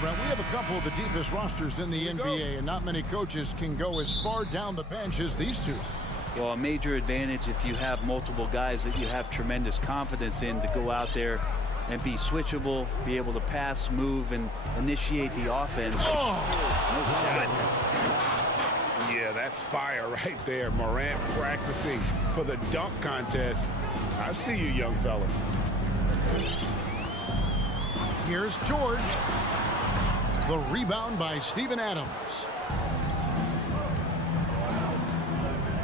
Brent, we have a couple of the deepest rosters in the NBA, and not many coaches can go as far down the bench as these two. Well, a major advantage if you have multiple guys that you have tremendous confidence in to go out there and be switchable, be able to pass, move, and initiate the offense. Oh, goodness. Yeah, that's fire right there. Morant practicing for the dunk contest. I see you, young fella. Here's George. The rebound by Steven Adams.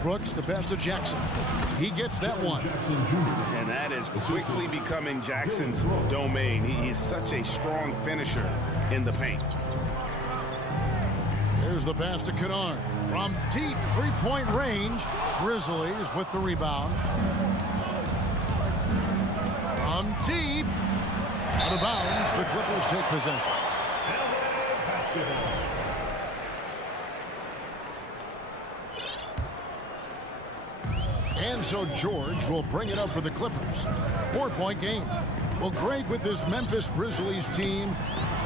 Brooks, the best of Jackson. He gets that one. And that is quickly becoming Jackson's domain. He's such a strong finisher in the paint. There's the pass to Kennard. From deep three-point range, Grizzlies with the rebound. From deep. Out of bounds, the Clippers take possession. And so George will bring it up for the Clippers. 4-point game. Well, Greg, with this Memphis Grizzlies team,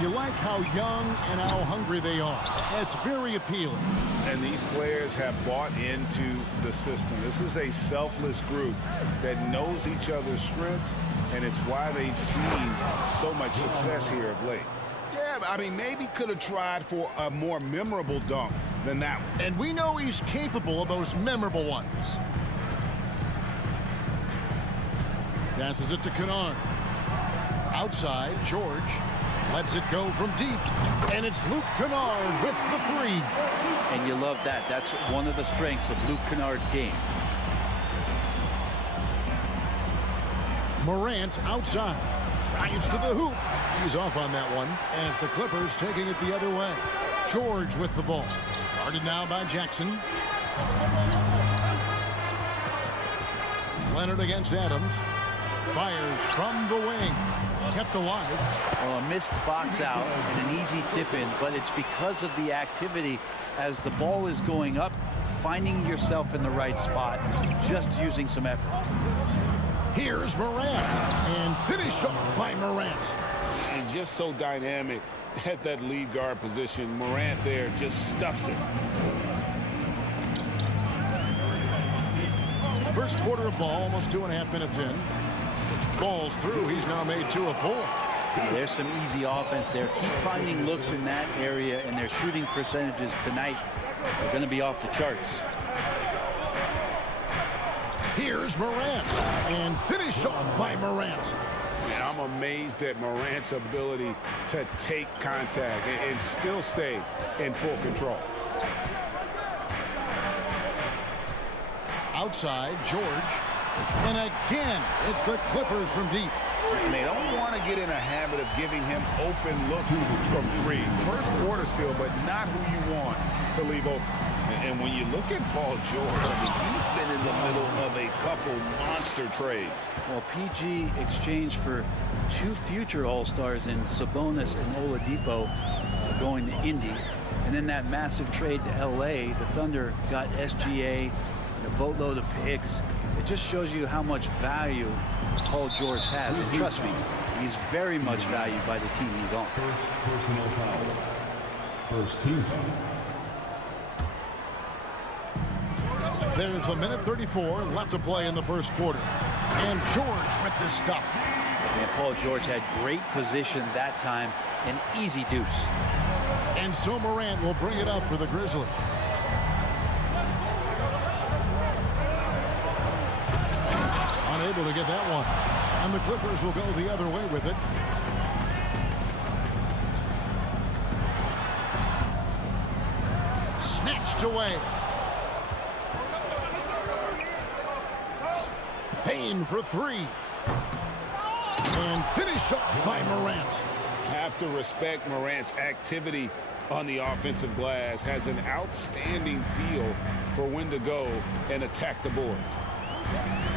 you like how young and how hungry they are. It's very appealing. And these players have bought into the system. This is a selfless group that knows each other's strengths, and it's why they've seen so much success here of late. Yeah, I mean, maybe could have tried for a more memorable dunk than that one. And we know he's capable of those memorable ones. Passes it to Kennard. Outside, George lets it go from deep. And it's Luke Kennard with the three. And you love that. That's one of the strengths of Luke Kennard's game. Morant outside. Drives to the hoop. He's off on that one as the Clippers taking it the other way. George with the ball. Guarded now by Jackson. Leonard against Adams. Fires from the wing. Kept alive. Well, a missed box out and an easy tip in, but it's because of the activity as the ball is going up, finding yourself in the right spot, just using some effort. Here's Morant, and finished off by Morant. And just so dynamic at that lead guard position. Morant there just stuffs it. First quarter of ball, almost 2.5 minutes in. Ball's through. He's now made 2 of 4. There's some easy offense there. Keep finding looks in that area, and their shooting percentages tonight are going to be off the charts. Here's Morant, and finished off by Morant. Yeah, I'm amazed at Morant's ability to take contact and still stay in full control. Outside, George. And again, it's the Clippers from deep. And they don't want to get in a habit of giving him open looks from three. First quarter still, but not who you want to leave open. And when you look at Paul George, I mean, he's been in the middle of a couple monster trades. Well, PG exchanged for 2 future All-Stars in Sabonis and Oladipo going to Indy. And then that massive trade to L.A., the Thunder got SGA and a boatload of picks. It just shows you how much value Paul George has. And trust me, he's very much valued by the team he's on. First personal foul. First team foul. There's 1:34 left to play in the first quarter. And George with this stuff. And Paul George had great position that time. An easy deuce. And so Morant will bring it up for the Grizzlies. Unable to get that one. And the Clippers will go the other way with it. Snatched away. Payne for 3. And finished off by Morant. Have to respect Morant's activity on the offensive glass. Has an outstanding feel for when to go and attack the board.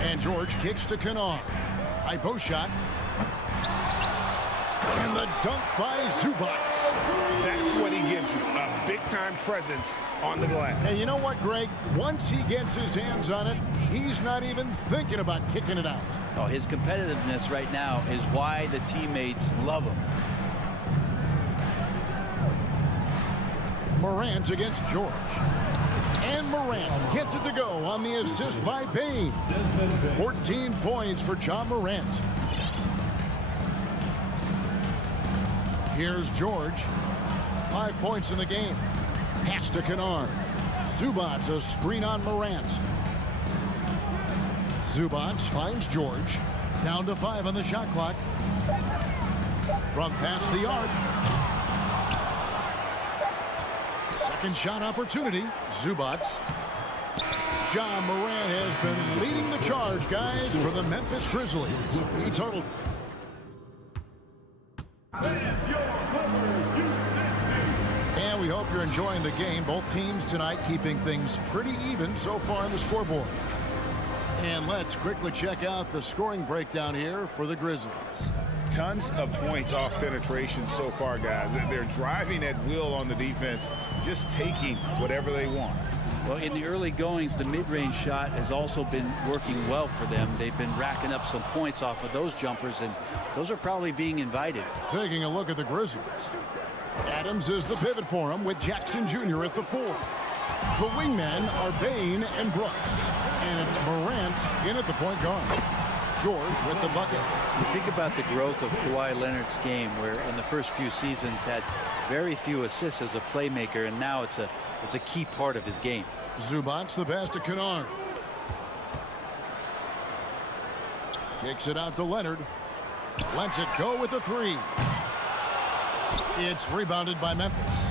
And George kicks to Kennard. High post shot. And the dunk by Zubac. That's what he gives you, a big-time presence on the glass. And you know what, Greg? Once he gets his hands on it, he's not even thinking about kicking it out. Oh, his competitiveness right now is why the teammates love him. Morant against George. And Morant gets it to go on the assist by Bain. 14 points for John Morant. Here's George. 5 points in the game. Pass to Kennard. Zubac, a screen on Morant. Zubac finds George. Down to 5 on the shot clock. From past the arc. Second shot opportunity. Zubac. John Morant has been leading the charge, guys, for the Memphis Grizzlies. He totaled. And we hope you're enjoying the game. Both teams tonight keeping things pretty even so far on the scoreboard. And let's quickly check out the scoring breakdown here for the Grizzlies. Tons of points off penetration so far, guys. They're driving at will on the defense, just taking whatever they want. Well, in the early goings, the mid-range shot has also been working well for them. They've been racking up some points off of those jumpers, and those are probably being invited. Taking a look at the Grizzlies. Adams is the pivot for him with Jackson Jr. at the 4. The wingmen are Bain and Brooks. And it's Morant in at the point guard. George with the bucket. You think about the growth of Kawhi Leonard's game, where in the first few seasons had very few assists as a playmaker, and now it's a key part of his game. Zubac, the pass to Kennard. Kicks it out to Leonard. Lets it go with a 3. It's rebounded by Memphis.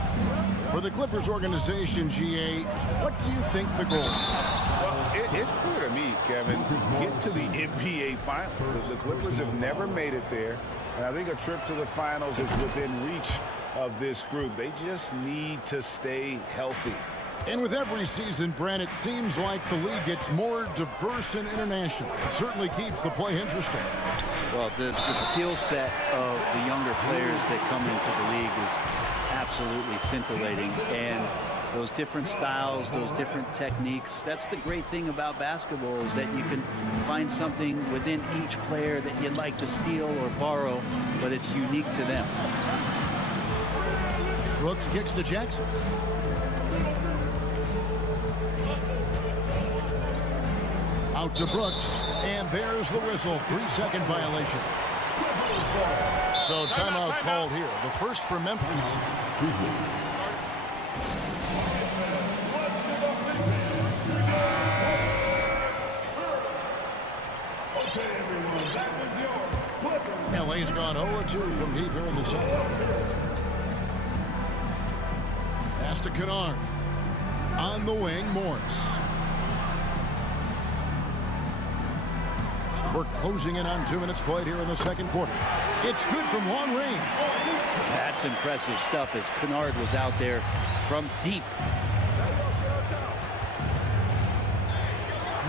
For the Clippers organization, GA, what do you think the goal is? Well, it's clear to me, Kevin, get to the NBA Finals. The Clippers have never made it there, and I think a trip to the Finals is within reach of this group. They just need to stay healthy. And with every season, Brent, it seems like the league gets more diverse and international. It certainly keeps the play interesting. Well, the skill set of the younger players that come into the league is absolutely scintillating, and those different styles, those different techniques, that's the great thing about basketball, is that you can find something within each player that you'd like to steal or borrow, but it's unique to them. Brooks kicks to Jackson. Out to Brooks, and there's the whistle. 3-second violation. So timeout called here. The first for Memphis. LA's gone 0-2 from deep here in the second. Pass to Kennard. On the wing, Morris. We're closing in on 2 minutes played here in the second quarter. It's good from long range. That's impressive stuff as Kennard was out there from deep.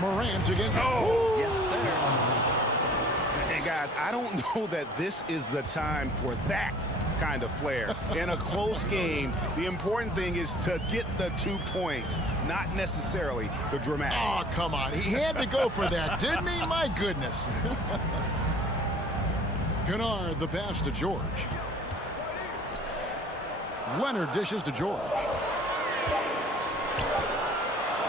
Morant against. Oh! Yes, sir. And guys, I don't know that this is the time for that kind of flair. In a close game, the important thing is to get the 2 points, not necessarily the dramatics. Oh, come on. He had to go for that, didn't he? My goodness. Kennard, the pass to George. Leonard dishes to George.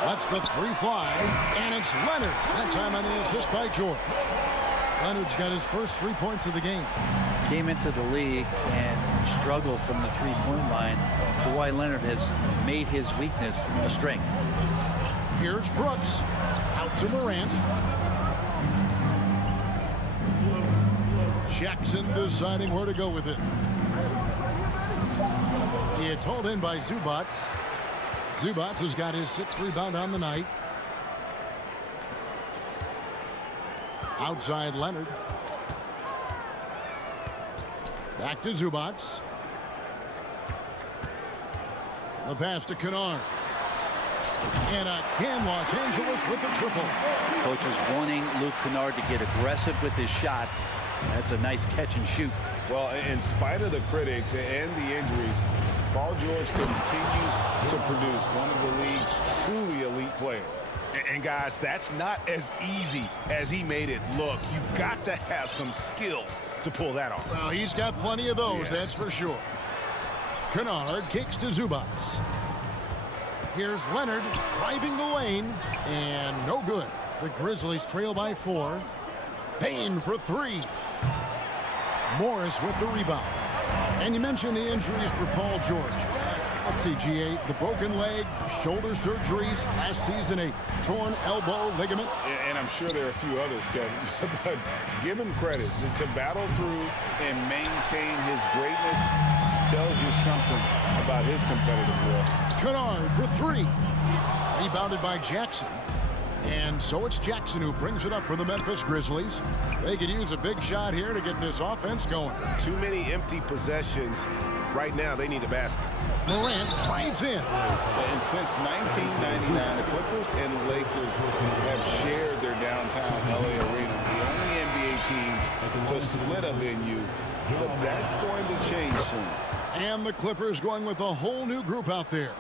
Lets the 3 fly, and it's Leonard. That time on the assist by George. Leonard's got his first 3 points of the game. Came into the league and struggled from the three-point line. Kawhi Leonard has made his weakness a strength. Here's Brooks. Out to Morant. Jackson deciding where to go with it. It's hauled in by Zubac. Zubac has got his 6th rebound on the night. Outside Leonard. Back to Zubac. The pass to Kennard. And again, Los Angeles with the triple. Coach is wanting Luke Kennard to get aggressive with his shots That's a nice catch and shoot. Well, in spite of the critics and the injuries, Paul George continues to produce one of the league's truly elite players. And guys, that's not as easy as he made it look. You've got to have some skills to pull that off. Well, he's got plenty of those, that's for sure. Kennard kicks to Zubats. Here's Leonard driving the lane, and no good. The Grizzlies trail by 4. Payne for 3. Morris with the rebound. And you mentioned the injuries for Paul George. Let's see, G8, the broken leg, shoulder surgeries, last season a torn elbow ligament. And I'm sure there are a few others, Kevin. But give him credit. To battle through and maintain his greatness tells you something about his competitive will. Kennard for 3. Rebounded by Jackson. And so it's Jackson who brings it up for the Memphis Grizzlies. They could use a big shot here to get this offense going. Too many empty possessions. Right now, they need a basket. Morant drives in. And since 1999, the Clippers and Lakers have shared their downtown LA arena. The only NBA team to split a venue, but that's going to change soon. And the Clippers going with a whole new group out there.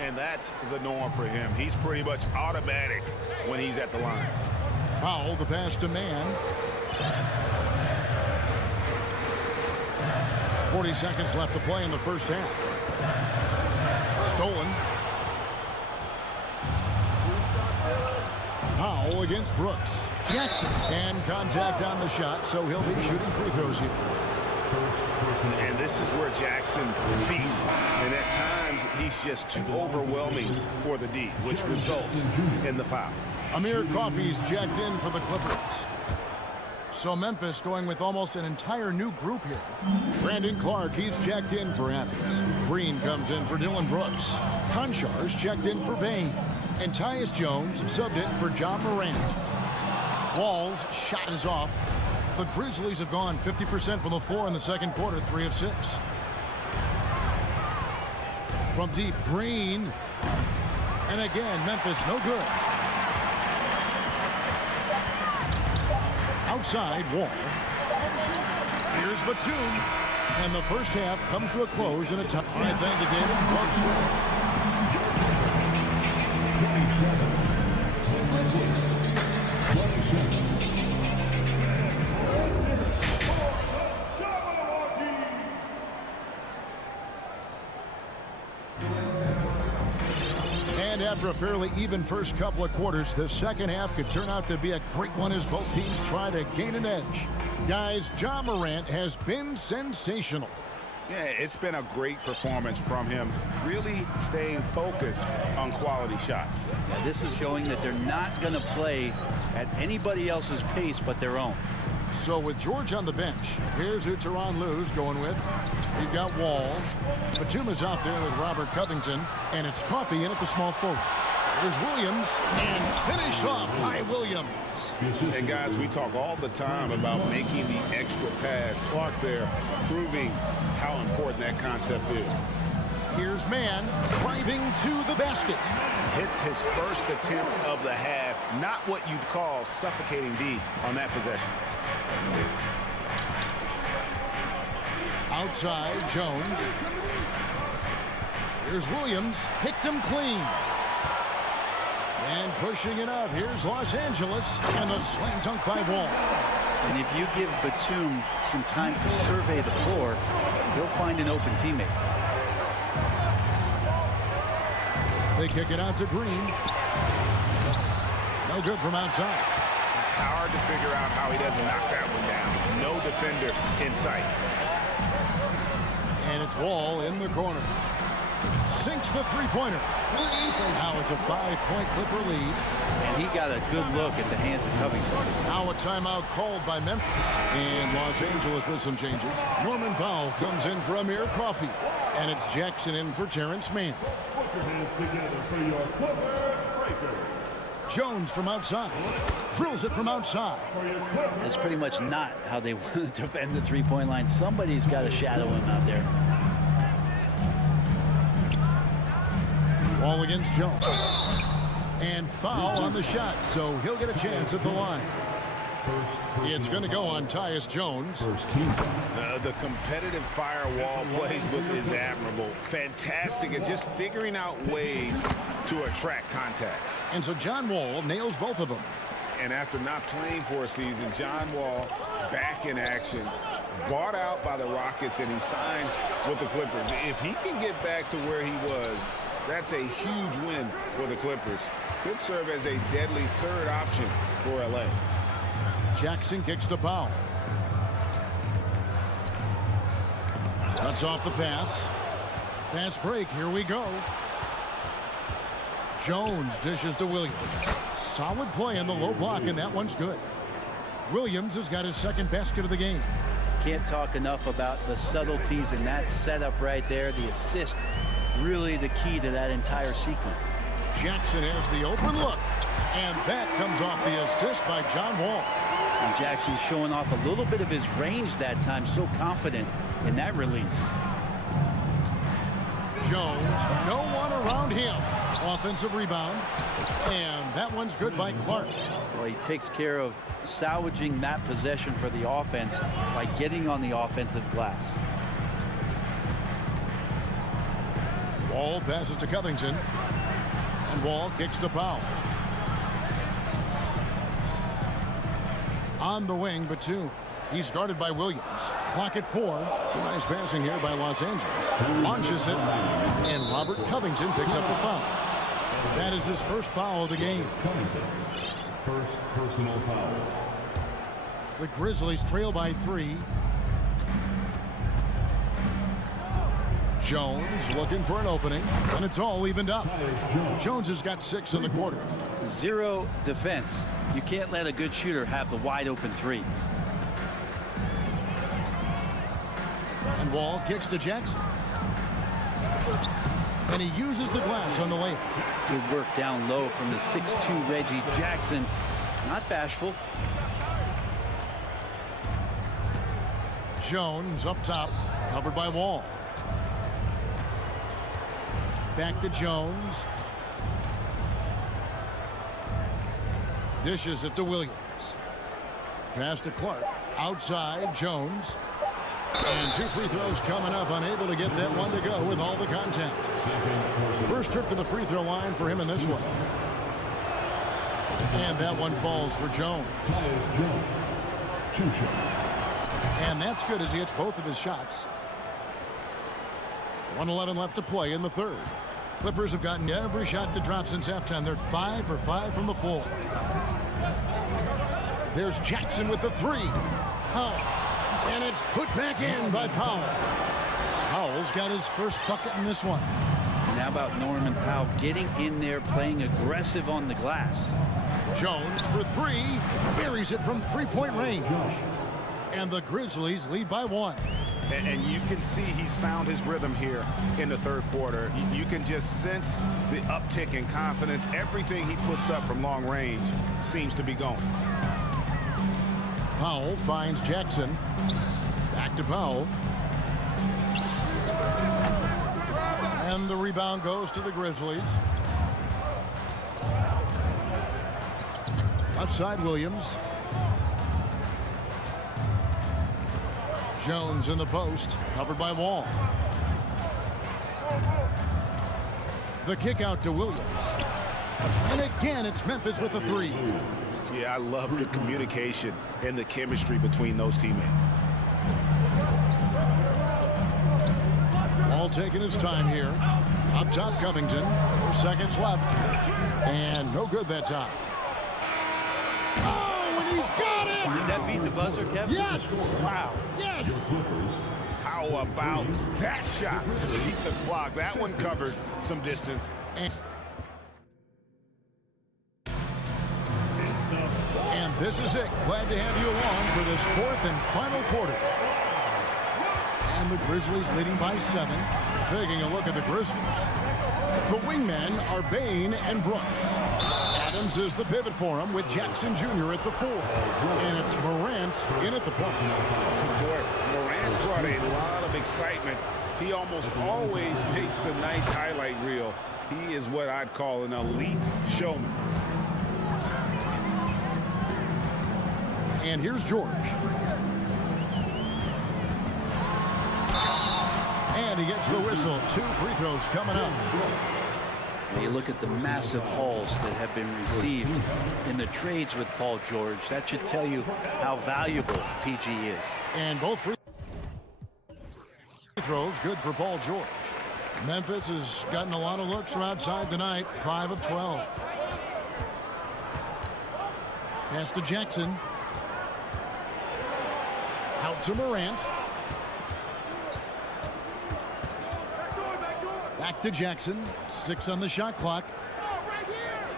And that's the norm for him. He's pretty much automatic when he's at the line. Powell, the pass to Man. 40 seconds left to play in the first half. Stolen. Powell against Brooks. Jackson. And contact on the shot, so he'll be shooting free throws here. And this is where Jackson feasts. And at times, he's just too overwhelming for the D, which results in the foul. Amir Coffey's jacked in for the Clippers. So Memphis going with almost an entire new group here. Brandon Clark, he's jacked in for Adams. Green comes in for Dylan Brooks. Konchar's checked in for Bain. And Tyus Jones subbed in for John Morant. Wall's shot is off. The Grizzlies have gone 50% from the floor in the second quarter, 3 of 6. From deep, Green. And again, Memphis no good. Outside, Wall. Here's Batum. And the first half comes to a close in a tie. All right, thank you, David. And after a fairly even first couple of quarters, the second half could turn out to be a great one as both teams try to gain an edge. Guys, John Morant has been sensational. Yeah, it's been a great performance from him, really staying focused on quality shots. Yeah, this is showing that they're not going to play at anybody else's pace but their own. So with George on the bench, here's who Tyronn Lue's going with. You've got Wall. Batum is out there with Robert Covington, and it's Coffey in at the small forward. There's Williams, and finished off by Williams. And guys, we talk all the time about making the extra pass. Clark there proving how important that concept is. Here's Man driving to the basket. Hits his first attempt of the half. Not what you'd call suffocating D on that possession. Outside, Jones. Here's Williams. Picked him clean. And pushing it up. Here's Los Angeles. And the slam dunk by Wall. And if you give Batum some time to survey the floor, he'll find an open teammate. They kick it out to Green. No good from outside. Hard to figure out how he doesn't knock that one down. No defender in sight. And it's Wall in the corner. Sinks the three-pointer. Now it's a 5-point Clipper lead. And he got a good look at the hands of Covington. Now a timeout called by Memphis. And Los Angeles with some changes. Norman Powell comes in for Amir Coffey. And it's Jackson in for Terrence Mann. Jones from outside. Drills it from outside. That's pretty much not how they want to defend the three-point line. Somebody's got to shadow him out there. Ball against Jones. And foul on the shot, so he'll get a chance at the line. It's going to go on Tyus Jones. First team The competitive firewall plays with is admirable. Fantastic at just figuring out ways to attract contact. And so John Wall nails both of them. And after not playing for a season, John Wall back in action, bought out by the Rockets, and he signs with the Clippers. If he can get back to where he was, that's a huge win for the Clippers. Could serve as a deadly third option for LA. Jackson kicks to Powell. Cuts off the pass. Fast break. Here we go. Jones dishes to Williams. Solid play in the low block, and that one's good. Williams has got his second basket of the game. Can't talk enough about the subtleties in that setup right there. The assist, really the key to that entire sequence. Jackson has the open look, and that comes off the assist by John Wall. And Jackson showing off a little bit of his range that time, so confident in that release. Jones, no one around him. Offensive rebound, and that one's good by Clark. Well, he takes care of salvaging that possession for the offense by getting on the offensive glass. Wall passes to Covington, and Wall kicks to Powell. On the wing, but two. He's guarded by Williams. Clock at 4. Nice passing here by Los Angeles. Launches it, and Robert Covington picks up the foul. That is his first foul of the game. First personal foul. The Grizzlies trail by 3. Jones looking for an opening, and it's all evened up. Jones has got 6 in the quarter. Zero defense. You can't let a good shooter have the wide open 3. And Wall kicks to Jackson. And he uses the glass on the layup. Good work down low from the 6'2" Reggie Jackson. Not bashful. Jones up top, covered by Wall. Back to Jones. Dishes it to Williams. Pass to Clark. Outside, Jones. And 2 free throws coming up. Unable to get that one to go with all the contact. First trip to the free throw line for him in this one. And that one falls for Jones. 2 shots. And that's good as he hits both of his shots. 1:11 left to play in the third. Clippers have gotten every shot to drop since halftime. They're 5 for 5 from the floor. There's Jackson with the 3. Powell. And it's put back in by Powell. Powell's got his first bucket in this one. And how about Norman Powell getting in there, playing aggressive on the glass. Jones for 3. Buries it from 3-point range. And the Grizzlies lead by 1. And you can see he's found his rhythm here in the third quarter. You can just sense the uptick in confidence. Everything he puts up from long range seems to be going. Powell finds Jackson. Back to Powell. And the rebound goes to the Grizzlies. Left side, Williams. Jones in the post, covered by Wall. The kick out to Williams. And again, it's Memphis with the 3. Yeah, I love the communication and the chemistry between those teammates. Wall taking his time here. Up top, Covington. 4 seconds left. And no good that time. Oh, and he got it! Did that beat the buzzer, Kevin? Yes! Wow. Yes! How about that shot to beat the clock? That one covered some distance. And this is it. Glad to have you along for this 4th and final quarter. And the Grizzlies leading by 7. Taking a look at the Grizzlies. The wingmen are Bain and Brooks. Adams is the pivot for him with Jackson Jr. at the 4. And it's Morant in at the point. Boy, Morant's brought a lot of excitement. He almost always makes the night's highlight reel. He is what I'd call an elite showman. And here's George. And he gets the whistle. 2 free throws coming up. And you look at the massive hauls that have been received in the trades with Paul George. That should tell you how valuable PG is. And both free throws good for Paul George. Memphis has gotten a lot of looks from outside tonight. 5 of 12. Pass to Jackson. Out to Morant. Back to Jackson. 6 on the shot clock.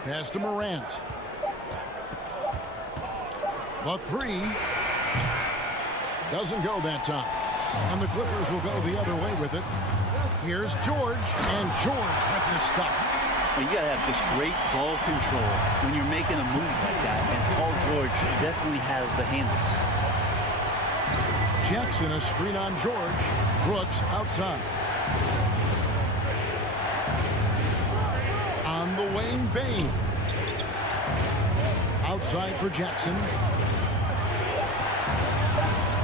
Pass to Morant. The 3 doesn't go that time. And the Clippers will go the other way with it. Here's George. And George with the stuff. Well, you got to have just great ball control when you're making a move like that. And Paul George definitely has the handles. Jackson, a screen on George. Brooks outside. On the wing, Bain. Outside for Jackson.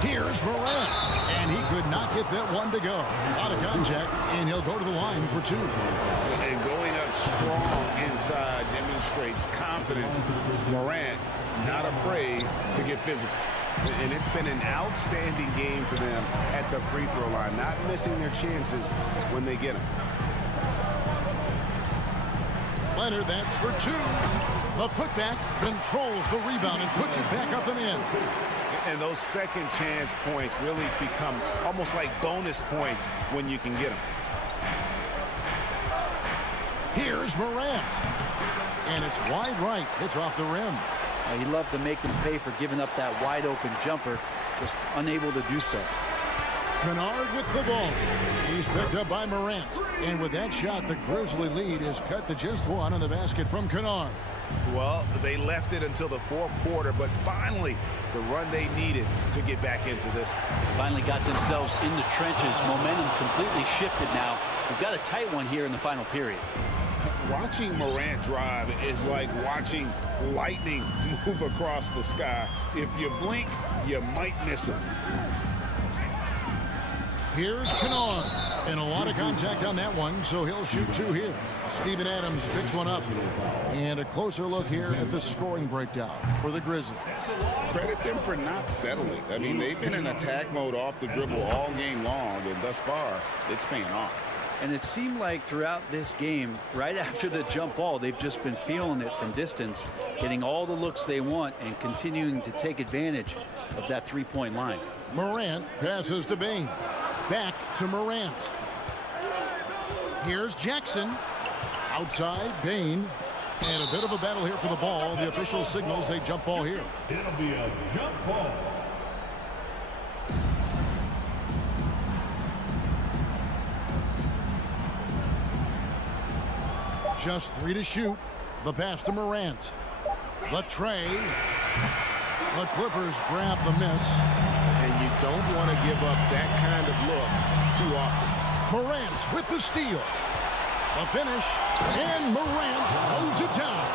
Here's Morant. And he could not get that one to go. Out of contact, and he'll go to the line for 2. And going up strong inside demonstrates confidence. Morant not afraid to get physical. And it's been an outstanding game for them at the free throw line, not missing their chances when they get them. Leonard, that's for 2. The putback controls the rebound and puts it back up and in. And those second chance points really become almost like bonus points when you can get them. Here's Morant. And it's wide right. It's off the rim. He loved to make him pay for giving up that wide open jumper. Just unable to do so. Kennard with the ball. He's picked up by Morant. And with that shot, the Grizzly lead is cut to just 1 on the basket from Kennard. Well, they left it until the 4th quarter, but finally the run they needed to get back into this. Finally got themselves in the trenches. Momentum completely shifted now. We've got a tight one here in the final period. Watching Morant drive is like watching lightning move across the sky. If you blink, you might miss it. Here's Kennard. And a lot of contact on that one, so he'll shoot 2 here. Steven Adams picks one up. And a closer look here at the scoring breakdown for the Grizzlies. Credit them for not settling. I mean, they've been in attack mode off the dribble all game long, and thus far, it's paying off. And it seemed like throughout this game, right after the jump ball, they've just been feeling it from distance, getting all the looks they want and continuing to take advantage of that 3-point line. Morant passes to Bain. Back to Morant. Here's Jackson. Outside, Bain. And a bit of a battle here for the ball. The official signals a jump ball here. It'll be a jump ball. Just 3 to shoot. The pass to Morant. The tray. The Clippers grab the miss. And you don't want to give up that kind of look too often. Morant with the steal. The finish. And Morant throws it down.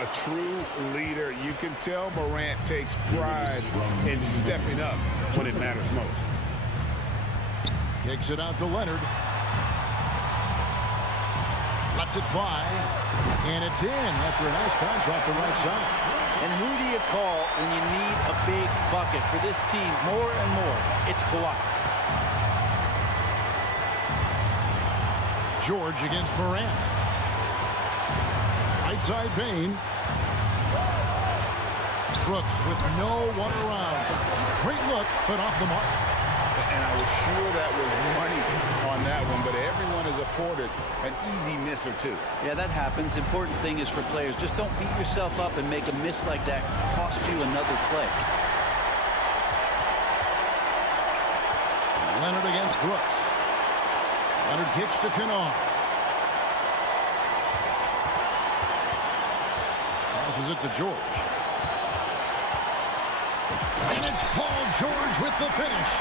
A true leader. You can tell Morant takes pride in stepping up when it matters most. Kicks it out to Leonard. Lets it fly. And it's in after a nice bounce off the right side. And who do you call when you need a big bucket for this team more and more? It's Kawhi. George against Morant. Right side Bain. Brooks with no one around. Great look, but off the mark. And I was sure that was money on that one, but everyone is afforded an easy miss or 2. Yeah, that happens. Important thing is for players, just don't beat yourself up and make a miss like that cost you another play. Leonard against Brooks. Leonard kicks to Kennard. Passes it to George. And it's Paul George with the finish.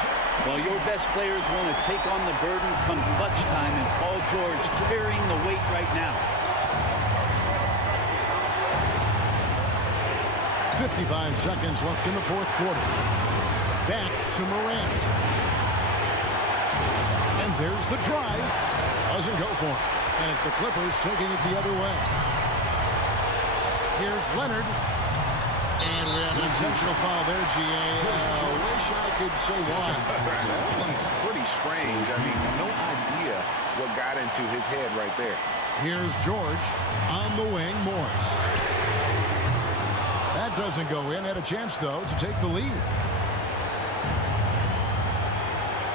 Well, your best players want to take on the burden come clutch time, and Paul George carrying the weight right now. 55 seconds left in the fourth quarter. Back to Morant. And there's the drive. Doesn't go for it. And it's the Clippers taking it the other way. Here's Leonard. And we have an intentional foul there, G.A. Wish I could say why. That one's pretty strange. I mean, no idea what got into his head right there. Here's George on the wing. Morris. That doesn't go in. Had a chance, though, to take the lead.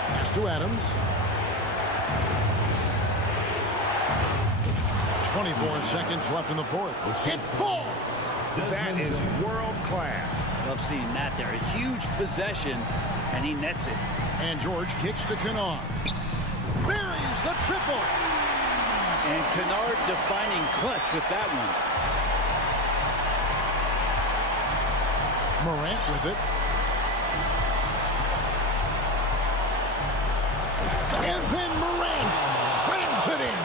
Pass to Adams. 24 seconds left in the fourth. It falls. That is world class. Love seeing that there. A huge possession, and he nets it. And George kicks to Kennard. Buries the triple. And Kennard defining clutch with that one. Morant with it. And then Morant slams it in.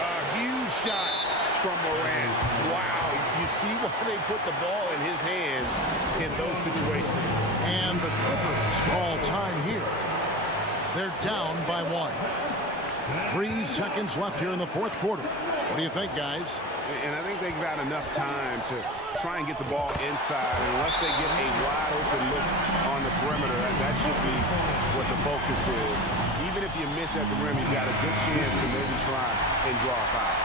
A huge shot from Morant. Wow. You see why they put the ball in his hands in those situations. And the Clippers call time here. They're down by 1. 3 seconds left here in the fourth quarter. What do you think, guys? And I think they've got enough time to try and get the ball inside. And once they get a wide open look on the perimeter, that should be what the focus is. Even if you miss at the rim, you've got a good chance to maybe try and draw a foul.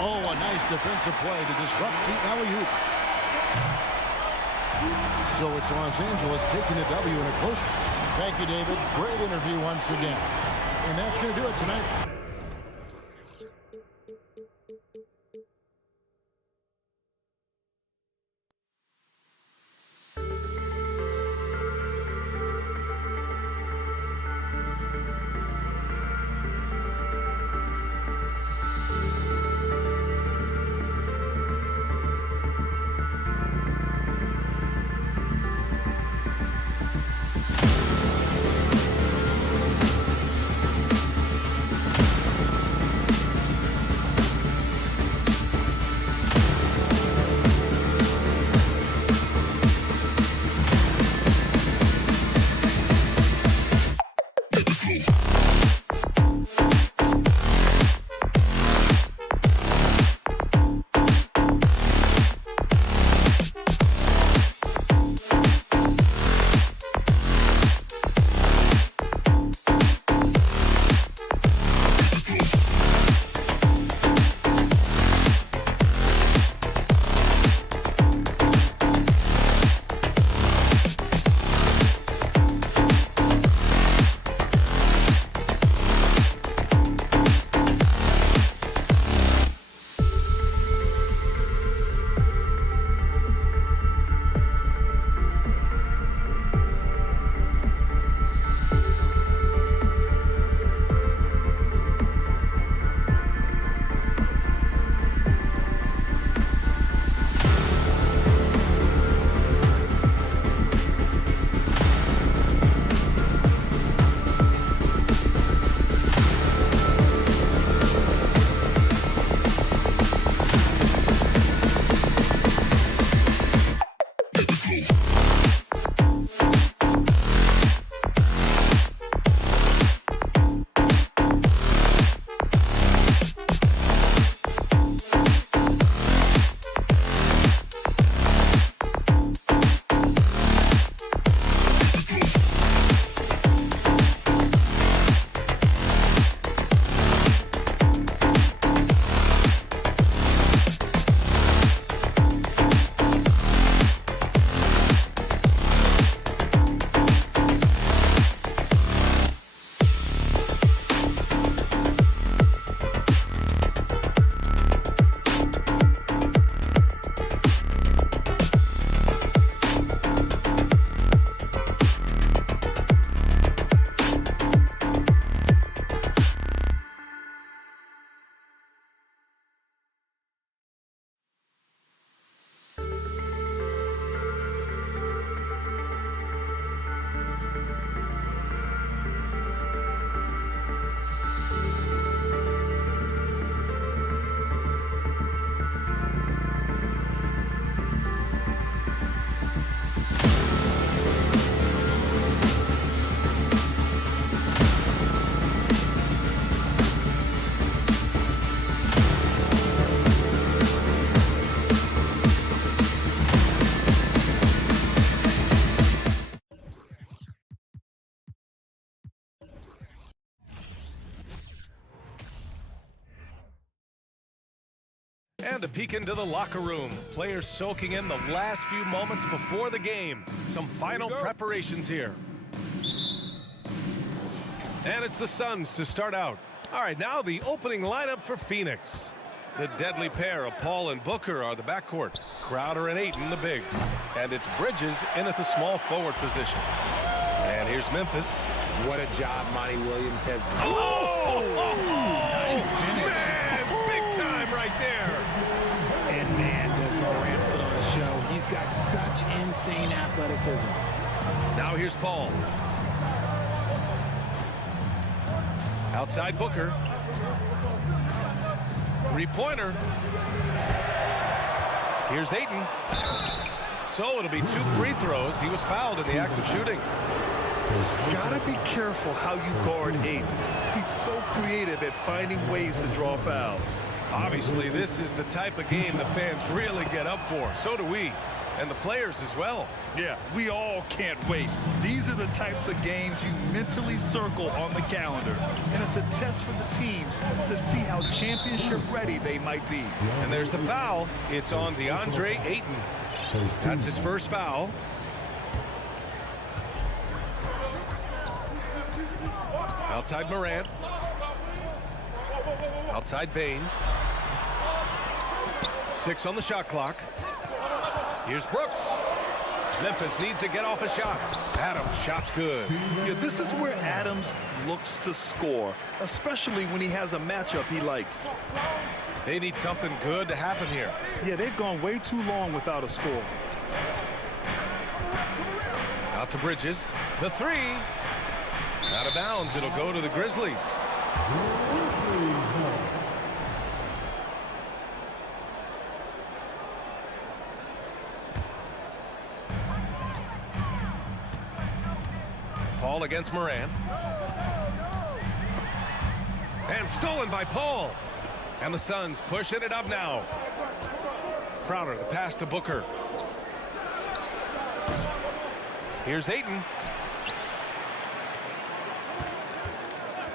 Oh, a nice defensive play to disrupt the alley-oop. So it's Los Angeles taking the W in a close one. Thank you, David. Great interview once again. And that's going to do it tonight. And a peek into the locker room. Players soaking in the last few moments before the game. Some final preparations here. And it's the Suns to start out. All right, now the opening lineup for Phoenix. The deadly pair of Paul and Booker are the backcourt. Crowder and Ayton, the bigs. And it's Bridges in at the small forward position. And here's Memphis. What a job Monty Williams has done. Oh! Nice finish. Man, big time right there. And man, does Morant put on a show. He's got such insane athleticism. Now here's Paul. Outside Booker. Three-pointer. Here's Ayton. So it'll be 2 free throws. He was fouled in the act of shooting. Gotta be careful how you guard Ayton. He's so creative at finding ways to draw fouls. Obviously, this is the type of game the fans really get up for. So do we, and the players as well. Yeah, we all can't wait. These are the types of games you mentally circle on the calendar. And it's a test for the teams to see how championship ready they might be. And there's the foul. It's on DeAndre Ayton. That's his first foul. Outside Morant. Outside Bane. 6 on the shot clock. Here's Brooks. Memphis needs to get off a shot. Adams, shot's good. Yeah, this is where Adams looks to score, especially when he has a matchup he likes. They need something good to happen here. Yeah, they've gone way too long without a score. Out to Bridges. The 3. Out of bounds. It'll go to the Grizzlies. Paul against Morant. And stolen by Paul. And the Suns pushing it up now. Crowder, the pass to Booker. Here's Ayton.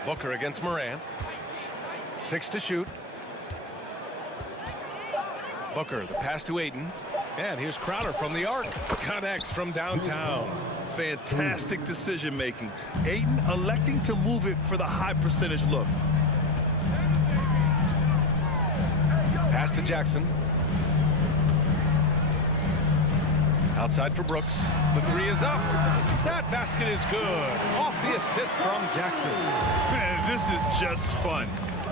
Booker against Morant. 6 to shoot. Booker, the pass to Ayton. And here's Crowder from the arc. Connects from downtown. Fantastic decision making. Ayton electing to move it for the high percentage look. Pass to Jackson. Outside for Brooks. The 3 is up. That basket is good. Off the assist from Jackson. Man, this is just fun.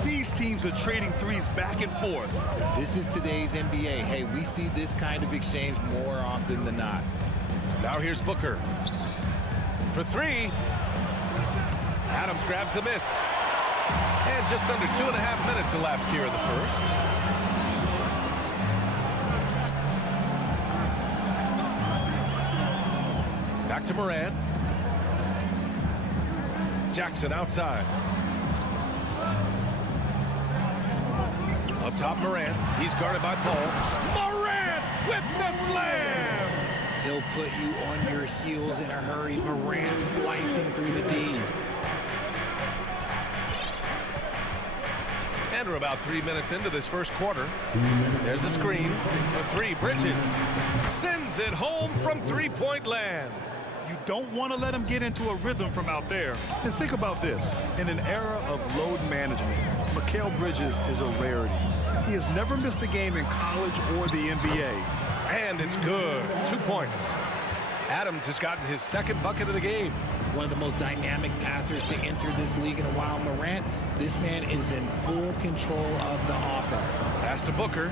These teams are trading threes back and forth. This is today's NBA. Hey, we see this kind of exchange more often than not. Now here's Booker. For 3. Adams grabs the miss. And just under 2.5 minutes elapsed here in the first. Back to Morant. Jackson outside. Up top, Morant. He's guarded by Paul. Morant with the slam! He'll put you on your heels in a hurry. Morant slicing through the D. And we're about 3 minutes into this first quarter. There's a screen. For 3, Bridges sends it home from three-point land. You don't want to let him get into a rhythm from out there. And think about this. In an era of load management, Mikal Bridges is a rarity. He has never missed a game in college or the NBA. And it's good. 2 points. Adams has gotten his second bucket of the game. One of the most dynamic passers to enter this league in a while. Morant, this man is in full control of the offense. Pass to Booker.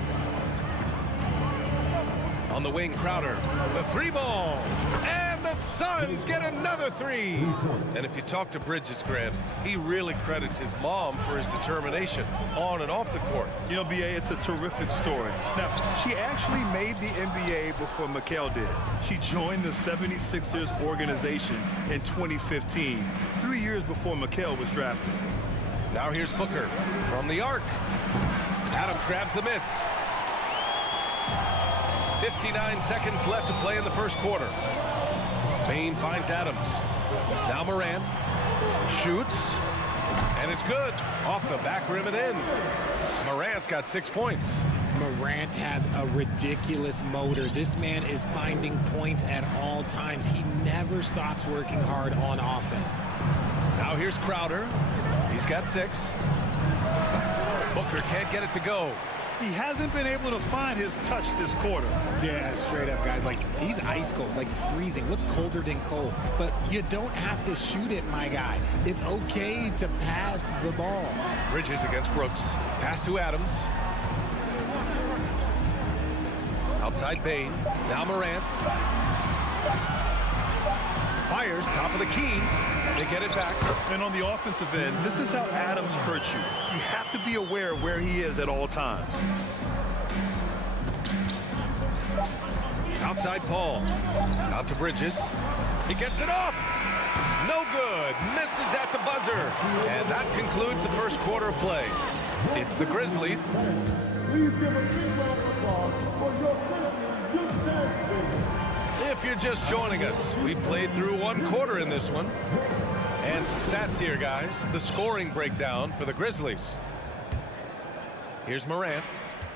On the wing, Crowder. The 3 ball. And the Suns get another 3. And if you talk to Bridges, Grant, he really credits his mom for his determination on and off the court. You know, B.A., it's a terrific story. Now, she actually made the NBA before Mikal did. She joined the 76ers organization in 2015, 3 years before Mikal was drafted. Now here's Booker from the arc. Adams grabs the miss. 59 seconds left to play in the first quarter. Bane finds Adams. Now Morant shoots, and it's good. Off the back rim and in. Morant's got 6 points. Morant has a ridiculous motor. This man is finding points at all times. He never stops working hard on offense. Now here's Crowder. He's got 6. Booker can't get it to go. He hasn't been able to find his touch this quarter. Yeah, straight up, guys. Like, he's ice cold, like freezing. What's colder than cold? But you don't have to shoot it, my guy. It's okay to pass the ball. Bridges against Brooks. Pass to Adams. Outside Bain. Now Morant. Fires, top of the key. They get it back. And on the offensive end, this is how Adams hurts you. You have to be aware of where he is at all times. Outside Paul. Out to Bridges. He gets it off. No good. Misses at the buzzer. And that concludes the first quarter of play. It's the Grizzlies. Please give a big round of applause for your Grizzlies Youth Dance Team. If you're just joining us, we played through 1 quarter in this one. And some stats here, guys. The scoring breakdown for the Grizzlies. Here's Morant.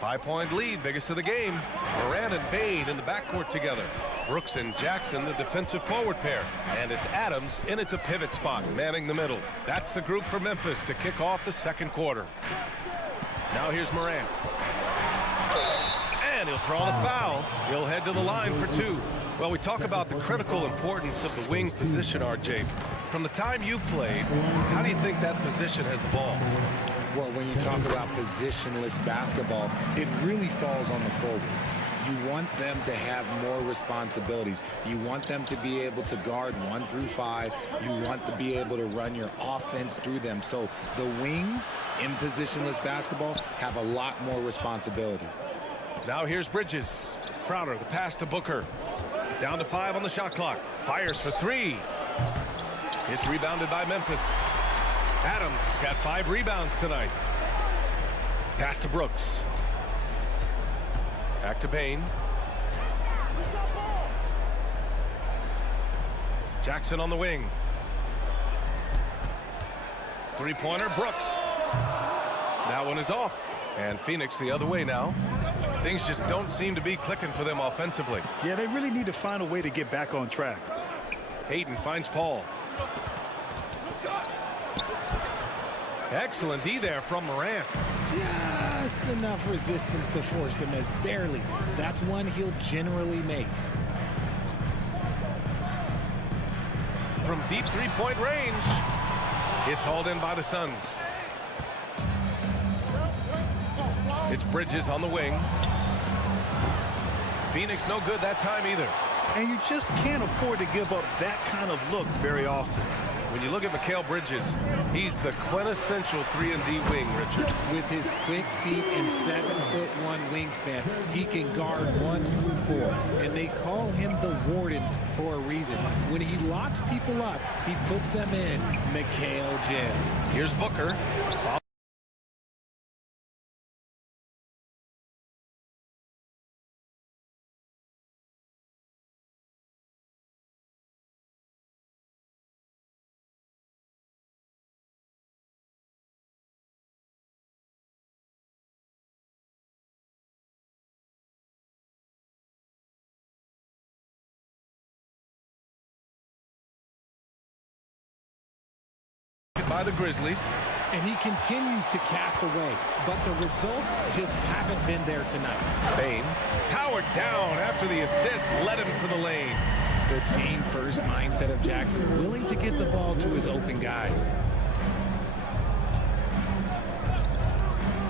5-point lead, biggest of the game. Morant and Bain in the backcourt together. Brooks and Jackson, the defensive forward pair. And it's Adams in at the pivot spot, manning the middle. That's the group for Memphis to kick off the second quarter. Now here's Morant. And he'll draw the foul. He'll head to the line for 2. Well, we talk about the critical importance of the wing position, RJ. From the time you played, how do you think that position has evolved? Well, when you talk about positionless basketball, it really falls on the forwards. You want them to have more responsibilities. You want them to be able to guard 1 through 5. You want to be able to run your offense through them. So the wings in positionless basketball have a lot more responsibility. Now here's Bridges. Crowder, the pass to Booker. Down to 5 on the shot clock. Fires for 3. It's rebounded by Memphis. Adams has got 5 rebounds tonight. Pass to Brooks. Back to Bain. Jackson on the wing. 3-pointer, Brooks. That one is off. And Phoenix the other way now. Things just don't seem to be clicking for them offensively. Yeah, they really need to find a way to get back on track. Hayden finds Paul. Excellent D there from Morant. Just enough resistance to force them as barely. That's one he'll generally make. From deep 3-point range. It's hauled in by the Suns. It's Bridges on the wing. Phoenix no good that time either. And you just can't afford to give up that kind of look very often. When you look at Mikal Bridges, he's the quintessential 3-and-D wing, Richard. With his quick feet and 7'1" wingspan, he can guard 1 through 4. And they call him the Warden for a reason. When he locks people up, he puts them in Mikal jail. Here's Booker. By the Grizzlies. And he continues to cast away, but the results just haven't been there tonight. Bain powered down after the assist led him to the lane. The team first mindset of Jackson, willing to get the ball to his open guys.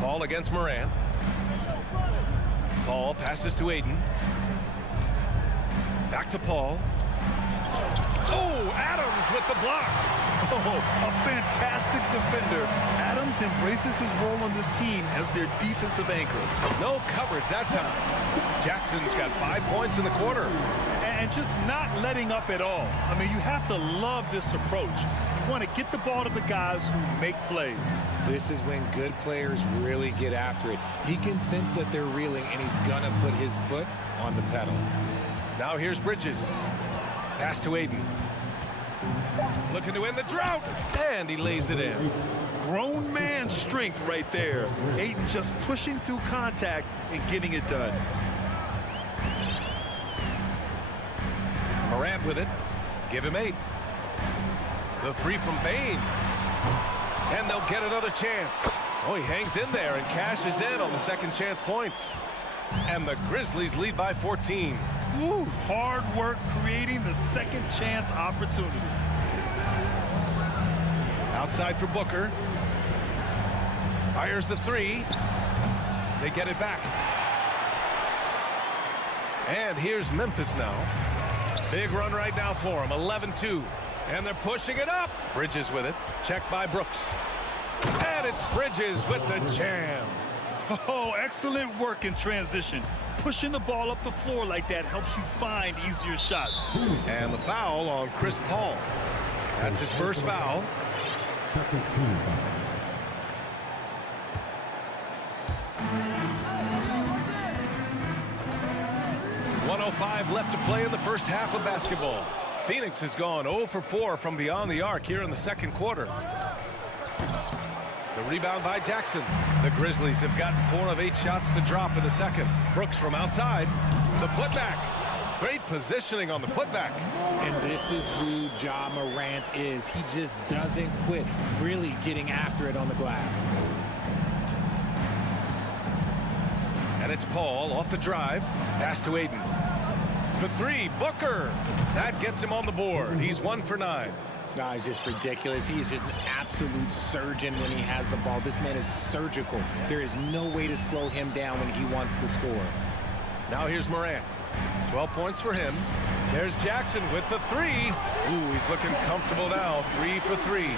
Paul against Morant. Paul passes to Aiden. Back to Paul. Oh, Adams with the block. Oh, a fantastic defender. Adams embraces his role on this team as their defensive anchor. No coverage that time. Jackson's got 5 points in the quarter. And just not letting up at all. I mean, you have to love this approach. You want to get the ball to the guys who make plays. This is when good players really get after it. He can sense that they're reeling, and he's going to put his foot on the pedal. Now here's Bridges. Pass to Aiden. Looking to end the drought. And he lays it in. grown man strength right there. Ayton just pushing through contact and getting it done. Morant with it. Give him 8. The 3 from Bane. And they'll get another chance. Oh, he hangs in there and cashes in on the second chance points. And the Grizzlies lead by 14. Woo, hard work creating the second chance opportunity. Outside for Booker. Fires the 3. They get it back. And here's Memphis now. Big run right now for him. 11-2. And they're pushing it up. Bridges with it. Checked by Brooks. And it's Bridges with the jam. Oh, excellent work in transition. Pushing the ball up the floor like that helps you find easier shots. And the foul on Chris Paul. That's his first foul. Second team. 1:05 left to play in the first half of basketball. Phoenix has gone 0 for 4 from beyond the arc here in the second quarter. The rebound by Jackson. The Grizzlies have gotten 4 of 8 shots to drop in the second. Brooks from outside. The putback. Great positioning on the putback. And this is who Ja Morant is. He just doesn't quit really getting after it on the glass. And it's Paul off the drive. Pass to Ayton. For 3, Booker. That gets him on the board. He's 1 for 9. No, it's just ridiculous. He is just an absolute surgeon when he has the ball. This man is surgical. There is no way to slow him down when he wants to score. Now here's Morant. 12 points for him. There's Jackson with the 3. Ooh, he's looking comfortable now. 3 for 3.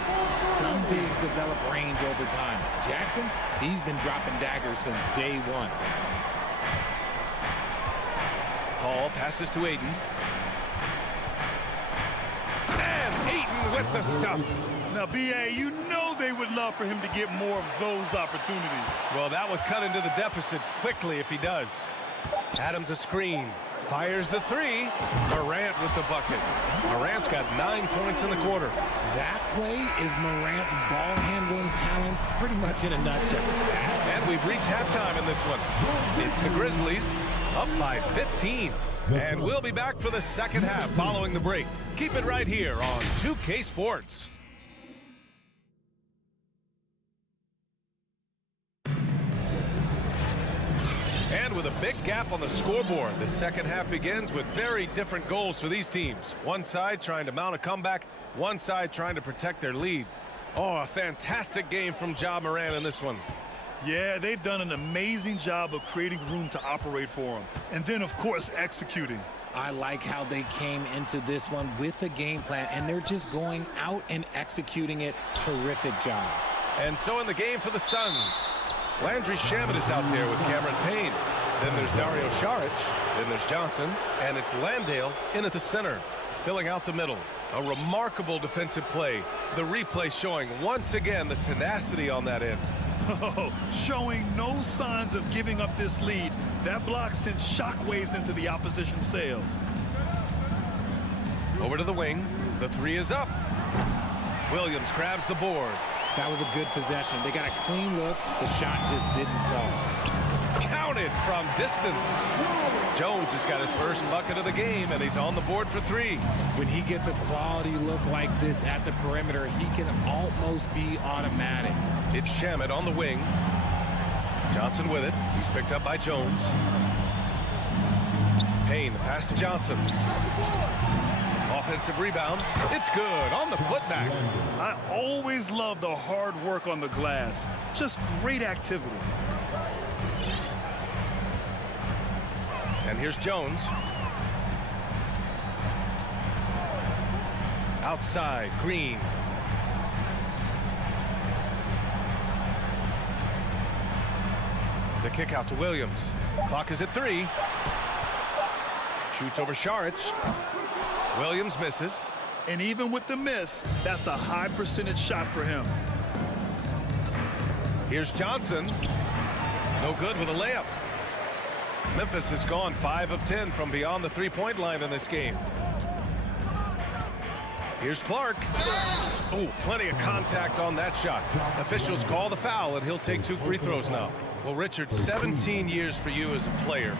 Some bigs develop range over time. Jackson, he's been dropping daggers since day 1. Paul passes to Ayton. And Ayton with the stuff. Now, B.A., you know they would love for him to get more of those opportunities. Well, that would cut into the deficit quickly if he does. Adams a screen. Fires the 3. Morant with the bucket. Morant's got 9 points in the quarter. That play is Morant's ball handling talents pretty much in a nutshell. And we've reached halftime in this one. It's the Grizzlies up by 15. And we'll be back for the second half following the break. Keep it right here on 2K Sports. And with a big gap on the scoreboard, the second half begins with very different goals for these teams. One side trying to mount a comeback, one side trying to protect their lead. Oh, a fantastic game from Ja Morant in this one. Yeah, they've done an amazing job of creating room to operate for him. And then, of course, executing. I like how they came into this one with a game plan, and they're just going out and executing it. Terrific job. And so in the game for the Suns, Landry Shamet is out there with Cameron Payne. Then there's Dario Saric. Then there's Johnson. And it's Landale in at the center, filling out the middle. A remarkable defensive play. The replay showing once again the tenacity on that end. Oh, showing no signs of giving up this lead. That block sent shockwaves into the opposition sails. Over to the wing. The 3 is up. Williams grabs the board. That was a good possession. They got a clean look. The shot just didn't fall. Counted from distance. Jones has got his first bucket of the game, and he's on the board for 3. When he gets a quality look like this at the perimeter, he can almost be automatic. It's Shamet on the wing. Johnson with it. He's picked up by Jones. Payne, the pass to Johnson. Offensive rebound. It's good on the putback. I always love the hard work on the glass. Just great activity. And here's Jones. Outside, Green. The kick out to Williams. Clock is at 3. Shoots over Saric. Williams misses. And even with the miss, that's a high percentage shot for him. Here's Johnson. No good with a layup. Memphis has gone 5 of 10 from beyond the 3-point line in this game. Here's Clark. Oh, plenty of contact on that shot. Officials call the foul, and he'll take 2 free throws now. Well, Richard, 17 years for you as a player.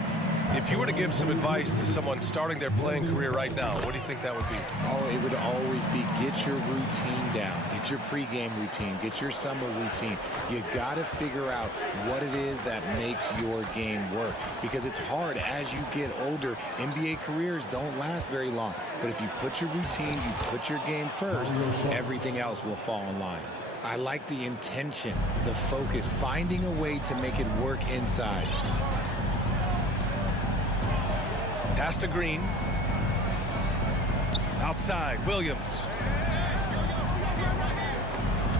If you were to give some advice to someone starting their playing career right now, what do you think that would be? Oh, it would always be get your routine down. Get your pregame routine. Get your summer routine. You got to figure out what it is that makes your game work. Because it's hard as you get older. NBA careers don't last very long. But if you put your routine, you put your game first, everything else will fall in line. I like the intention, the focus, finding a way to make it work inside. Pass to Green. Outside, Williams.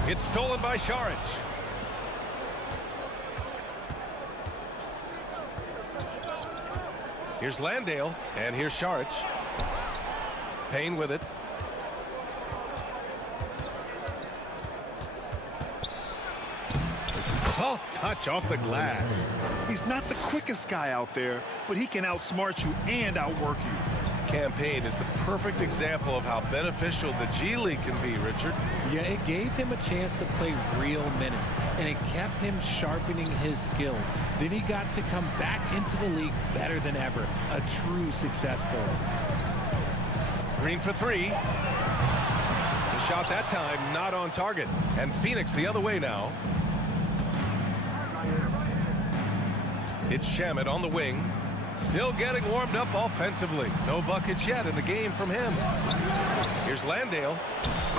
It's stolen by Sharic. Here's Landale, and here's Sharic. Payne with it. Soft touch off the glass. He's not the quickest guy out there, but he can outsmart you and outwork you. Campaign is the perfect example of how beneficial the G League can be, Richard. Yeah, it gave him a chance to play real minutes, and it kept him sharpening his skill. Then he got to come back into the league better than ever. A true success story. Green for 3. The shot that time not on target. And Phoenix the other way now. It's Shamet on the wing. Still getting warmed up offensively. No buckets yet in the game from him. Here's Landale.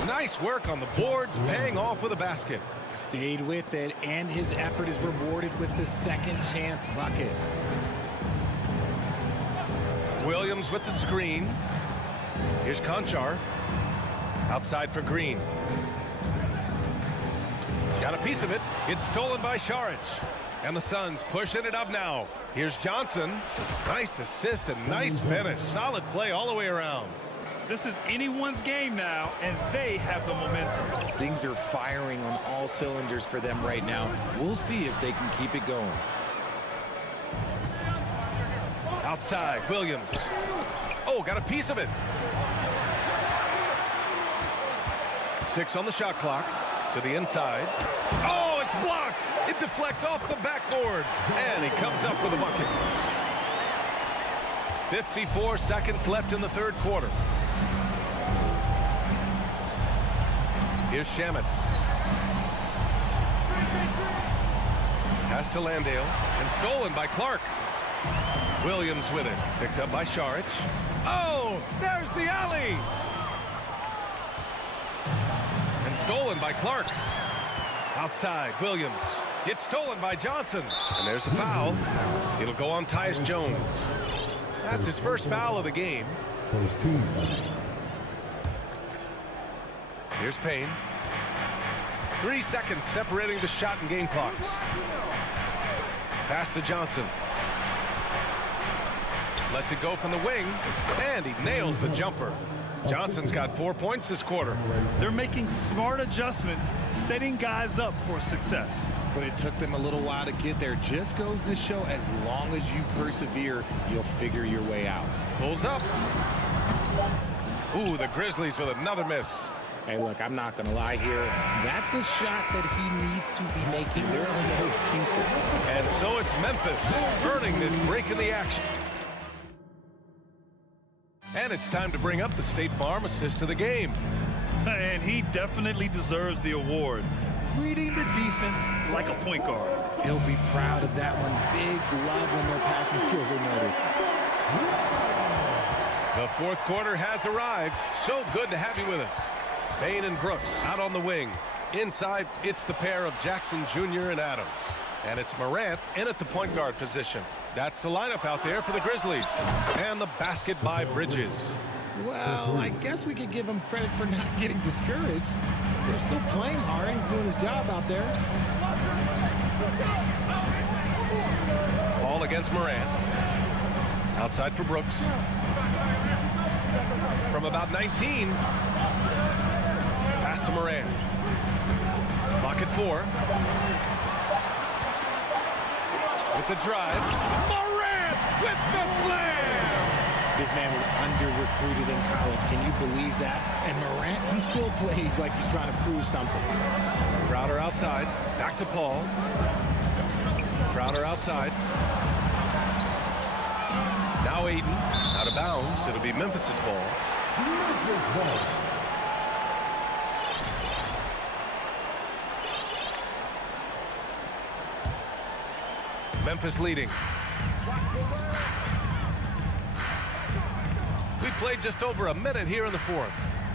Nice work on the boards, paying off with a basket. Stayed with it, and his effort is rewarded with the second chance bucket. Williams with the screen. Here's Conchar. Outside for Green. Got a piece of it. It's stolen by Sharic. And the Suns pushing it up now. Here's Johnson. Nice assist and nice finish. Solid play all the way around. This is anyone's game now, and they have the momentum. Things are firing on all cylinders for them right now. We'll see if they can keep it going. Outside, Williams. Oh, got a piece of it. 6 on the shot clock. To the inside. Oh, it's blocked. It deflects off the backboard. And he comes up with a bucket. 54 seconds left in the third quarter. Here's Shamet. Pass to Landale. And stolen by Clark. Williams with it. Picked up by Sharic. Oh, there's the alley. And stolen by Clark. Outside, Williams. It's stolen by Johnson. And there's the foul. It'll go on Tyus Jones. That's his first foul of the game. First team. Here's Payne. 3 seconds separating the shot and game clocks. Pass to Johnson. Lets it go from the wing. And he nails the jumper. Johnson's got 4 points this quarter. They're making smart adjustments, setting guys up for success. But it took them a little while to get there. Just goes to show as long as you persevere, you'll figure your way out. Pulls up. Ooh, the Grizzlies with another miss. Hey, look, I'm not going to lie here. That's a shot that he needs to be making. There are no excuses. And so it's Memphis earning this break in the action. And it's time to bring up the State Farm assist of the game. And he definitely deserves the award. Reading the defense like a point guard. He'll be proud of that one. Bigs love when their passing skills are noticed. The fourth quarter has arrived. So good to have you with us. Payne and Brooks out on the wing. Inside, it's the pair of Jackson Jr. and Adams. And it's Morant in at the point guard position. That's the lineup out there for the Grizzlies. And the basket by Bridges. Well, I guess we could give him credit for not getting discouraged. They're still playing hard. He's doing his job out there. Ball against Morant. Outside for Brooks. From about 19. Pass to Morant. Clock at 4. With the drive. Morant with the slam! This man was under-recruited in college. Can you believe that? And Morant, he still plays like he's trying to prove something. Crowder outside. Back to Paul. Crowder outside. Now Aiden. Out of bounds. It'll be Memphis's ball. Memphis leading. We played just over a minute here in the fourth.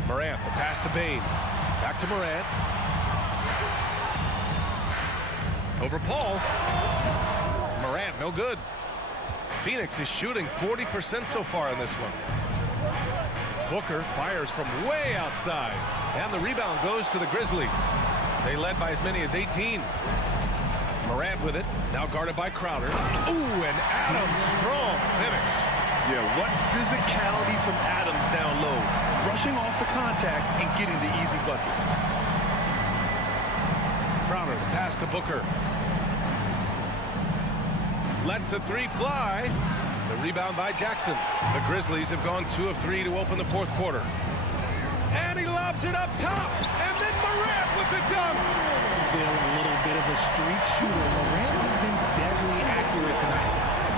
Morant, the pass to Bain. Back to Morant. Over Paul. Morant, no good. Phoenix is shooting 40% so far in this one. Booker fires from way outside. And the rebound goes to the Grizzlies. They led by as many as 18. Morant with it. Now guarded by Crowder. Ooh, and Adams, strong finish. Yeah, what physicality from Adams down low. Brushing off the contact and getting the easy bucket. Crowder, the pass to Booker. Lets the three fly. The rebound by Jackson. The Grizzlies have gone 2 of 3 to open the fourth quarter. And he lobs it up top. And then Morant with the dunk. Still a little bit of a streak shooter. Morant has been deadly accurate tonight.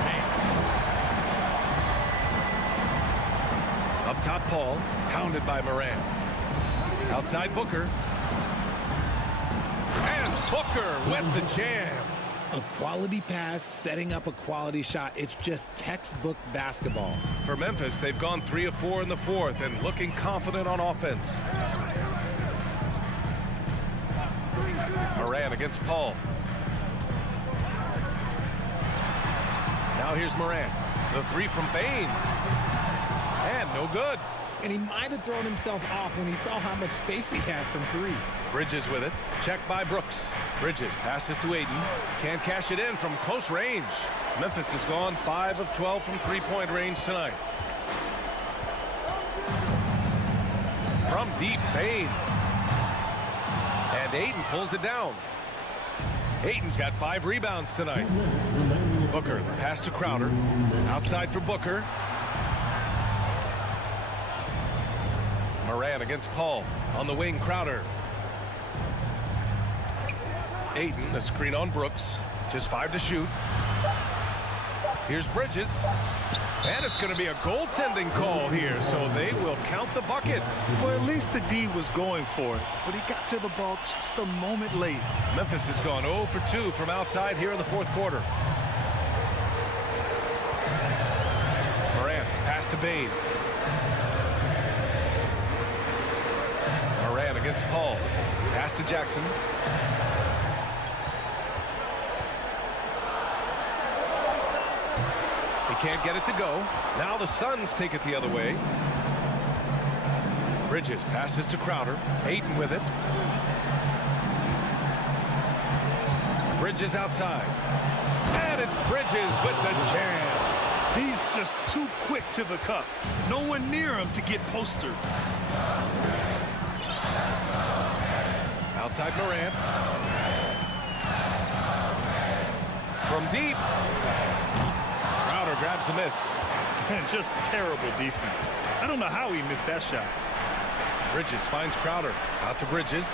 Man. Up top, Paul. Pounded by Morant. Outside Booker. And Booker with the jam. A quality pass, setting up a quality shot. It's just textbook basketball. For Memphis, they've gone 3 of 4 in the fourth and looking confident on offense. Morant against Paul. Now here's Morant. The three from Bain. And no good. And he might have thrown himself off when he saw how much space he had from 3. Bridges with it. Checked by Brooks. Bridges passes to Aiden. Can't cash it in from close range. Memphis has gone 5 of 12 from three-point range tonight. From deep, Bain. And Aiden pulls it down. Aiden's got 5 rebounds tonight. Booker, the pass to Crowder. Outside for Booker. Morant against Paul. On the wing, Crowder. Aiden, a screen on Brooks. Just 5 to shoot. Here's Bridges. And it's going to be a goaltending call here, so they will count the bucket. Well, at least the D was going for it, but he got to the ball just a moment late. Memphis has gone 0 for 2 from outside here in the fourth quarter. Morant, pass to Bain. Morant against Paul. Pass to Jackson. He can't get it to go. Now the Suns take it the other way. Bridges passes to Crowder. Aiden with it. Bridges outside. And it's Bridges with the jam. He's just too quick to the cup. No one near him to get postered. Outside Morant. From deep. Crowder grabs the miss. And just terrible defense. I don't know how he missed that shot. Bridges finds Crowder. Out to Bridges.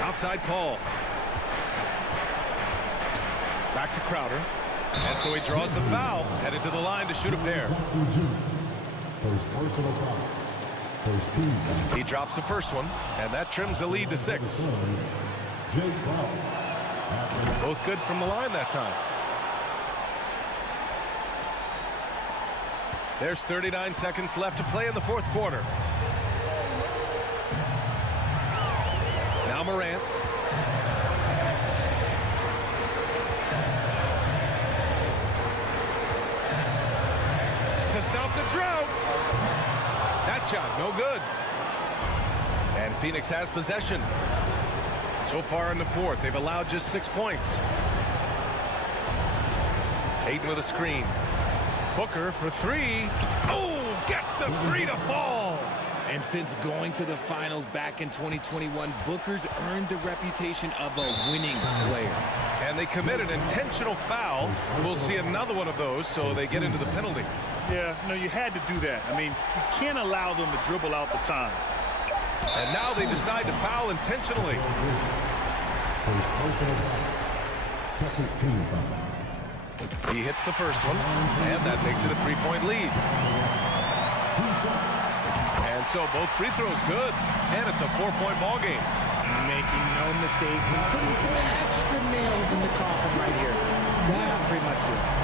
Outside Paul. Back to Crowder. And so he draws the foul. Headed to the line to shoot a pair. First personal foul. First team. He drops the first one. And that trims the lead to 6. Both good from the line that time. There's 39 seconds left to play in the fourth quarter. Now Morant. To stop the drought. That shot, no good. And Phoenix has possession. So far in the fourth, they've allowed just 6 points. Aiden with a screen. Booker for 3. Oh, gets the 3 to fall. And since going to the finals back in 2021, Booker's earned the reputation of a winning player. And they commit an intentional foul. We'll see another one of those, so they get into the penalty. Yeah, no, you had to do that. I mean, you can't allow them to dribble out the time. And now they decide to foul intentionally. Second team foul. He hits the first one, and that makes it a 3-point lead. And so both free throws good, and it's a 4-point ball game. Making no mistakes and putting some extra nails in the coffin right here. That's pretty much good.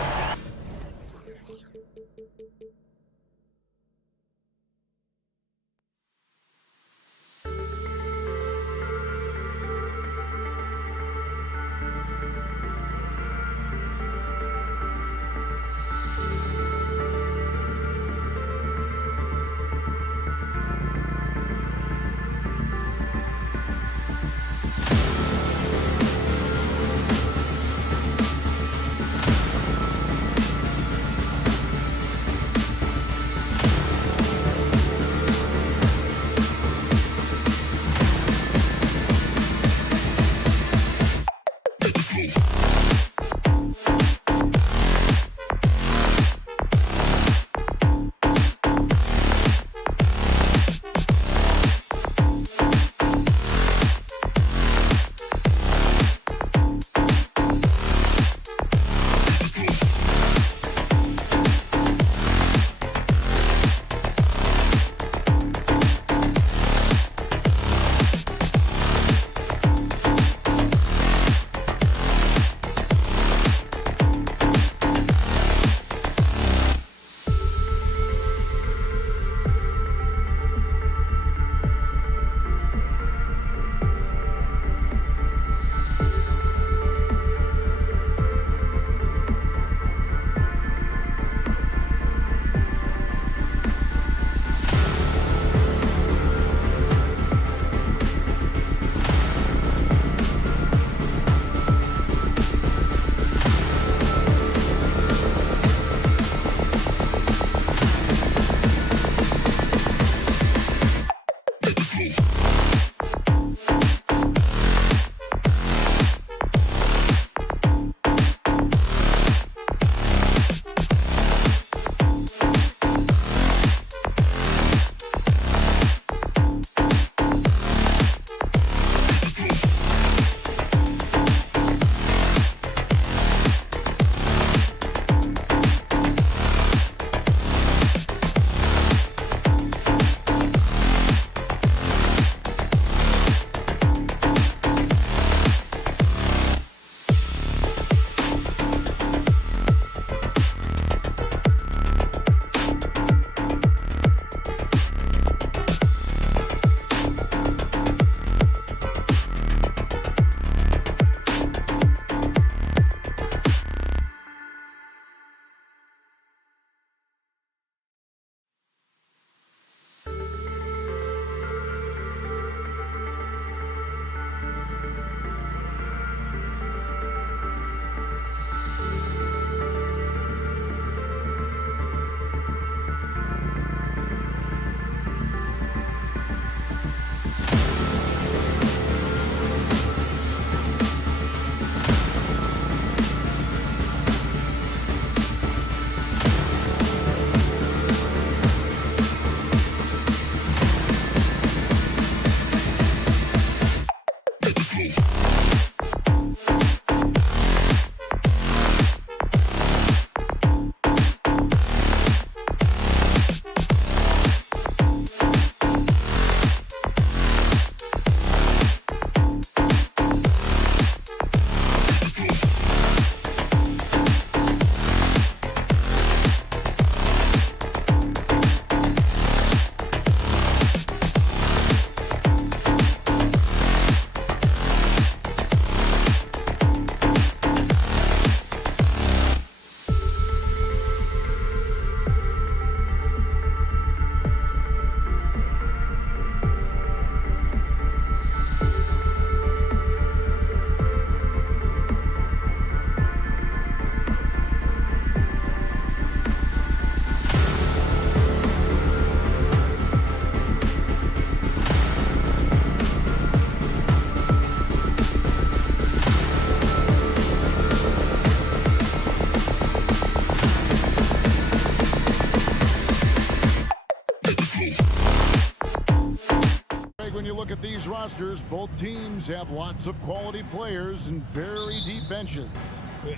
look at these rosters, both teams have lots of quality players and very deep benches.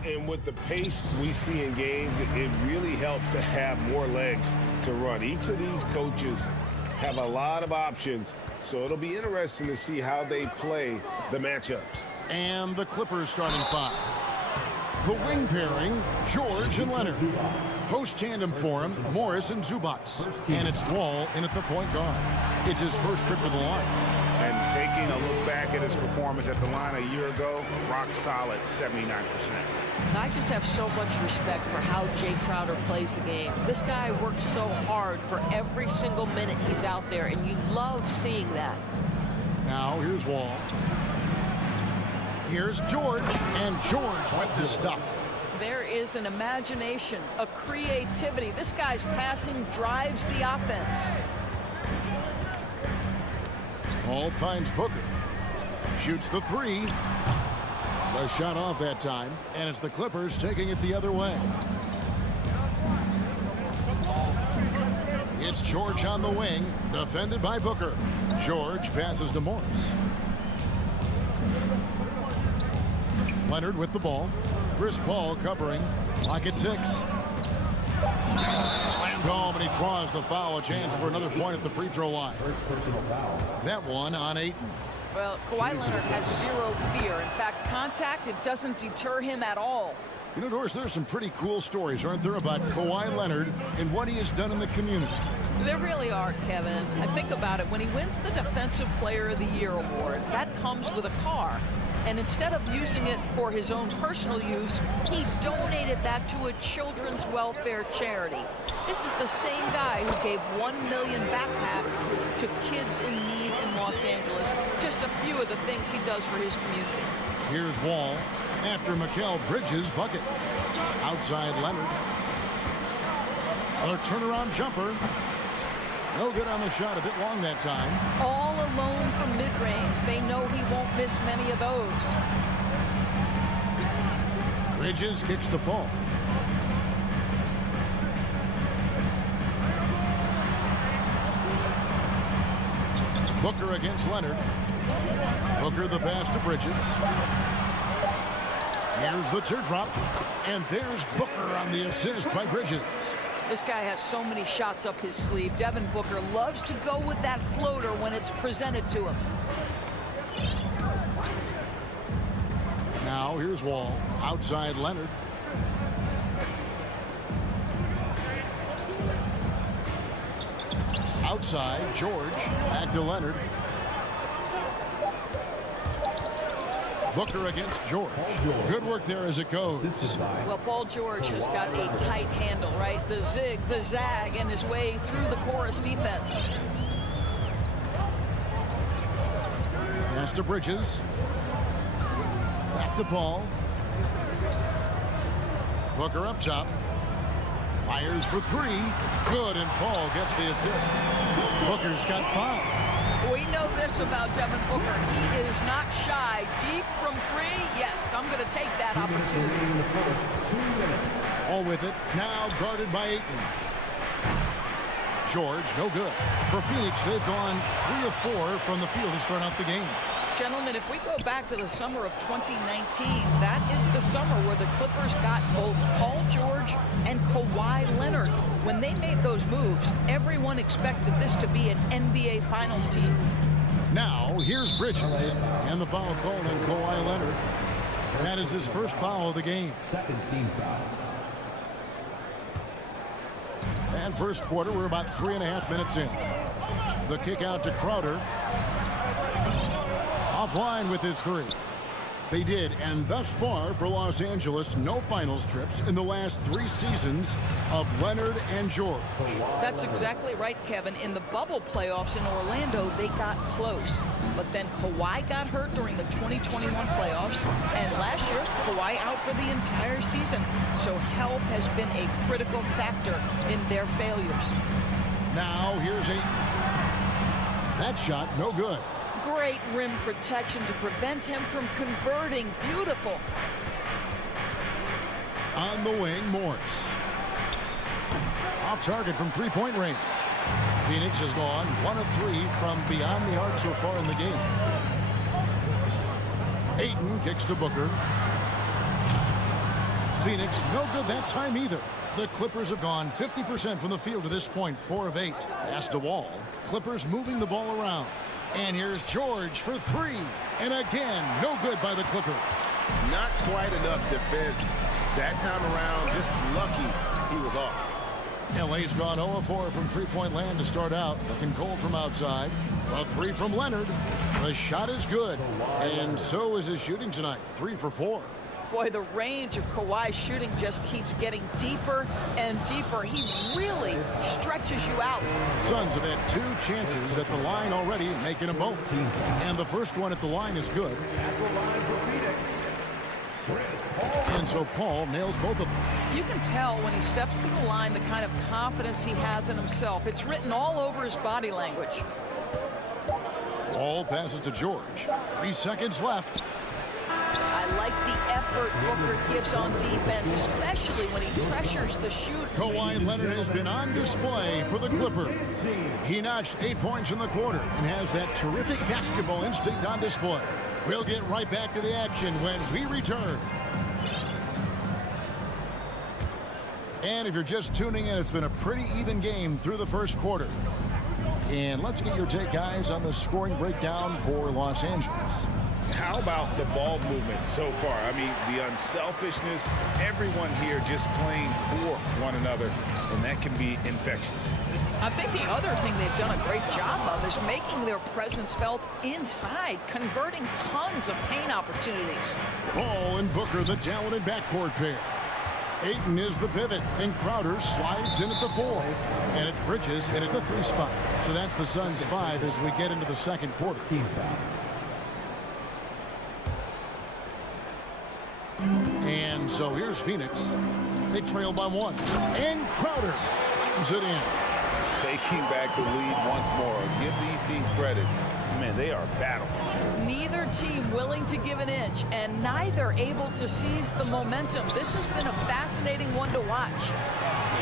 And with the pace we see in games, it really helps to have more legs to run. Each of these coaches have a lot of options, so it'll be interesting to see how they play the matchups. And the Clippers starting five. The wing pairing, George and Leonard. Post tandem for him, Morris and Zubac. And it's Wall in at the point guard. It's his first trip to the line. And taking a look back at his performance at the line a year ago, rock solid, 79%. I just have so much respect for how Jay Crowder plays the game. This guy works so hard for every single minute he's out there, and you love seeing that. Now here's Wall. Here's George, and George with the stuff. There is an imagination, a creativity. This guy's passing drives the offense. Ball finds Booker. Shoots the three. The shot off that time, and it's the Clippers taking it the other way. It's George on the wing, defended by Booker. George passes to Morris. Leonard with the ball. Chris Paul covering. Lock at 6. Slammed home, and he draws the foul. A chance for another point at the free throw line. That one on Ayton. Well, Kawhi Leonard has zero fear. In fact, contact, it doesn't deter him at all. You know, Doris, there's some pretty cool stories, aren't there, about Kawhi Leonard and what he has done in the community? There really are, Kevin. I think about it. When he wins the Defensive Player of the Year award, that comes with a car. And instead of using it for his own personal use, he donated that to a children's welfare charity. This is the same guy who gave 1 million backpacks to kids in need in Los Angeles. Just a few of the things he does for his community. Here's Wall after Mikal Bridges' bucket. Outside Leonard. A turnaround jumper. No good on the shot, a bit long that time. All alone from mid-range. They know he won't miss many of those. Bridges kicks to Paul. Booker against Leonard. Booker the pass to Bridges. Here's the teardrop. And there's Booker on the assist by Bridges. This guy has so many shots up his sleeve. Devin Booker loves to go with that floater when it's presented to him. Now here's Wall. Outside Leonard. Outside George. Back to Leonard. Booker against George. Good work there as it goes. Well, Paul George has got a tight handle, right? The zig, the zag, and his way through the porous defense. Pass to Bridges. Back to Paul. Booker up top. Fires for three. Good, and Paul gets the assist. Booker's got 5. We know this about Devin Booker. He is not shy. Deep from three, yes, I'm going to take that opportunity. All with it. Now guarded by Ayton. George, no good. For Phoenix, they've gone 3 of 4 from the field to start out the game. Gentlemen, if we go back to the summer of 2019, that is the summer where the Clippers got both Paul George and Kawhi Leonard. When they made those moves, everyone expected this to be an NBA Finals team. Now, here's Bridges. And the foul called on Kawhi Leonard. That is his first foul of the game. Second team foul. And first quarter, we're about 3.5 minutes in. The kick out to Crowder. Offline with his 3. They did, and thus far for Los Angeles, no finals trips in the last 3 seasons of Leonard and George. That's exactly right, Kevin. In the bubble playoffs in Orlando, they got close. But then Kawhi got hurt during the 2021 playoffs, and last year, Kawhi out for the entire season. So health has been a critical factor in their failures. Now, here's Ayton. That shot, no good. Great rim protection to prevent him from converting. Beautiful. On the wing, Morris. Off target from 3-point range. Phoenix has gone 1 of 3 from beyond the arc so far in the game. Ayton kicks to Booker. Phoenix no good that time either. The Clippers have gone 50% from the field to this point, 4 of 8. Pass to Wall. Clippers moving the ball around. And here's George for 3. And again, no good by the Clippers. Not quite enough defense that time around. Just lucky he was off. LA's gone 0 of 4 from three-point land to start out. Looking cold from outside. A 3 from Leonard. The shot is good. And so is his shooting tonight. 3 for 4. Boy, the range of Kawhi's shooting just keeps getting deeper and deeper. He really stretches you out. Suns have had 2 chances at the line already, making them both. And the first one at the line is good. And so Paul nails both of them. You can tell when he steps to the line the kind of confidence he has in himself. It's written all over his body language. Ball passes to George. 3 seconds left. I like the effort Booker gives on defense, especially when he pressures the shoot. Kawhi Leonard has been on display for the Clippers. He notched 8 points in the quarter and has that terrific basketball instinct on display. We'll get right back to the action when we return. And if you're just tuning in, it's been a pretty even game through the first quarter. And let's get your take, guys, on the scoring breakdown for Los Angeles. How about the ball movement so far? I mean, the unselfishness, everyone here just playing for one another, and that can be infectious. I think the other thing they've done a great job of is making their presence felt inside, converting tons of paint opportunities. Ball and Booker, the talented backcourt pair. Ayton is the pivot, and Crowder slides in at the 4. And it's Bridges in at the 3 spot. So that's the Suns' 5 as we get into the second quarter. And so here's Phoenix. They trail by 1. And Crowder slams it in. Taking back the lead once more. Give these teams credit. Man, they are battling. Neither team willing to give an inch, and neither able to seize the momentum. This has been a fascinating one to watch.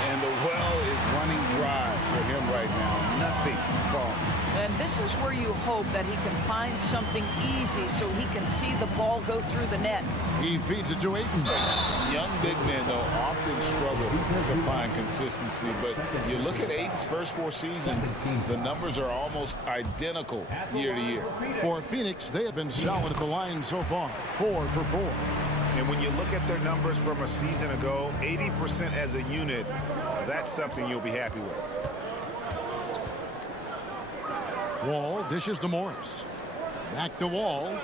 And the well is running dry for him right now. Nothing falling. And this is where you hope that he can find something easy so he can see the ball go through the net. He feeds it to Ayton. Young big men, though, often struggle to find consistency. But you look at Ayton's first 4 seasons, the numbers are almost identical year to year. For Phoenix, they have been solid at the line so far. 4 for 4. And when you look at their numbers from a season ago, 80% as a unit, that's something you'll be happy with. Wall dishes to Morris. Back to Wall.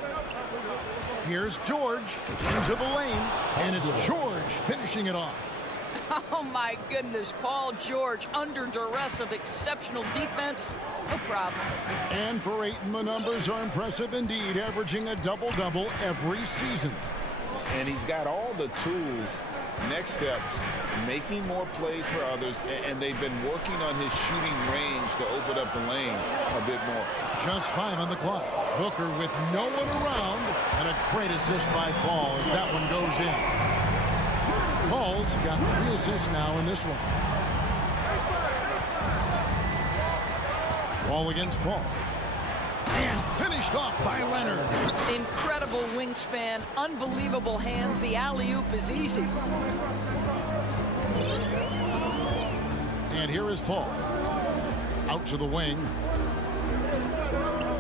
Here's George into the lane, and it's George finishing it off. Oh, my goodness. Paul George under duress of exceptional defense. No problem. And for Ayton, the numbers are impressive indeed, averaging a double-double every season. And he's got all the tools, next steps, making more plays for others, and they've been working on his shooting range to open up the lane a bit more. Just 5 on the clock. Booker with no one around, and a great assist by Paul as that one goes in. Paul's got 3 assists now in this one. Wall against Paul. And finished off by Leonard. Incredible wingspan, unbelievable hands. The alley-oop is easy. And here is Paul. Out to the wing.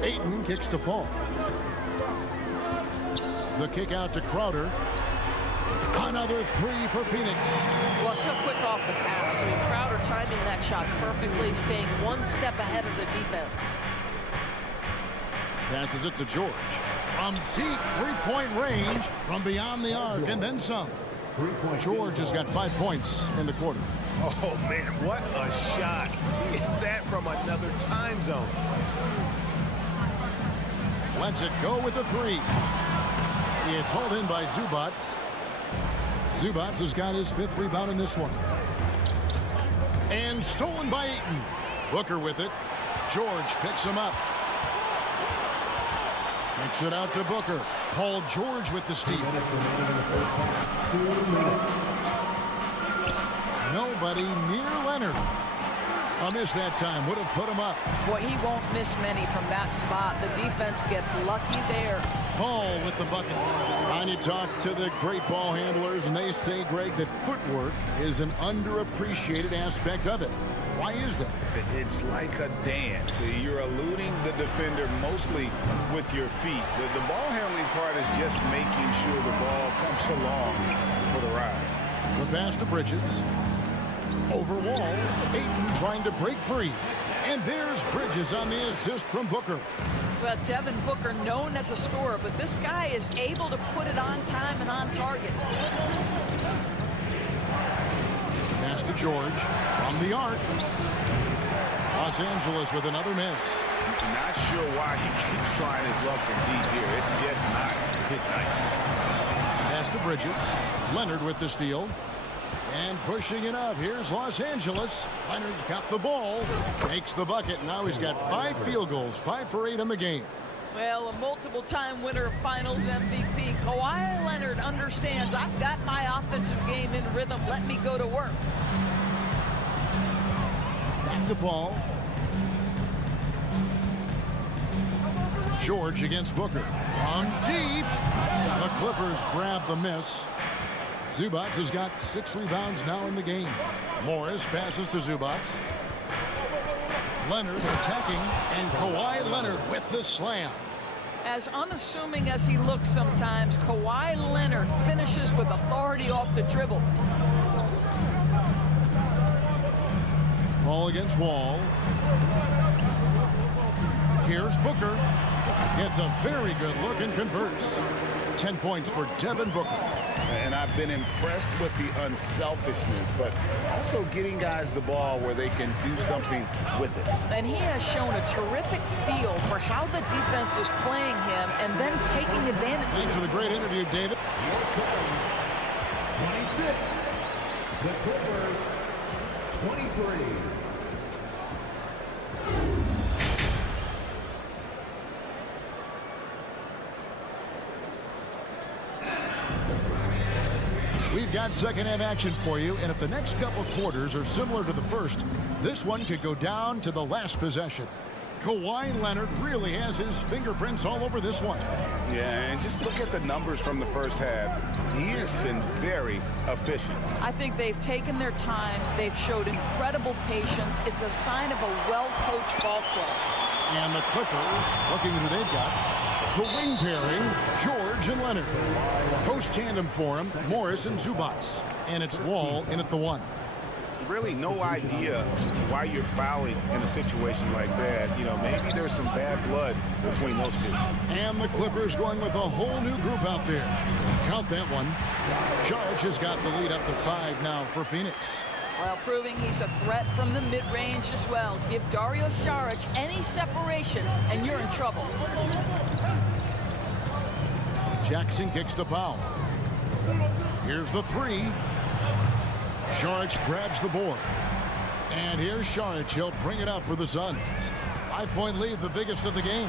Ayton kicks to Paul. The kick out to Crowder. Another 3 for Phoenix. Well, so quick off the pass. I mean, Crowder timing that shot perfectly, staying one step ahead of the defense. Passes it to George. From deep three-point range, from beyond the arc, and then some. George has got 5 points in the quarter. Oh, man, what a shot. Hit that from another time zone. Lets it go with the 3. It's hauled in by Zubac. Zubac has got his 5th rebound in this one. And stolen by Ayton. Booker with it. George picks him up. Kicks it out to Booker. Paul George with the steal. Nobody near Leonard. A miss that time would have put him up. Boy, he won't miss many from that spot. The defense gets lucky there. Paul with the bucket. And you talk to the great ball handlers, and they say, Greg, that footwork is an underappreciated aspect of it. Why is that? It's like a dance. You're eluding the defender mostly with your feet. The ball handling part is just making sure the ball comes along for the ride. The pass to Bridges. Over Wall. Ayton trying to break free. And there's Bridges on the assist from Booker. Well, Devin Booker, known as a scorer, but this guy is able to put it on time and on target. Pass to George from the arc. Los Angeles with another miss. Not sure why he keeps trying his luck from deep here. It's just not his night. Pass to Bridges. Leonard with the steal. And pushing it up. Here's Los Angeles. Leonard's got the ball. Makes the bucket. Now he's got 5 field goals. 5 for 8 in the game. Well, a multiple-time winner of Finals MVP, Kawhi Leonard understands I've got my offensive game in rhythm. Let me go to work. Back to Paul. George against Booker. From deep. The Clippers grab the miss. Zubac has got 6 rebounds now in the game. Morris passes to Zubac. Leonard attacking, and Kawhi Leonard with the slam. As unassuming as he looks sometimes, Kawhi Leonard finishes with authority off the dribble. Ball against Wall. Here's Booker. Gets a very good look and converts. 10 points for Devin Booker. And I've been impressed with the unselfishness, but also getting guys the ball where they can do something with it. And he has shown a terrific feel for how the defense is playing him and then taking advantage. Thanks for the great interview, David. 26. The Clippers, 23. We've got second half action for you, and if the next couple quarters are similar to the first, this one could go down to the last possession. Kawhi Leonard really has his fingerprints all over this one. Yeah, and just look at the numbers from the first half. He has been very efficient. I think they've taken their time. They've showed incredible patience. It's a sign of a well-coached ball club. And the Clippers, looking who they've got. The wing pairing, George and Leonard. Post tandem for him, Morris and Zubac. And it's Wall in at the 1. Really no idea why you're fouling in a situation like that. You know, maybe there's some bad blood between those two. And the Clippers going with a whole new group out there. Count that one. Saric has got the lead up to 5 now for Phoenix. While proving he's a threat from the mid-range as well. Give Dario Saric any separation, and you're in trouble. Jackson kicks to Powell. Here's the 3. Saric grabs the board. And here's Saric. He'll bring it up for the Suns. 5-point lead, the biggest of the game.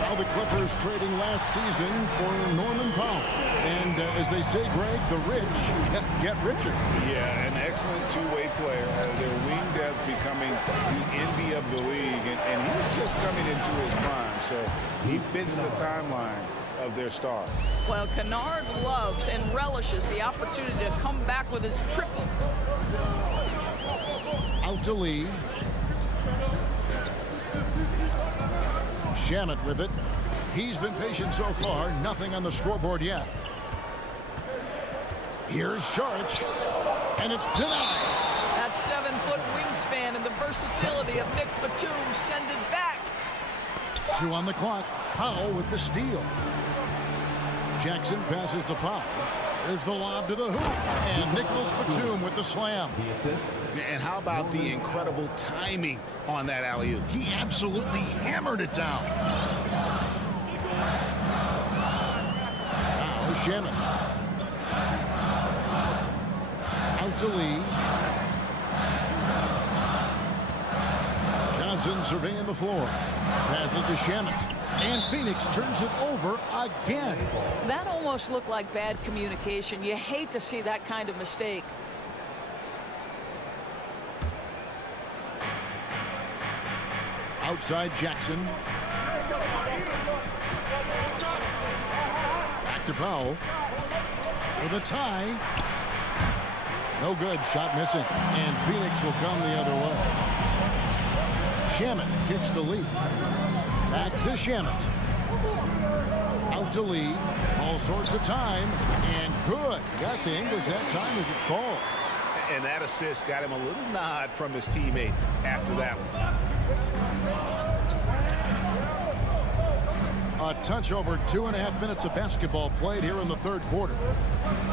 Now the Clippers trading last season for Norman Powell. And as they say, Greg, the rich get richer. Yeah, an excellent two-way player. Their wing depth becoming the envy of the league. And he's just coming into his prime. So he fits the timeline of their star. Well, Kennard loves and relishes the opportunity to come back with his triple. Out to Lee. Shamet with it. He's been patient so far. Nothing on the scoreboard yet. Here's Saric. And it's denied. That 7-foot wingspan and the versatility of Nick Batum send it back. 2 on the clock. Powell with the steal. Jackson passes to Powell. There's the lob to the hoop. And Nicholas Batum with the slam. And how about the incredible timing on that alley-oop? He absolutely hammered it down. Now Shamet. Out to Lee. Johnson surveying the floor. Passes to Shamet. And Phoenix turns it over again. That almost looked like bad communication. You hate to see that kind of mistake. outside Jackson. Back to Powell. For the tie. No good. Shot missing. And Phoenix will come the other way. Shamet kicks to Lee. Back to Shamet. Out to Lee. All sorts of time. And good. Got the Ingles that time as it falls. And that assist got him a little nod from his teammate after that one. A touch over 2.5 minutes of basketball played here in the third quarter.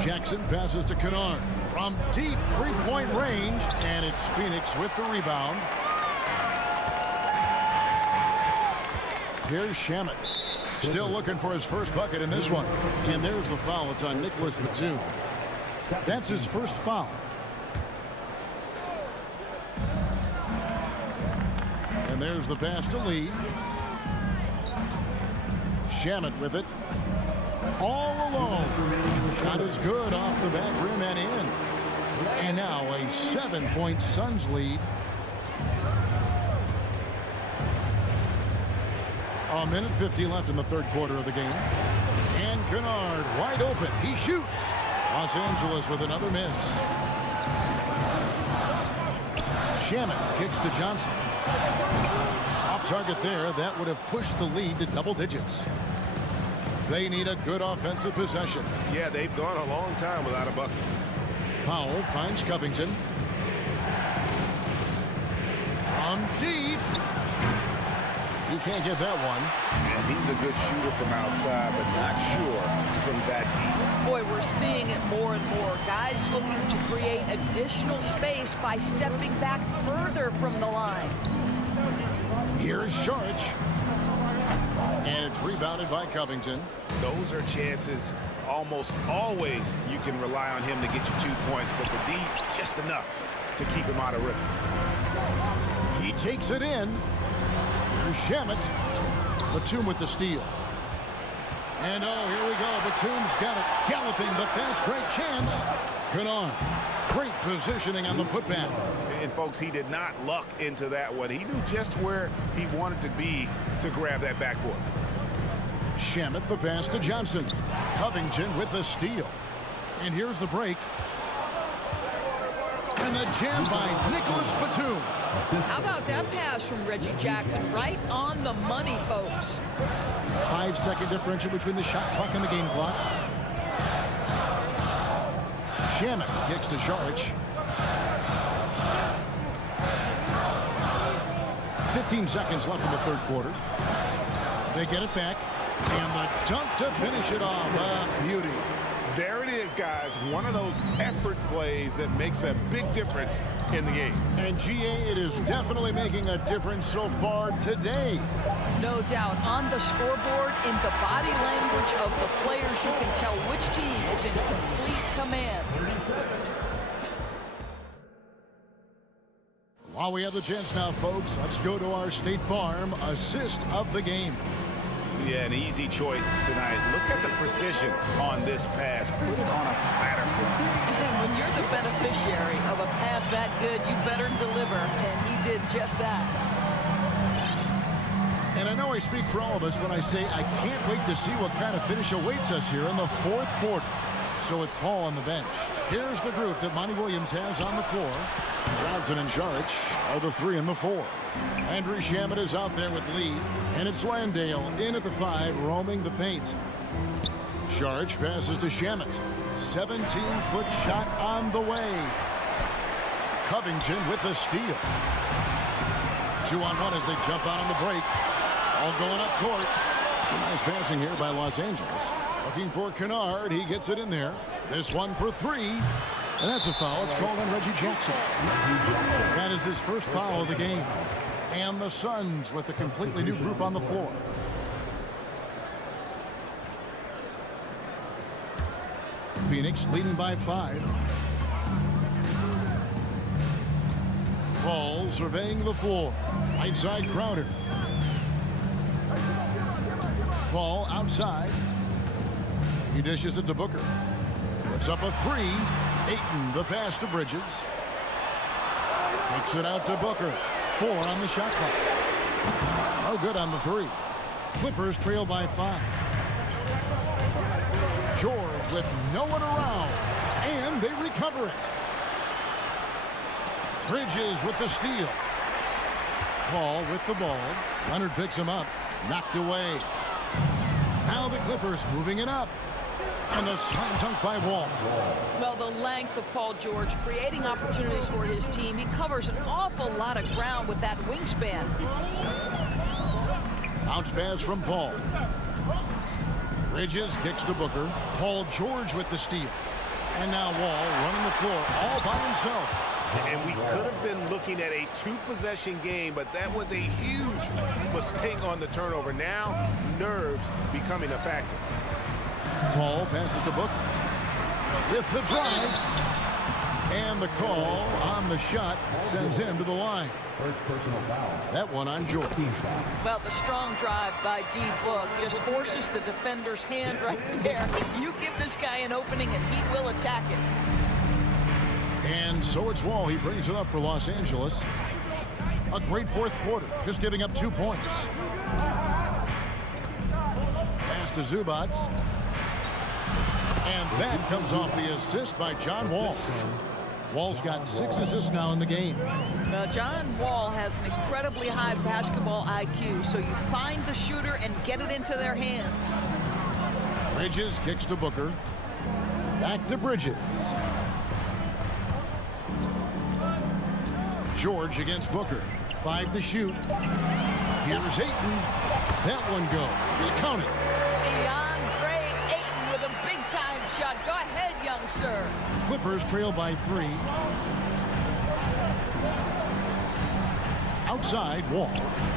Jackson passes to Kennard from deep three-point range, and it's Phoenix with the rebound. Here's Shamet. Still looking for his first bucket in this one. And there's the foul. It's on Nicholas Batum. That's his first foul. And there's the pass to Lee. Shamet with it. All alone. Shot is good off the back rim and in. And now a 7-point Suns lead. A minute 50 left in the third quarter of the game. And Kennard wide open. He shoots. Los Angeles with another miss. Shamet kicks to Johnson. Off target there. That would have pushed the lead to double digits. They need a good offensive possession. Yeah, they've gone a long time without a bucket. Powell finds Covington. Deep. He can't get that one. And he's a good shooter from outside, but not sure from that deep. Boy, we're seeing it more and more. Guys looking to create additional space by stepping back further from the line. Here's Sharch. And it's rebounded by Covington. Those are chances almost always you can rely on him to get you 2 points, but the D, just enough to keep him out of rhythm. He takes it in. Here's Shamet. Batum with the steal. And oh, here we go. Batum's got it. Galloping the fast break chance. Kennard. Great positioning on the putback. And folks, he did not luck into that one. He knew just where he wanted to be to grab that backboard. Shamet the pass to Johnson. Covington with the steal. And here's the break. And the jam by Nicholas Batum. How about that pass from Reggie Jackson? Right on the money, folks. 5-second differential between the shot clock and the game clock. Shamet kicks to Sharch. 15 seconds left in the third quarter. They get it back. And the dunk to finish it off. Beauty. There it is, guys. One of those effort plays that makes a big difference in the game. And GA, it is definitely making a difference so far today. No doubt. On the scoreboard, in the body language of the players, you can tell which team is in complete command. While we have the chance now, folks, let's go to our State Farm assist of the game. Yeah, an easy choice tonight. Look at the precision on this pass. Put it on a platter for him. And when you're the beneficiary of a pass that good, you better deliver, and he did just that. And I know I speak for all of us when I say I can't wait to see what kind of finish awaits us here in the fourth quarter. So with Paul on the bench, here's the group that Monty Williams has on the floor. Johnson and Sharch are the 3 and the 4. Andrew Shamet is out there with Lee, and it's Landale in at the 5, roaming the paint. Sharch passes to Shamet. 17-foot shot on the way. Covington with the steal. 2-on-1 as they jump out on the break. All going up court. Nice passing here by Los Angeles. Looking for Kennard. He gets it in there. This one for 3. And that's a foul. It's called on Reggie Jackson. That is his first foul of the game. And the Suns with a completely new group on the floor. Phoenix leading by 5. Paul surveying the floor. Right side Crowder. Paul outside. He dishes it to Booker. Puts up a 3. Ayton the pass to Bridges. Kicks it out to Booker. 4 on the shot clock. No good on the three. Clippers trail by 5. George with no one around, and they recover it. Bridges with the steal. Paul with the ball. Leonard picks him up. Knocked away. Now the Clippers moving it up. And the slam dunk by Wall. Well, the length of Paul George creating opportunities for his team. He covers an awful lot of ground with that wingspan. Bounce pass from Paul. Bridges kicks to Booker. Paul George with the steal. And now Wall running the floor all by himself. And we could have been looking at a 2-possession game, but that was a huge mistake on the turnover. Now, nerves becoming a factor. Paul passes to Booker. With the drive. And the call on the shot sends him to the line. First personal foul. That one on George. Well, the strong drive by D. Book just forces the defender's hand right there. You give this guy an opening and he will attack it. And so it's Wall. He brings it up for Los Angeles. A great fourth quarter, just giving up 2 points. Pass to Zubac. And that comes off the assist by John Wall. Wall's got 6 assists now in the game. Now, John Wall has an incredibly high basketball IQ, so you find the shooter and get it into their hands. Bridges kicks to Booker. Back to Bridges. George against Booker. 5 to shoot. Here's Ayton. That one goes. Count it. DeAndre Ayton with a big-time shot. Go ahead, young sir. Clippers trail by 3. Outside, Wall.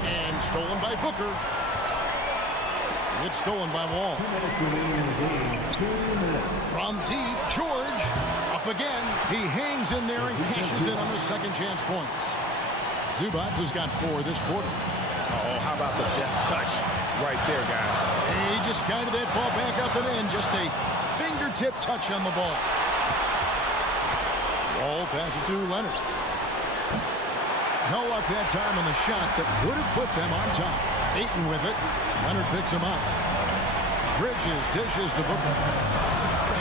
And stolen by Booker. It's stolen by Wall. 2 minutes remaining in the game. 2 minutes. From deep, George. Up again. He hangs in there and cashes in on the second chance points. Zubac has got 4 this quarter. Oh, how about the deft touch right there, guys? He just guided that ball back up and in. Just a fingertip touch on the ball. Wall passes to Leonard. No luck that time on the shot that would have put them on top. Ayton with it. Leonard picks him up. Bridges dishes to Booker.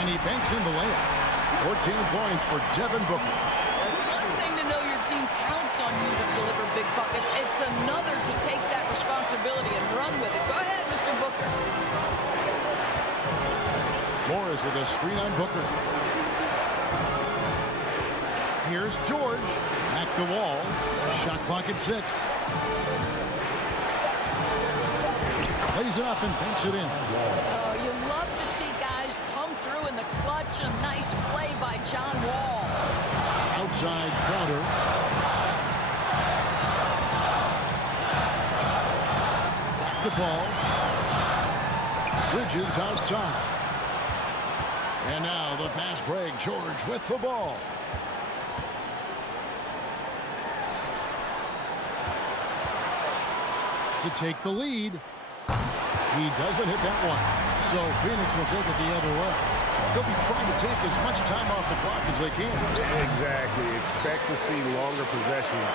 And he banks in the layup. 14 points for Devin Booker. It's one thing to know your team counts on you to deliver big buckets. It's another to take that responsibility and run with it. Go ahead, Mr. Booker. Morris with a screen on Booker. Here's George. Back to Wall. Shot clock at 6. Lays it up and banks it in. Oh, you love to see guys come through in the clutch. A nice play by John Wall. Outside Crowder. Back to Paul. Bridges outside. And now the fast break. George with the ball. To take the lead. He doesn't hit that one. So Phoenix will take it the other way. They'll be trying to take as much time off the clock as they can. Exactly. Expect to see longer possessions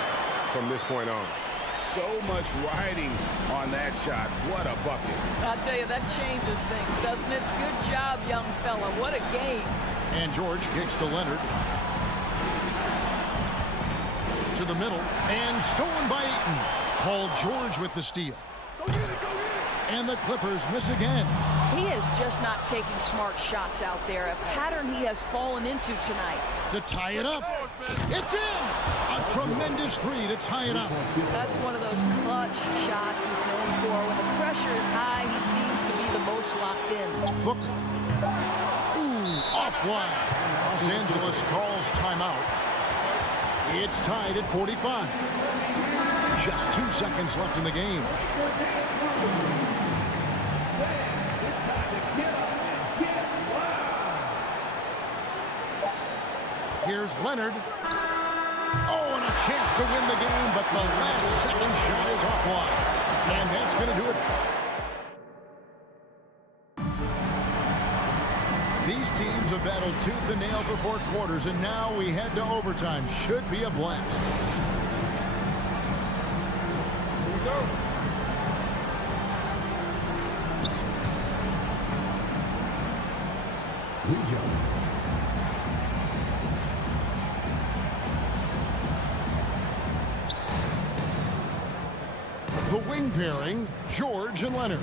from this point on. So much riding on that shot. What a bucket. I'll tell you, that changes things, doesn't it? Good job, young fella. What a game. And George kicks to Leonard. To the middle. And stolen by Ayton. Paul George with the steal. And the Clippers miss again. He is just not taking smart shots out there. A pattern he has fallen into tonight. To tie it up. It's in! A tremendous 3 to tie it up. That's one of those clutch shots he's known for. When the pressure is high, he seems to be the most locked in. Booker. Ooh, offline. Los Angeles calls timeout. It's tied at 45. Just 2 seconds left in the game. Here's Leonard. Oh, and a chance to win the game, but the last second shot is offline. And that's going to do it. These teams have battled tooth and nail for 4 quarters, and now we head to overtime. Should be a blast. go. The wing pairing, George and Leonard.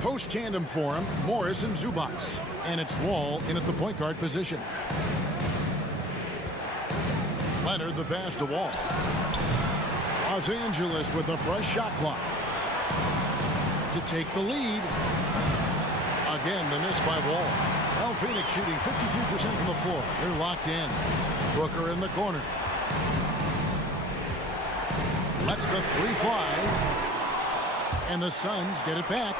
Post tandem for him, Morris and Zubats. And it's Wall in at the point guard position. Leonard the pass to Wall. Los Angeles with a fresh shot clock. To take the lead. Again, the miss by Wall. Well, Phoenix shooting 53% from the floor. They're locked in. Booker in the corner. Lets the three fly. And the Suns get it back.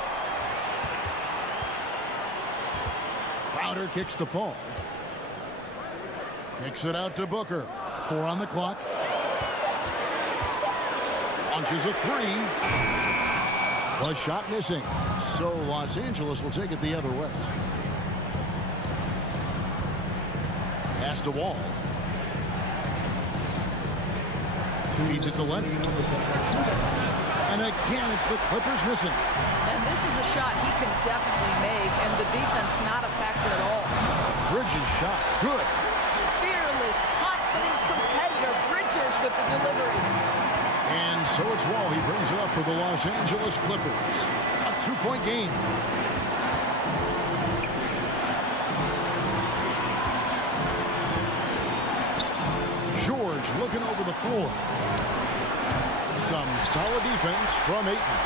Crowder kicks to Paul. Kicks it out to Booker. 4 on the clock. Launches a three. The shot missing. So Los Angeles will take it the other way. Pass to Wall. Feeds it to Leonard. And again, it's the Clippers missing. And this is a shot he can definitely make, and the defense not a factor at all. Bridges shot. Good. Fearless, confident competitor. Bridges with the delivery. And so it's Wall. He brings it up for the Los Angeles Clippers. A 2-point game. George looking over the floor. Some solid defense from Ayton.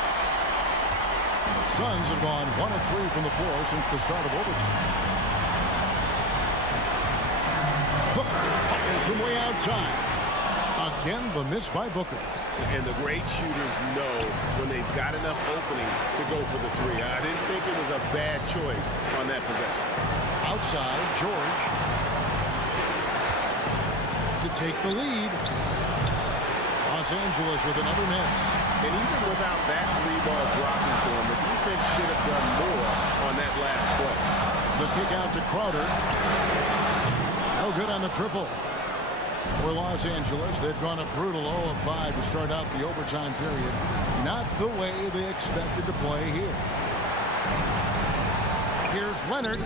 Suns have gone 1 of 3 from the floor since the start of overtime. Booker fires from way outside. Again, the miss by Booker. And the great shooters know when they've got enough opening to go for the three. I didn't think it was a bad choice on that possession. Outside, George. To take the lead. Los Angeles with another miss. And even without that three ball dropping for him, the defense should have done more on that last play. The kick out to Crowder. No good on the triple. For Los Angeles, they've gone a brutal 0 of 5 to start out the overtime period. Not the way they expected to play here. Here's Leonard.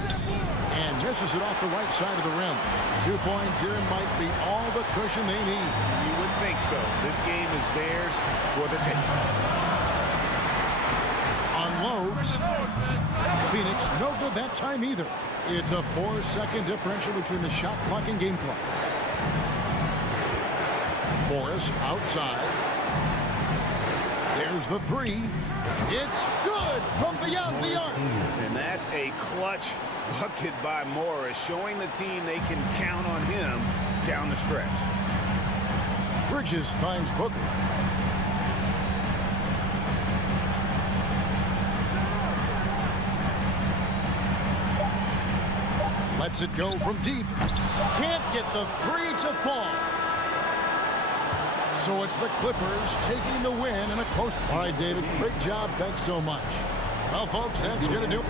And misses it off the right side of the rim. 2 points here might be all the cushion they need. You would think so. This game is theirs for the taking. Unloads. Phoenix, no good that time either. It's a 4-second differential between the shot clock and game clock. Morris outside. There's the three. It's good from beyond the arc. And that's a clutch bucket by Morris, showing the team they can count on him down the stretch. Bridges finds Booker. Lets it go from deep. Can't get the three to fall. So it's the Clippers taking the win in a close. All right, David, great job. Thanks so much. Well, folks, that's going to do it.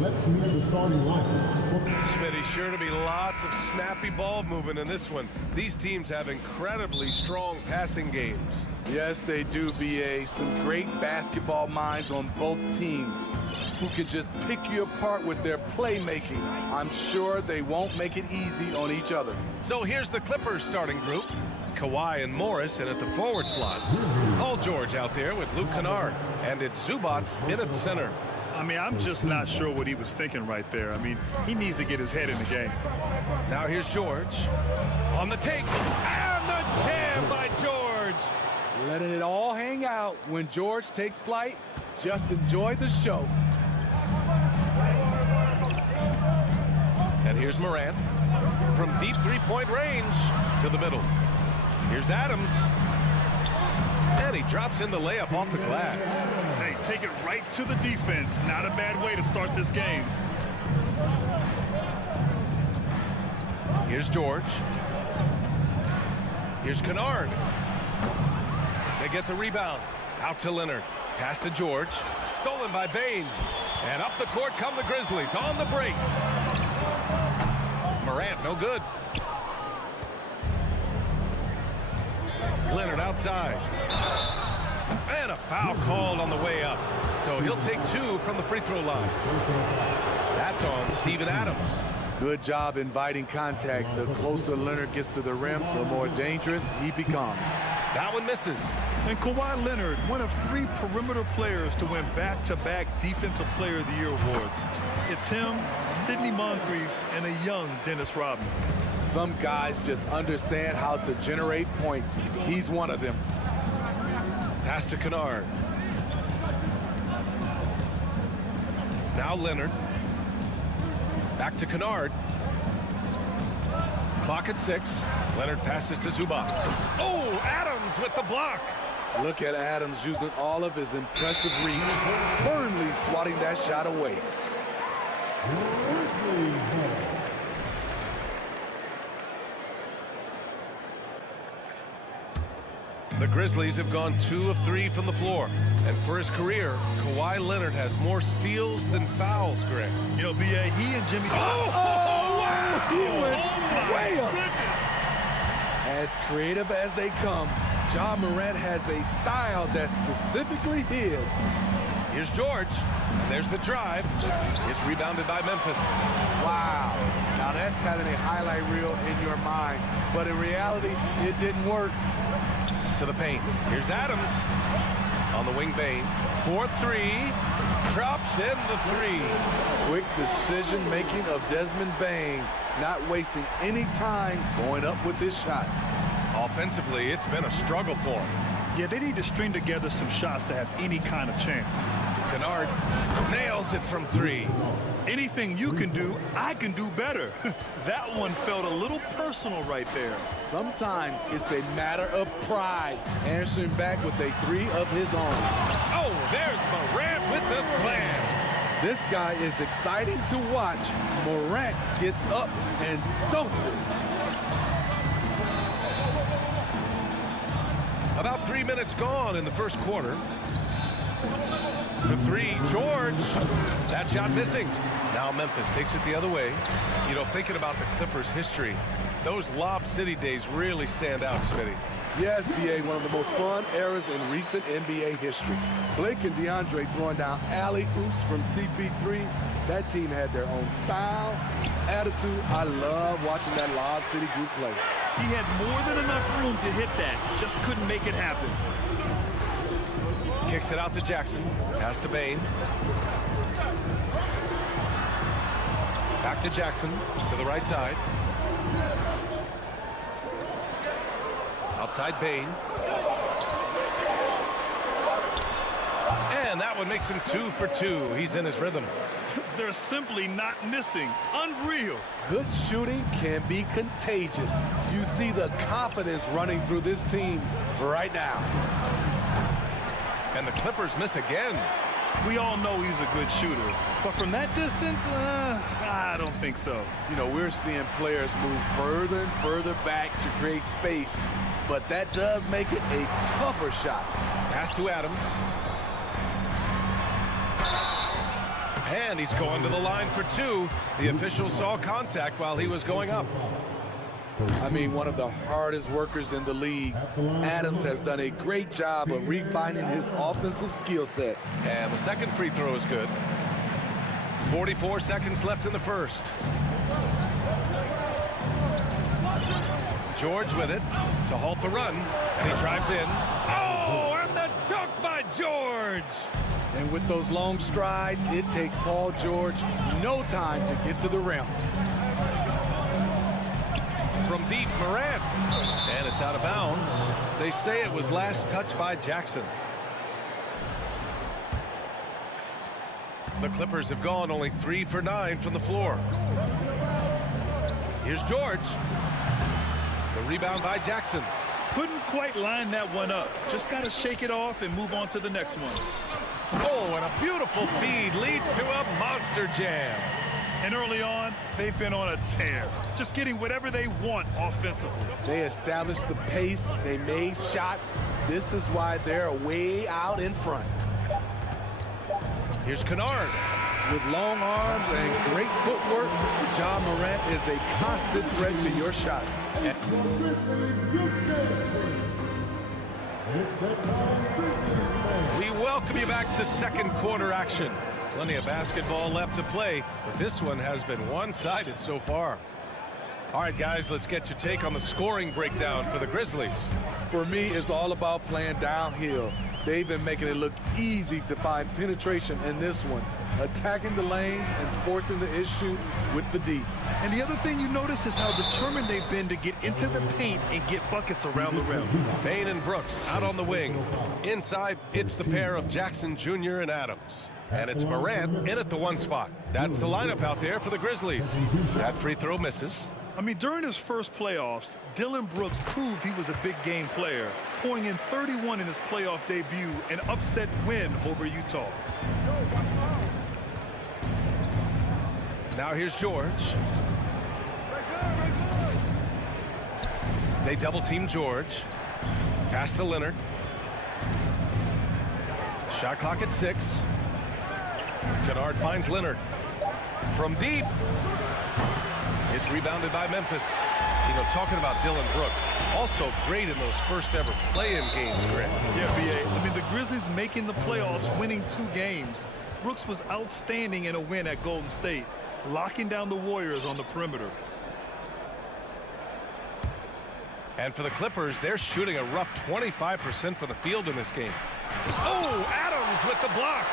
Let's meet the starting lineup. Smitty, sure to be lots of snappy ball movement in this one. These teams have incredibly strong passing games. Yes, they do, B.A. Some great basketball minds on both teams who can just pick you apart with their playmaking. I'm sure they won't make it easy on each other. So here's the Clippers starting group. Kawhi and Morris in at the forward slots. Paul George out there with Luke Kennard. And it's Zubats in at center. I mean, I'm just not sure what he was thinking right there. I mean, he needs to get his head in the game. Now here's George on the take. And the jam by George. Letting it all hang out when George takes flight. Just enjoy the show. And here's Morant from deep three-point range to the middle. Here's Adams. And he drops in the layup off the glass. Hey, take it right to the defense. Not a bad way to start this game. Here's George. Here's Kennard. They get the rebound. Out to Leonard. Pass to George. Stolen by Bain. And up the court come the Grizzlies on the break. Morant, no good. Leonard outside. And a foul called on the way up. So he'll take 2 from the free throw line. That's on Steven Adams. Good job inviting contact. The closer Leonard gets to the rim, the more dangerous he becomes. That one misses. And Kawhi Leonard, one of 3 perimeter players to win back-to-back Defensive Player of the Year awards. It's him, Sidney Moncrief, and a young Dennis Rodman. Some guys just understand how to generate points. He's one of them. Pass to Kennard. Now Leonard. Back to Kennard. Clock at 6. Leonard passes to Zubats. Oh, Adams with the block. Look at Adams using all of his impressive reach, firmly swatting that shot away. The Grizzlies have gone 2 of 3 from the floor. And for his career, Kawhi Leonard has more steals than fouls, Greg. You know, B.A., he and Jimmy... wow! He went way up. Goodness. As creative as they come, Ja Morant has a style that's specifically his. Here's George. And there's the drive. It's rebounded by Memphis. Wow. Now that's having a highlight reel in your mind. But in reality, it didn't work. To the paint. Here's Adams. On the wing, Bain. 4-3. Drops in the 3. Quick decision-making of Desmond Bain. Not wasting any time going up with this shot. Offensively, it's been a struggle for him. Yeah, they need to string together some shots to have any kind of chance. Kennard nails it from 3. Anything you can do, I can do better. That one felt a little personal right there. Sometimes it's a matter of pride, answering back with a 3 of his own. Oh, there's Morant with the slam. This guy is exciting to watch. Morant gets up and dunks it. About 3 minutes gone in the first quarter. The 3, George. That shot missing. Now Memphis takes it the other way. You know, thinking about the Clippers' history, those Lob City days really stand out, Smitty. Yes, B.A., one of the most fun eras in recent NBA history. Blake and DeAndre throwing down alley-oops from CP3. That team had their own style, attitude. I love watching that Lob City group play. He had more than enough room to hit that. Just couldn't make it happen. Kicks it out to Jackson. Pass to Bain. Back to Jackson to the right side. Outside Bain. And that one makes him 2 for 2. He's in his rhythm. They're simply not missing. Unreal. Good shooting can be contagious. You see the confidence running through this team right now. And the Clippers miss again. We all know he's a good shooter. But from that distance, I don't think so. You know, we're seeing players move further and further back to create space. But that does make it a tougher shot. Pass to Adams. And he's going to the line for two. The official saw contact while he was going up. I mean, one of the hardest workers in the league. Adams has done a great job of refining his offensive skill set. And the second free throw is good. 44 seconds left in the first. George with it to halt the run. And he drives in. Oh, and the dunk by George. And with those long strides, it takes Paul George no time to get to the rim. From deep, Morant. And it's out of bounds. They say it was last touched by Jackson. The Clippers have gone only 3 for 9 from the floor. Here's George. The rebound by Jackson. Couldn't quite line that one up. Just got to shake it off and move on to the next one. Oh, and a beautiful feed leads to a monster jam. And early on, they've been on a tear, just getting whatever they want offensively. They established the pace. They made shots. This is why they're way out in front. Here's Kennard. With long arms and great footwork, John Morant is a constant threat to your shot. We welcome you back to second quarter action. Plenty of basketball left to play, but this one has been one-sided so far. All right, guys, let's get your take on the scoring breakdown for the Grizzlies. For me, it's all about playing downhill. They've been making it look easy to find penetration in this one, attacking the lanes and forcing the issue with the D. And the other thing you notice is how determined they've been to get into the paint and get buckets around the rim. Bain and Brooks out on the wing. Inside, it's the pair of Jackson Jr. and Adams. And it's Morant in at the one spot. That's the lineup out there for the Grizzlies. That free throw misses. I mean, during his first playoffs, Dylan Brooks proved he was a big game player, pouring in 31 in his playoff debut, an upset win over Utah. Now here's George. They double team George. Pass to Leonard. Shot clock at 6. Kennard finds Leonard. From deep. It's rebounded by Memphis. You know, talking about Dylan Brooks, also great in those first ever play-in games, Greg. Yeah, B.A. I mean, the Grizzlies making the playoffs, winning 2 games. Brooks was outstanding in a win at Golden State, locking down the Warriors on the perimeter. And for the Clippers, they're shooting a rough 25% from the field in this game. Oh, Adams with the block.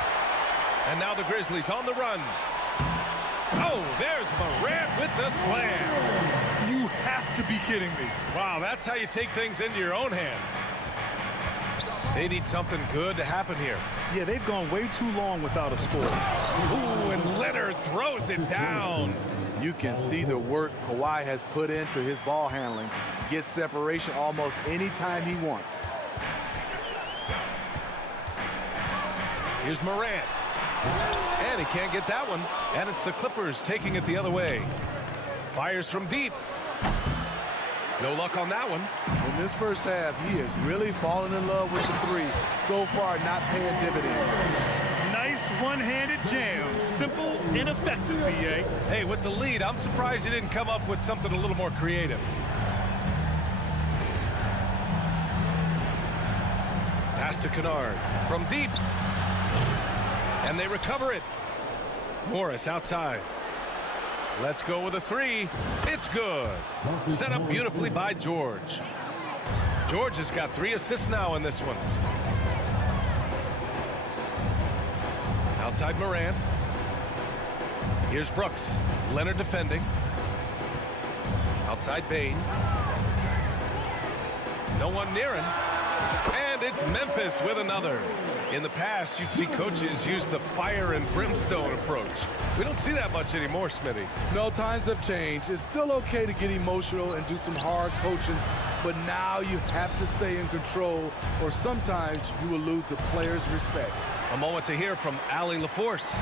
And now the Grizzlies on the run. Oh, there's Morant with the slam. You have to be kidding me. Wow, that's how you take things into your own hands. They need something good to happen here. Yeah, they've gone way too long without a score. Ooh, and Leonard throws it down. You can see the work Kawhi has put into his ball handling. Gets separation almost any time he wants. Here's Morant. And he can't get that one. And it's the Clippers taking it the other way. Fires from deep. No luck on that one. In this first half, he is really falling in love with the 3. So far, not paying dividends. Nice one-handed jam. Simple and effective, B.A. Hey, with the lead, I'm surprised he didn't come up with something a little more creative. Pass to Kennard. From deep. And they recover it. Morris outside. Let's go with a 3. It's good. Set up beautifully by George. George has got 3 assists now in this one. Outside Morant. Here's Brooks. Leonard defending. Outside Bain. No one near him. And it's Memphis with another. In the past, you'd see coaches use the fire and brimstone approach. We don't see that much anymore, Smitty. No, times have changed. It's still okay to get emotional and do some hard coaching, but now you have to stay in control, or sometimes you will lose the players' respect. A moment to hear from Allie LaForce.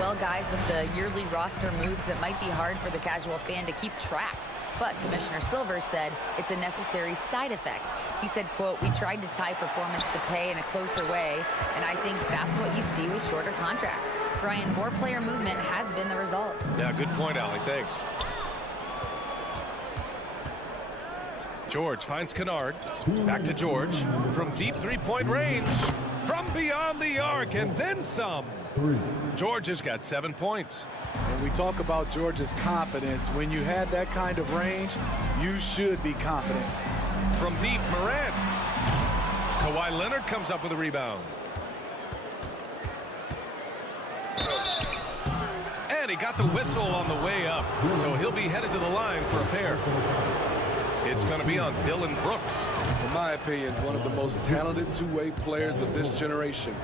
Well, guys, with the yearly roster moves, it might be hard for the casual fan to keep track. But Commissioner Silver said it's a necessary side effect. He said, quote, "We tried to tie performance to pay in a closer way, and I think that's what you see with shorter contracts." Brian, more player movement has been the result. Yeah, good point, Allie. Thanks. George finds Kennard. Back to George. From deep three-point range. From beyond the arc, and then some. George has got 7 points. When we talk about George's confidence, when you have that kind of range, you should be confident. From deep, Morant. Kawhi Leonard comes up with a rebound. And he got the whistle on the way up, so he'll be headed to the line for a pair. It's going to be on Dylan Brooks. In my opinion, one of the most talented two-way players of this generation.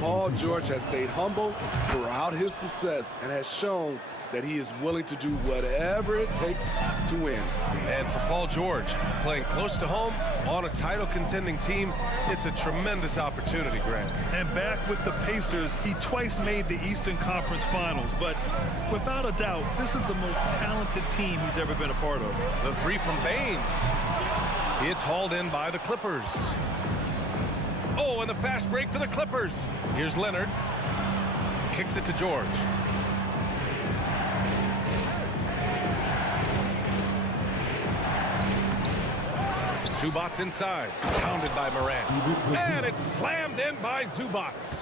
Paul George has stayed humble throughout his success and has shown that he is willing to do whatever it takes to win. And for Paul George, playing close to home on a title-contending team, it's a tremendous opportunity, Grant. And back with the Pacers, he twice made the Eastern Conference Finals. But without a doubt, this is the most talented team he's ever been a part of. The three from Bain. It's hauled in by the Clippers. Oh, and the fast break for the Clippers. Here's Leonard. Kicks it to George. Zubats inside. Pounded by Morant. And it's slammed in by Zubats.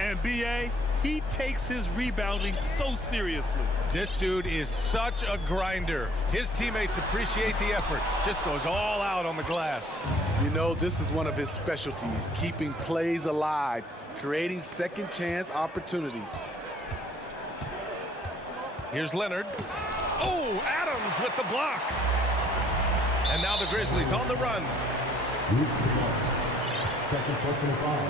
And B.A., he takes his rebounding so seriously. This dude is such a grinder. His teammates appreciate the effort. Just goes all out on the glass. You know, this is one of his specialties, keeping plays alive, creating second chance opportunities. Here's Leonard. Oh, Adams with the block. And now the Grizzlies on the run. Second personal foul.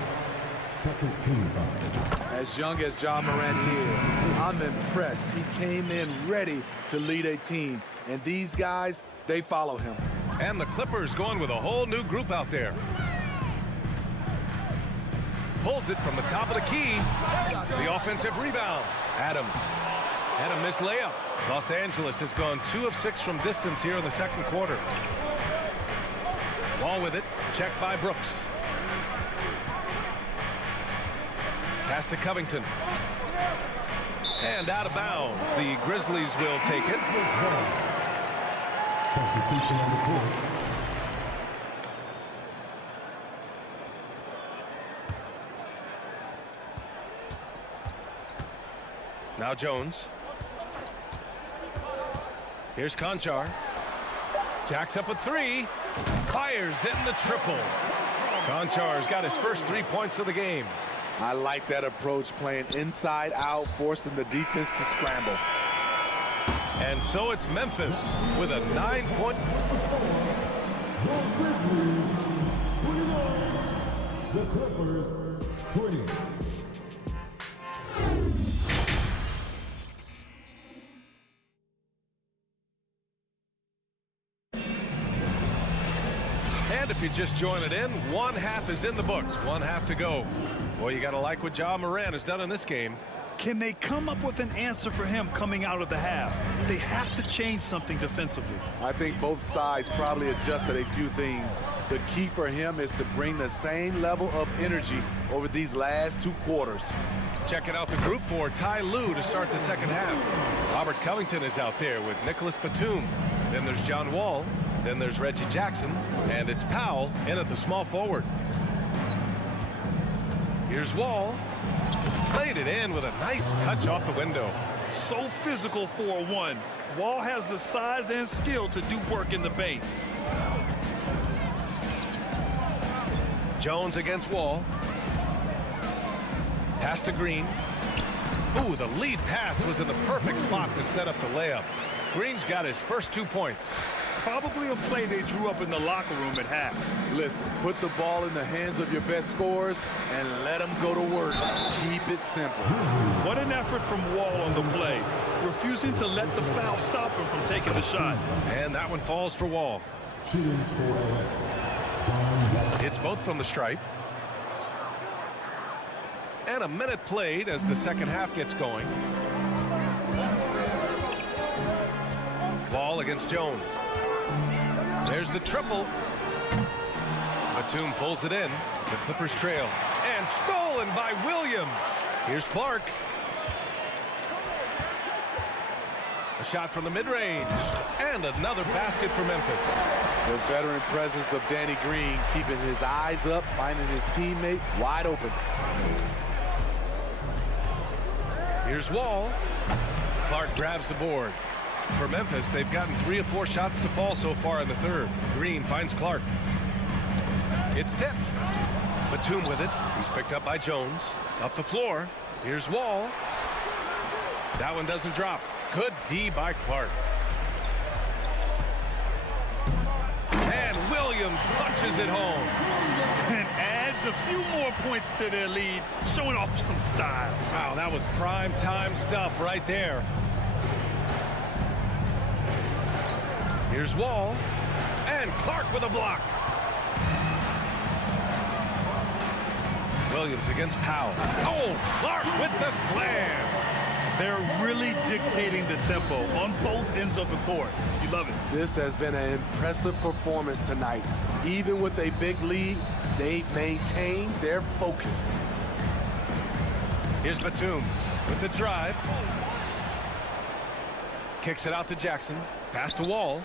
Second team foul. As young as Ja Morant is, I'm impressed. He came in ready to lead a team. And these guys, they follow him. And the Clippers going with a whole new group out there. Pulls it from the top of the key. The offensive rebound. Adams. And a missed layup. Los Angeles has gone 2 of 6 from distance here in the second quarter. Ball with it. Checked by Brooks. Pass to Covington. And out of bounds. The Grizzlies will take it. Substitution on the court. Now Jones. Here's Conchar. Jacks up a 3. Fires in the triple. Conchar's got his first 3 points of the game. I like that approach, playing inside out, forcing the defense to scramble. And so it's Memphis with a 9-point. The Clippers 20. And if you just join it in, 1/2 is in the books. 1/2 to go. Boy, you got to like what Ja Morant has done in this game. Can they come up with an answer for him coming out of the half? They have to change something defensively. I think both sides probably adjusted a few things. The key for him is to bring the same level of energy over these last 2 quarters. Checking out the group for Ty Lue to start the second half. Robert Covington is out there with Nicholas Batum. Then there's John Wall. Then there's Reggie Jackson. And it's Powell in at the small forward. Here's Wall. Laid it in with a nice touch off the window. So physical for a 1. Wall has the size and skill to do work in the paint. Jones against Wall. Pass to Green. Ooh, the lead pass was in the perfect spot to set up the layup. Green's got his first 2 points. Probably a play they drew up in the locker room at half. Listen, put the ball in the hands of your best scorers and let them go to work. Keep it simple. What an effort from Wall on the play, refusing to let the foul stop him from taking the shot. And that one falls for Wall. It's both from the stripe. And a minute played as the second half gets going. Ball against against Jones. There's the triple. Batum pulls it in. The Clippers trail. And stolen by Williams. Here's Clark. A shot from the mid-range. And another basket for Memphis. The veteran presence of Danny Green keeping his eyes up, finding his teammate wide open. Here's Wall. Clark grabs the board. For Memphis, they've gotten 3 of 4 shots to fall so far in the third. Green finds Clark. It's tipped. Batum with it. He's picked up by Jones. Up the floor. Here's Wall. That one doesn't drop. Good D by Clark. And Williams punches it home. And adds a few more points to their lead, showing off some style. Wow, that was prime time stuff right there. Here's Wall. And Clark with a block. Williams against Powell. Oh, Clark with the slam. They're really dictating the tempo on both ends of the court. You love it. This has been an impressive performance tonight. Even with a big lead, they've maintained their focus. Here's Batum with the drive. Kicks it out to Jackson. Pass to Wall.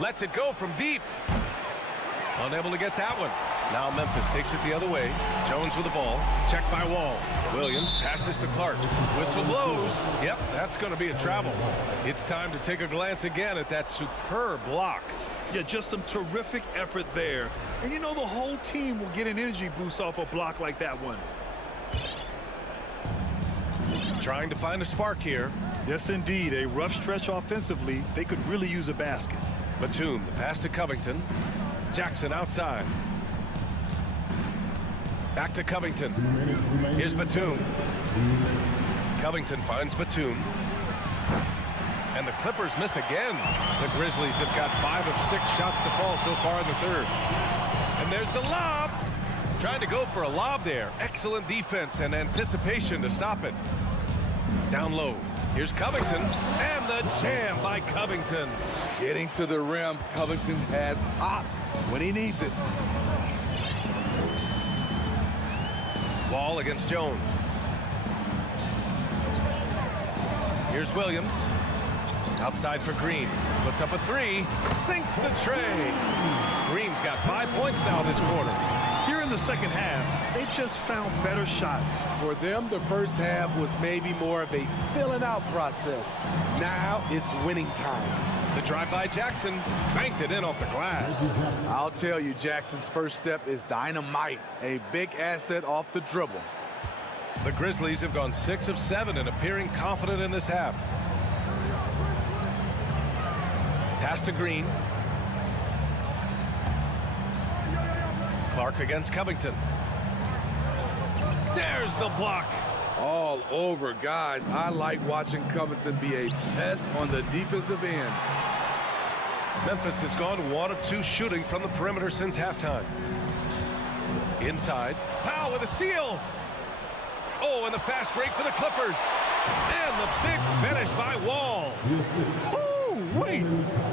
Lets it go from deep. Unable to get that one. Now Memphis takes it the other way. Jones with the ball. Checked by Wall. Williams passes to Clark. Whistle blows. Yep, that's going to be a travel. It's time to take a glance again at that superb block. Yeah, just some terrific effort there. And you know the whole team will get an energy boost off a block like that one. Trying to find a spark here. Yes, indeed. A rough stretch offensively. They could really use a basket. Batum, the pass to Covington. Jackson outside. Back to Covington. Here's Batum. Covington finds Batum. And the Clippers miss again. The Grizzlies have got 5 of 6 shots to fall so far in the third. And there's the lob. Trying to go for a lob there. Excellent defense and anticipation to stop it. Down low. Here's Covington. And the jam by Covington. Getting to the rim, Covington has hops when he needs it. Wall against Jones. Here's Williams. Outside for Green. Puts up a 3. Sinks the tray. Green's got 5 points now this quarter. Here in the second half, they just found better shots. For them, the first half was maybe more of a filling out process. Now it's winning time. The drive by Jackson. Banked it in off the glass. I'll tell you, Jackson's first step is dynamite. A big asset off the dribble. The Grizzlies have gone 6 of 7 and appearing confident in this half. Pass to Green. Clark against Covington. There's the block. All over, guys. I like watching Covington be a pest on the defensive end. Memphis has gone 1 of 2 shooting from the perimeter since halftime. Inside. Powell with a steal. Oh, and the fast break for the Clippers. And the big finish by Wall. Oh, wait.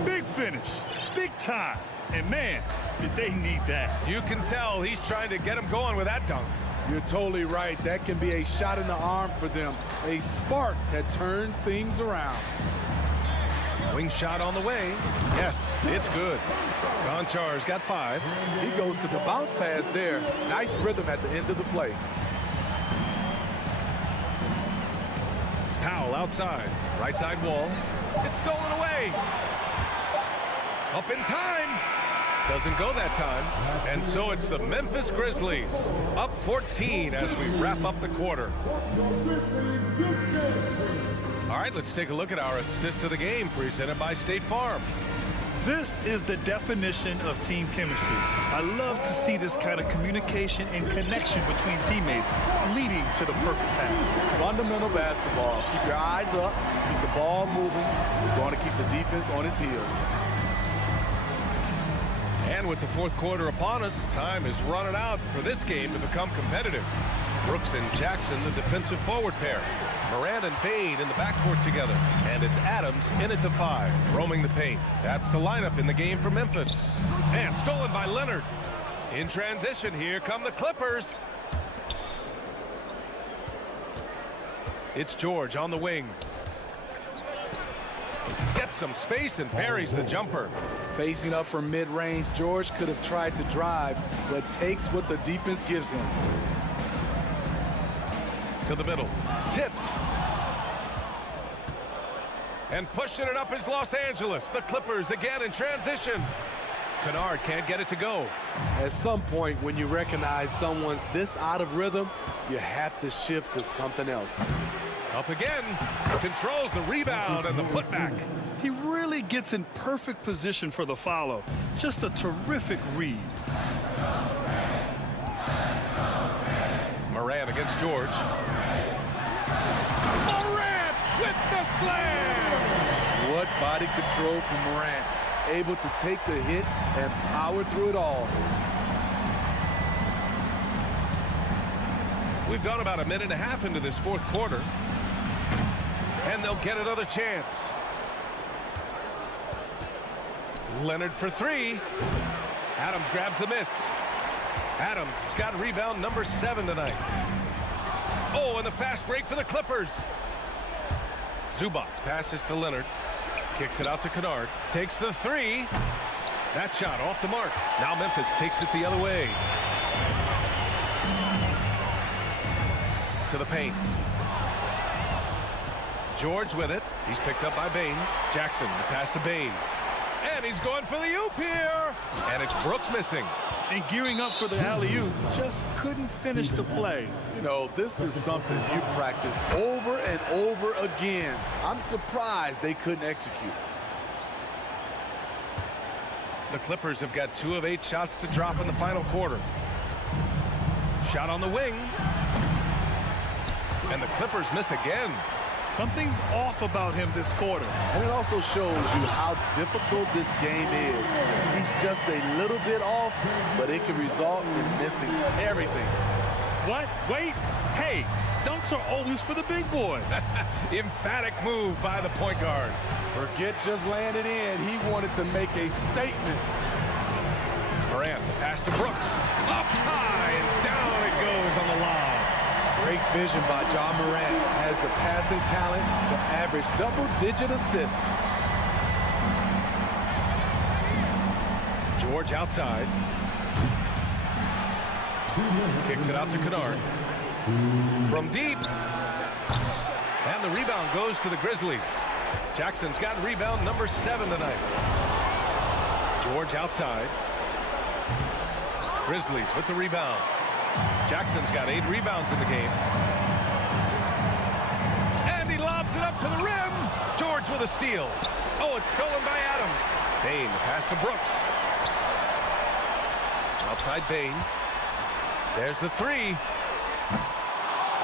Big finish. Big time. And, man, did they need that. You can tell he's trying to get him going with that dunk. You're totally right. That can be a shot in the arm for them. A spark that turned things around. Wing shot on the way. Yes, it's good. Gonchar's got 5. He goes to the bounce pass there. Nice rhythm at the end of the play. Powell outside. Right side Wall. It's stolen away. Up in time. Doesn't go that time. And so it's the Memphis Grizzlies. Up 14 as we wrap up the quarter. All right, let's take a look at our assist of the game presented by State Farm. This is the definition of team chemistry. I love to see this kind of communication and connection between teammates leading to the perfect pass. Fundamental basketball. Keep your eyes up. Keep the ball moving. You're going to keep the defense on its heels. And with the fourth quarter upon us, time is running out for this game to become competitive. Brooks and Jackson, the defensive forward pair. Morant and Bane in the backcourt together. And it's Adams in at the 5, roaming the paint. That's the lineup in the game for Memphis. And stolen by Leonard. In transition, here come the Clippers. It's George on the wing. Gets some space and buries the jumper. Facing up from mid-range, George could have tried to drive, but takes what the defense gives him. To the middle. Tipped. And pushing it up is Los Angeles. The Clippers again in transition. Kennard can't get it to go. At some point, when you recognize someone's this out of rhythm, you have to shift to something else. Up again. Controls the rebound and the putback. He really gets in perfect position for the follow. Just a terrific read. Morant against George. Morant with the slam! What body control from Morant. Able to take the hit and power through it all. We've gone about a minute and a half into this fourth quarter. And they'll get another chance. Leonard for 3. Adams grabs the miss. Adams has got rebound number 7 tonight. Oh, and the fast break for the Clippers. Zubac passes to Leonard. Kicks it out to Kennard. Takes the 3. That shot off the mark. Now Memphis takes it the other way. To the paint. George with it. He's picked up by Bane. Jackson, the pass to Bane. And he's going for the oop here. And it's Brooks missing. And gearing up for the alley-oop, just couldn't finish the play. You know, this is something you practice over and over again. I'm surprised they couldn't execute. The Clippers have got 2 of 8 shots to drop in the final quarter. Shot on the wing. And the Clippers miss again. Something's off about him this quarter. And it also shows you how difficult this game is. He's just a little bit off, but it can result in missing everything. What? Wait. Hey, dunks are always for the big boys. Emphatic move by the point guard. Forget just landed in. He wanted to make a statement. Morant, the pass to Brooks. Up high and down it goes on the lob. Great vision by John Morant. Has the passing talent to average double-digit assists. George outside. Kicks it out to Kennard. From deep. And the rebound goes to the Grizzlies. Jackson's got rebound number 7 tonight. George outside. Grizzlies with the rebound. Jackson's got 8 rebounds in the game. And he lobs it up to the rim. George with a steal. Oh, it's stolen by Adams. Bane, the pass to Brooks. Outside Bane. There's the 3.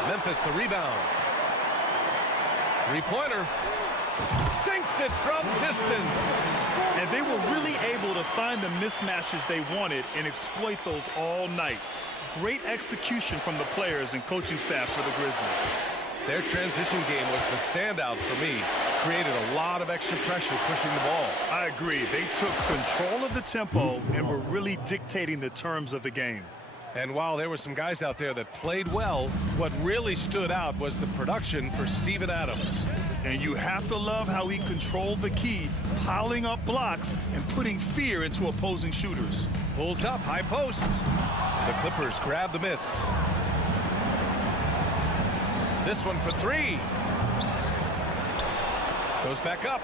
Memphis the rebound. 3-pointer. Sinks it from distance. And they were really able to find the mismatches they wanted and exploit those all night. Great execution from the players and coaching staff for the Grizzlies. Their transition game was the standout for me. Created a lot of extra pressure pushing the ball. I agree. They took control of the tempo and were really dictating the terms of the game. And while there were some guys out there that played well, what really stood out was the production for Steven Adams. And you have to love how he controlled the key, piling up blocks and putting fear into opposing shooters. Pulls up, high post. The Clippers grab the miss. This one for 3. Goes back up.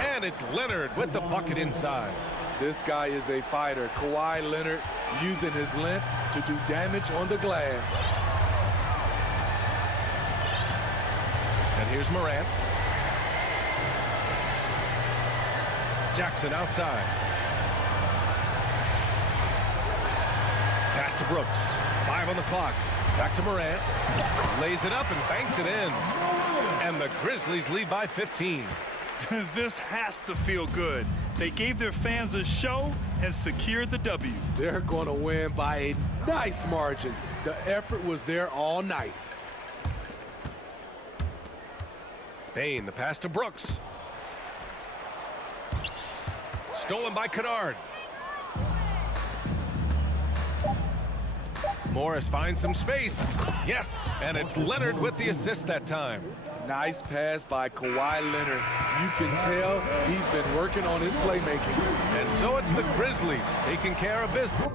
And it's Leonard with the bucket inside. This guy is a fighter. Kawhi Leonard using his length to do damage on the glass. And here's Morant. Jackson outside. Pass to Brooks. 5 on the clock. Back to Morant. Lays it up and banks it in. And the Grizzlies lead by 15. This has to feel good. They gave their fans a show and secured the W. They're going to win by a nice margin. The effort was there all night. Bain, the pass to Brooks. Stolen by Kennard. Morris finds some space. Yes, and it's Leonard with the assist that time. Nice pass by Kawhi Leonard. You can tell he's been working on his playmaking. And so it's the Grizzlies taking care of business.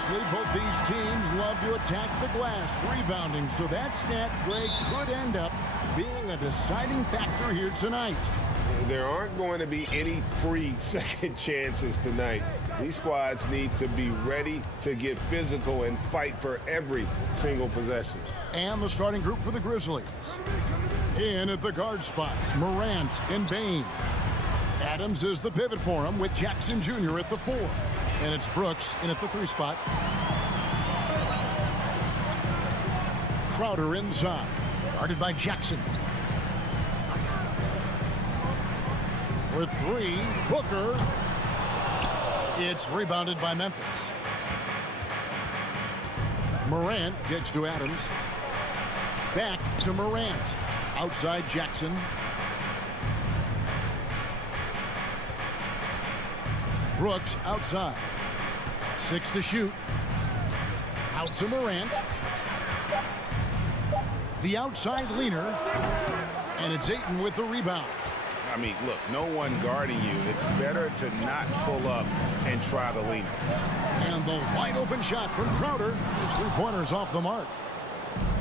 Obviously, both these teams love to attack the glass, rebounding, so that stat, Greg, could end up being a deciding factor here tonight. There aren't going to be any free second chances tonight. These squads need to be ready to get physical and fight for every single possession. And the starting group for the Grizzlies. In at the guard spots, Morant and Bane. Adams is the pivot for him with Jackson Jr. at the 4. And it's Brooks in at the 3 spot. Crowder inside, guarded by Jackson. For 3, Booker. It's rebounded by Memphis. Morant gets to Adams. Back to Morant. Outside Jackson. Brooks outside. 6 to shoot. Out to Morant. The outside leaner. And it's Ayton with the rebound. I mean, look, no one guarding you. It's better to not pull up and try the leaner. And the wide open shot from Crowder. His 3-pointers off the mark.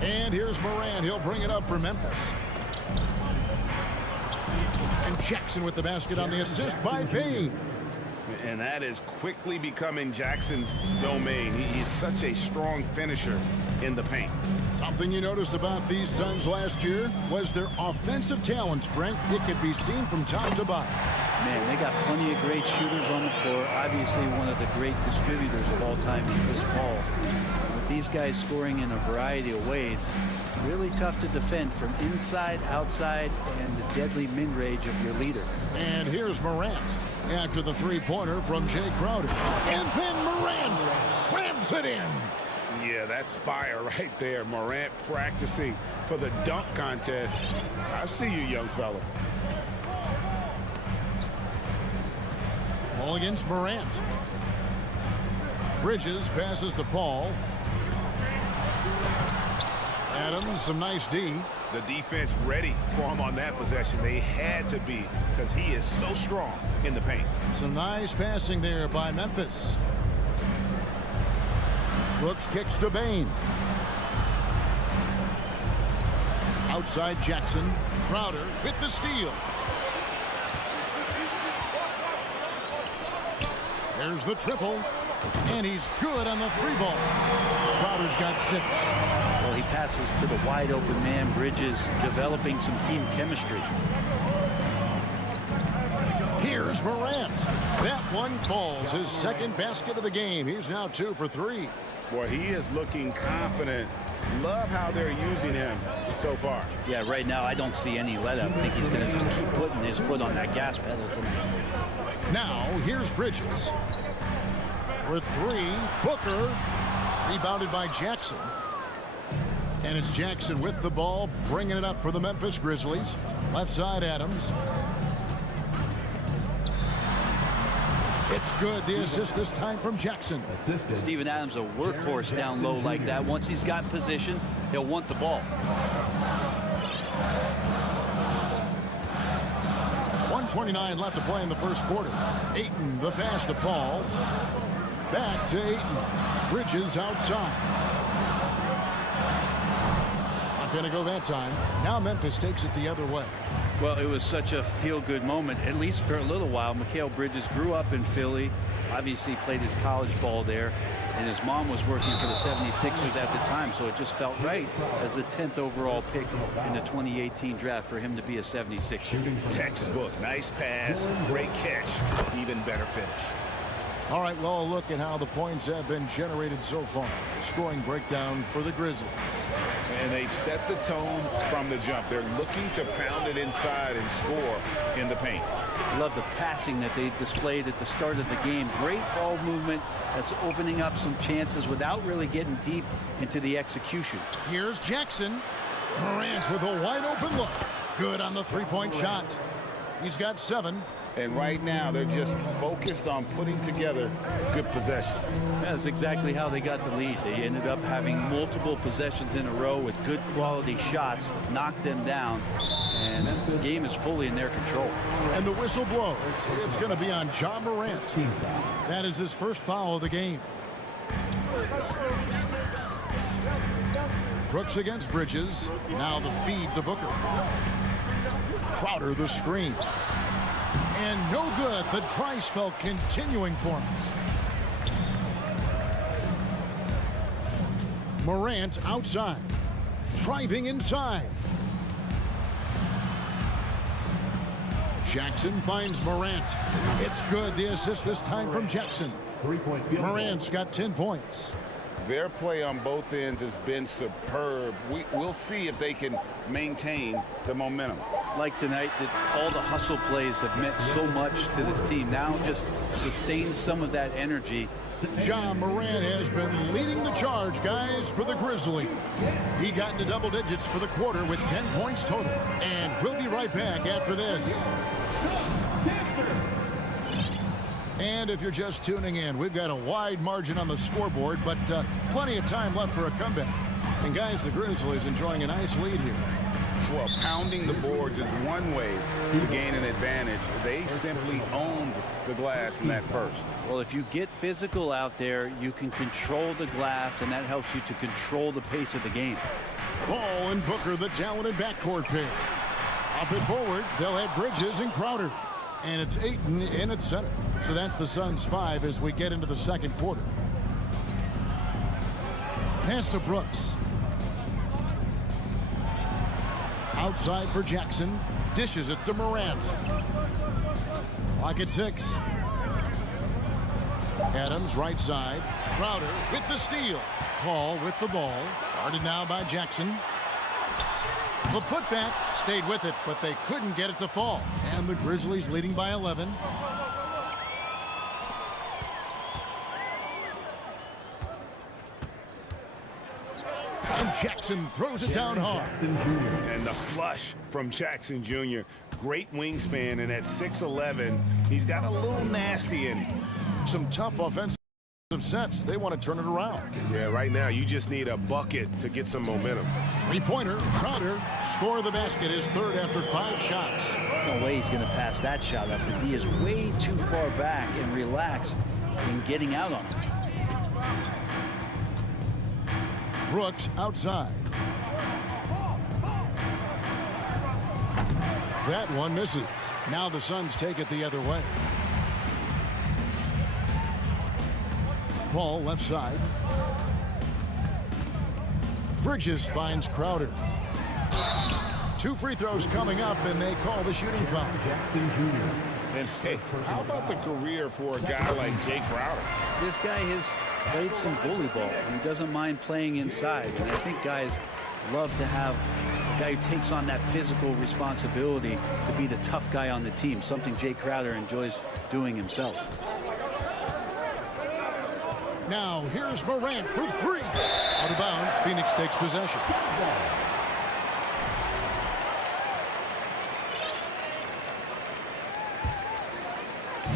And here's Morant. He'll bring it up for Memphis. And Jackson with the basket on the assist by Bane. And that is quickly becoming Jackson's domain. He's such a strong finisher in the paint. Something you noticed about these Suns last year was their offensive talents, Brent. It could be seen from top to bottom. Man, they got plenty of great shooters on the floor. Obviously, one of the great distributors of all time in Chris Paul. With these guys scoring in a variety of ways, really tough to defend from inside, outside, and the deadly mid-range of your leader. And here's Morant after the 3-pointer from Jay Crowder. And then Morant slams it in. Yeah, that's fire right there. Morant practicing for the dunk contest. I see you, young fella. Ball against Morant. Bridges passes to Paul. Adams, some nice D. The defense ready for him on that possession. They had to be, because he is so strong in the paint. Some nice passing there by Memphis. Brooks kicks to Bane. Outside Jackson. Crowder with the steal. There's the triple. And he's good on the 3-ball. Crowder's got 6. Well, he passes to the wide open man. Bridges developing some team chemistry. Here's Morant. That one falls. His second basket of the game. He's now 2 for 3. Boy, he is looking confident. Love how they're using him so far. Yeah, right now I don't see any let up. I think he's going to just keep putting his foot on that gas pedal tonight. Now, here's Bridges. For 3, Booker. Rebounded by Jackson. And it's Jackson with the ball, bringing it up for the Memphis Grizzlies. Left side, Adams. It's good. The assist this time from Jackson. Steven Adams, a workhorse down low like that. Once he's got position, he'll want the ball. 1:29 left to play in the first quarter. Ayton, the pass to Paul. Back to Ayton. Bridges outside. Not going to go that time. Now Memphis takes it the other way. Well, it was such a feel-good moment, at least for a little while. Mikal Bridges grew up in Philly, obviously played his college ball there, and his mom was working for the 76ers at the time, so it just felt right as the 10th overall pick in the 2018 draft for him to be a 76er. Textbook, nice pass, great catch, even better finish. All right, well, look at how the points have been generated so far. The scoring breakdown for the Grizzlies. And they've set the tone from the jump. They're looking to pound it inside and score in the paint. I love the passing that they displayed at the start of the game. Great ball movement that's opening up some chances without really getting deep into the execution. Here's Jackson. Morant with a wide open look. Good on the 3-point shot. He's got 7. And right now, they're just focused on putting together good possessions. That's exactly how they got the lead. They ended up having multiple possessions in a row with good quality shots, knocked them down, and the game is fully in their control. And the whistle blows. It's going to be on Ja Morant. That is his first foul of the game. Brooks against Bridges. Now the feed to Booker. Crowder the screen. And no good. The dry spell continuing for him. Morant outside. Driving inside. Jackson finds Morant. It's good. The assist this time from Jackson. Morant's got 10 points. Their play on both ends has been superb. We'll see if they can maintain the momentum. Like tonight, that all the hustle plays have meant so much to this team. Now just sustain some of that energy. Ja Morant has been leading the charge, guys, for the Grizzlies. He got into double digits for the quarter with 10 points total. And we'll be right back after this. And if you're just tuning in, we've got a wide margin on the scoreboard, but plenty of time left for a comeback. And guys, the Grizzlies enjoying a nice lead here. Well, pounding the boards is one way to gain an advantage. They simply owned the glass in that first. Well, if you get physical out there, you can control the glass, and that helps you to control the pace of the game. Ball and Booker, the talented backcourt pair. Up and forward, they'll have Bridges and Crowder. And it's Ayton in at center. So that's the Suns' 5 as we get into the second quarter. Pass to Brooks. Outside for Jackson. Dishes it to Morant. Clock at 6. Adams right side. Crowder with the steal. Paul with the ball. Guarded now by Jackson. The putback stayed with it, but they couldn't get it to fall. And the Grizzlies leading by 11. And Jackson throws it down hard. And the flush from Jackson Jr. Great wingspan, and at 6'11", he's got a little nasty in him. Some tough offensive sets. They want to turn it around. Yeah, right now you just need a bucket to get some momentum. Three-pointer, Crowder, score the basket, his third after 5 shots. No way he's going to pass that shot up. The D is way too far back and relaxed in getting out on him. Brooks outside. That one misses. Now the Suns take it the other way. Paul left side. Bridges finds Crowder. 2 free throws coming up, and they call the shooting foul. And hey, how about the career for a guy like Jay Crowder? This guy has played some bully ball, and he doesn't mind playing inside. And I think guys love to have a guy who takes on that physical responsibility to be the tough guy on the team, something Jay Crowder enjoys doing himself. Now here's Morant for 3. Out of bounds, Phoenix takes possession.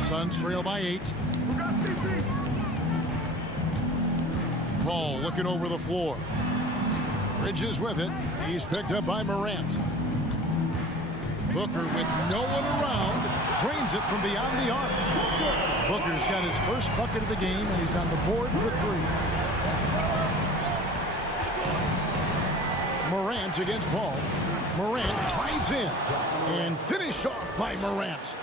Suns trail by 8. Paul looking over the floor. Bridges with it. He's picked up by Morant. Booker with no one around. Drains it from beyond the arc. Booker's got his first bucket of the game, and he's on the board for 3. Morant against Paul. Morant drives in and finished off by Morant.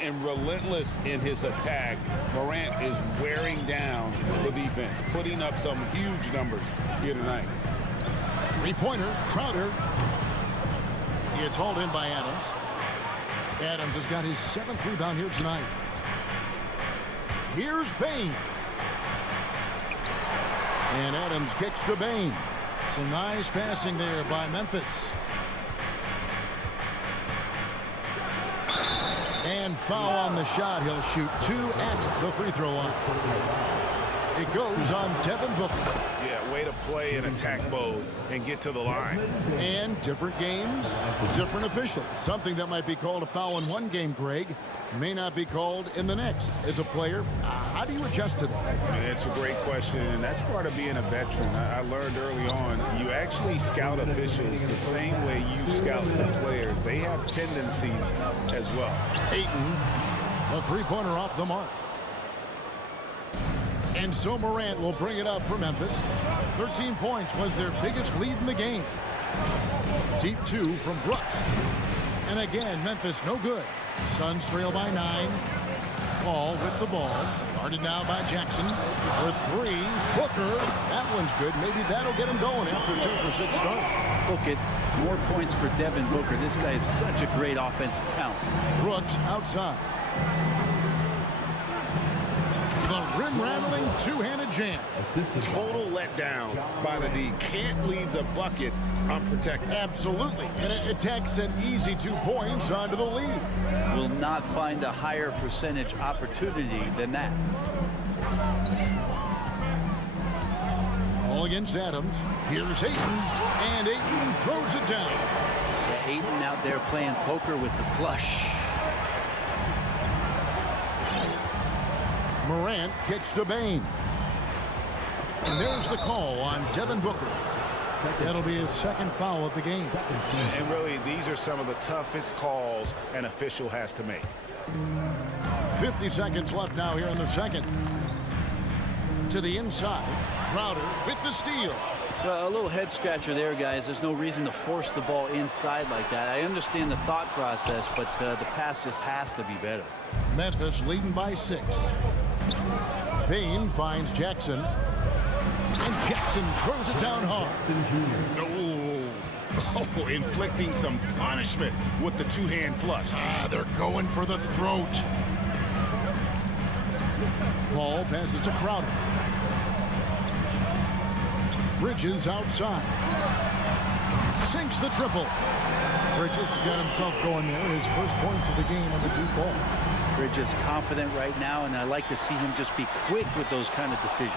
And relentless in his attack, Morant is wearing down the defense, putting up some huge numbers here tonight. Three-pointer, Crowder. It's hauled in by Adams. Adams has got his 7th rebound here tonight. Here's Bain. And Adams kicks to Bain. Some nice passing there by Memphis. And foul on the shot. He'll shoot 2 at the free throw line. It goes on Devin Booker. Yeah, way to play in attack mode and get to the line. And different games, different officials. Something that might be called a foul in one game, Greg, may not be called in the next. As a player, how do you adjust to that? It's a great question, and that's part of being a veteran. I learned early on, you actually scout officials the same way you scout the players. They have tendencies as well. Ayton, a three-pointer off the mark. And so Morant will bring it up for Memphis. 13 points was their biggest lead in the game. Deep 2 from Brooks. And again, Memphis no good. Suns trail by 9. Paul with the ball. Guarded now by Jackson. For 3. Booker. That one's good. Maybe that'll get him going after 2 for 6 start. Look at more points for Devin Booker. This guy is such a great offensive talent. Brooks outside. The rim-rattling two-handed jam. Total letdown by the D. Can't leave the bucket unprotected. Absolutely. And it takes an easy 2 points onto the lead. Will not find a higher percentage opportunity than that. All against Adams. Here's Ayton. And Ayton throws it down. Yeah, Ayton out there playing poker with the flush. Morant kicks to Bain. And there's the call on Devin Booker. That'll be his second foul of the game. And really, these are some of the toughest calls an official has to make. 50 seconds left now here in the second. To the inside. Crowder with the steal. Well, a little head scratcher there, guys. There's no reason to force the ball inside like that. I understand the thought process, but the pass just has to be better. Memphis leading by 6. Bain finds Jackson. And Jackson throws it down hard. Oh, inflicting some punishment with the two-hand flush. They're going for the throat. Ball passes to Crowder. Bridges outside. Sinks the triple. Bridges got himself going there. His first points of the game on the deep ball. Bridges confident right now, and I like to see him just be quick with those kind of decisions.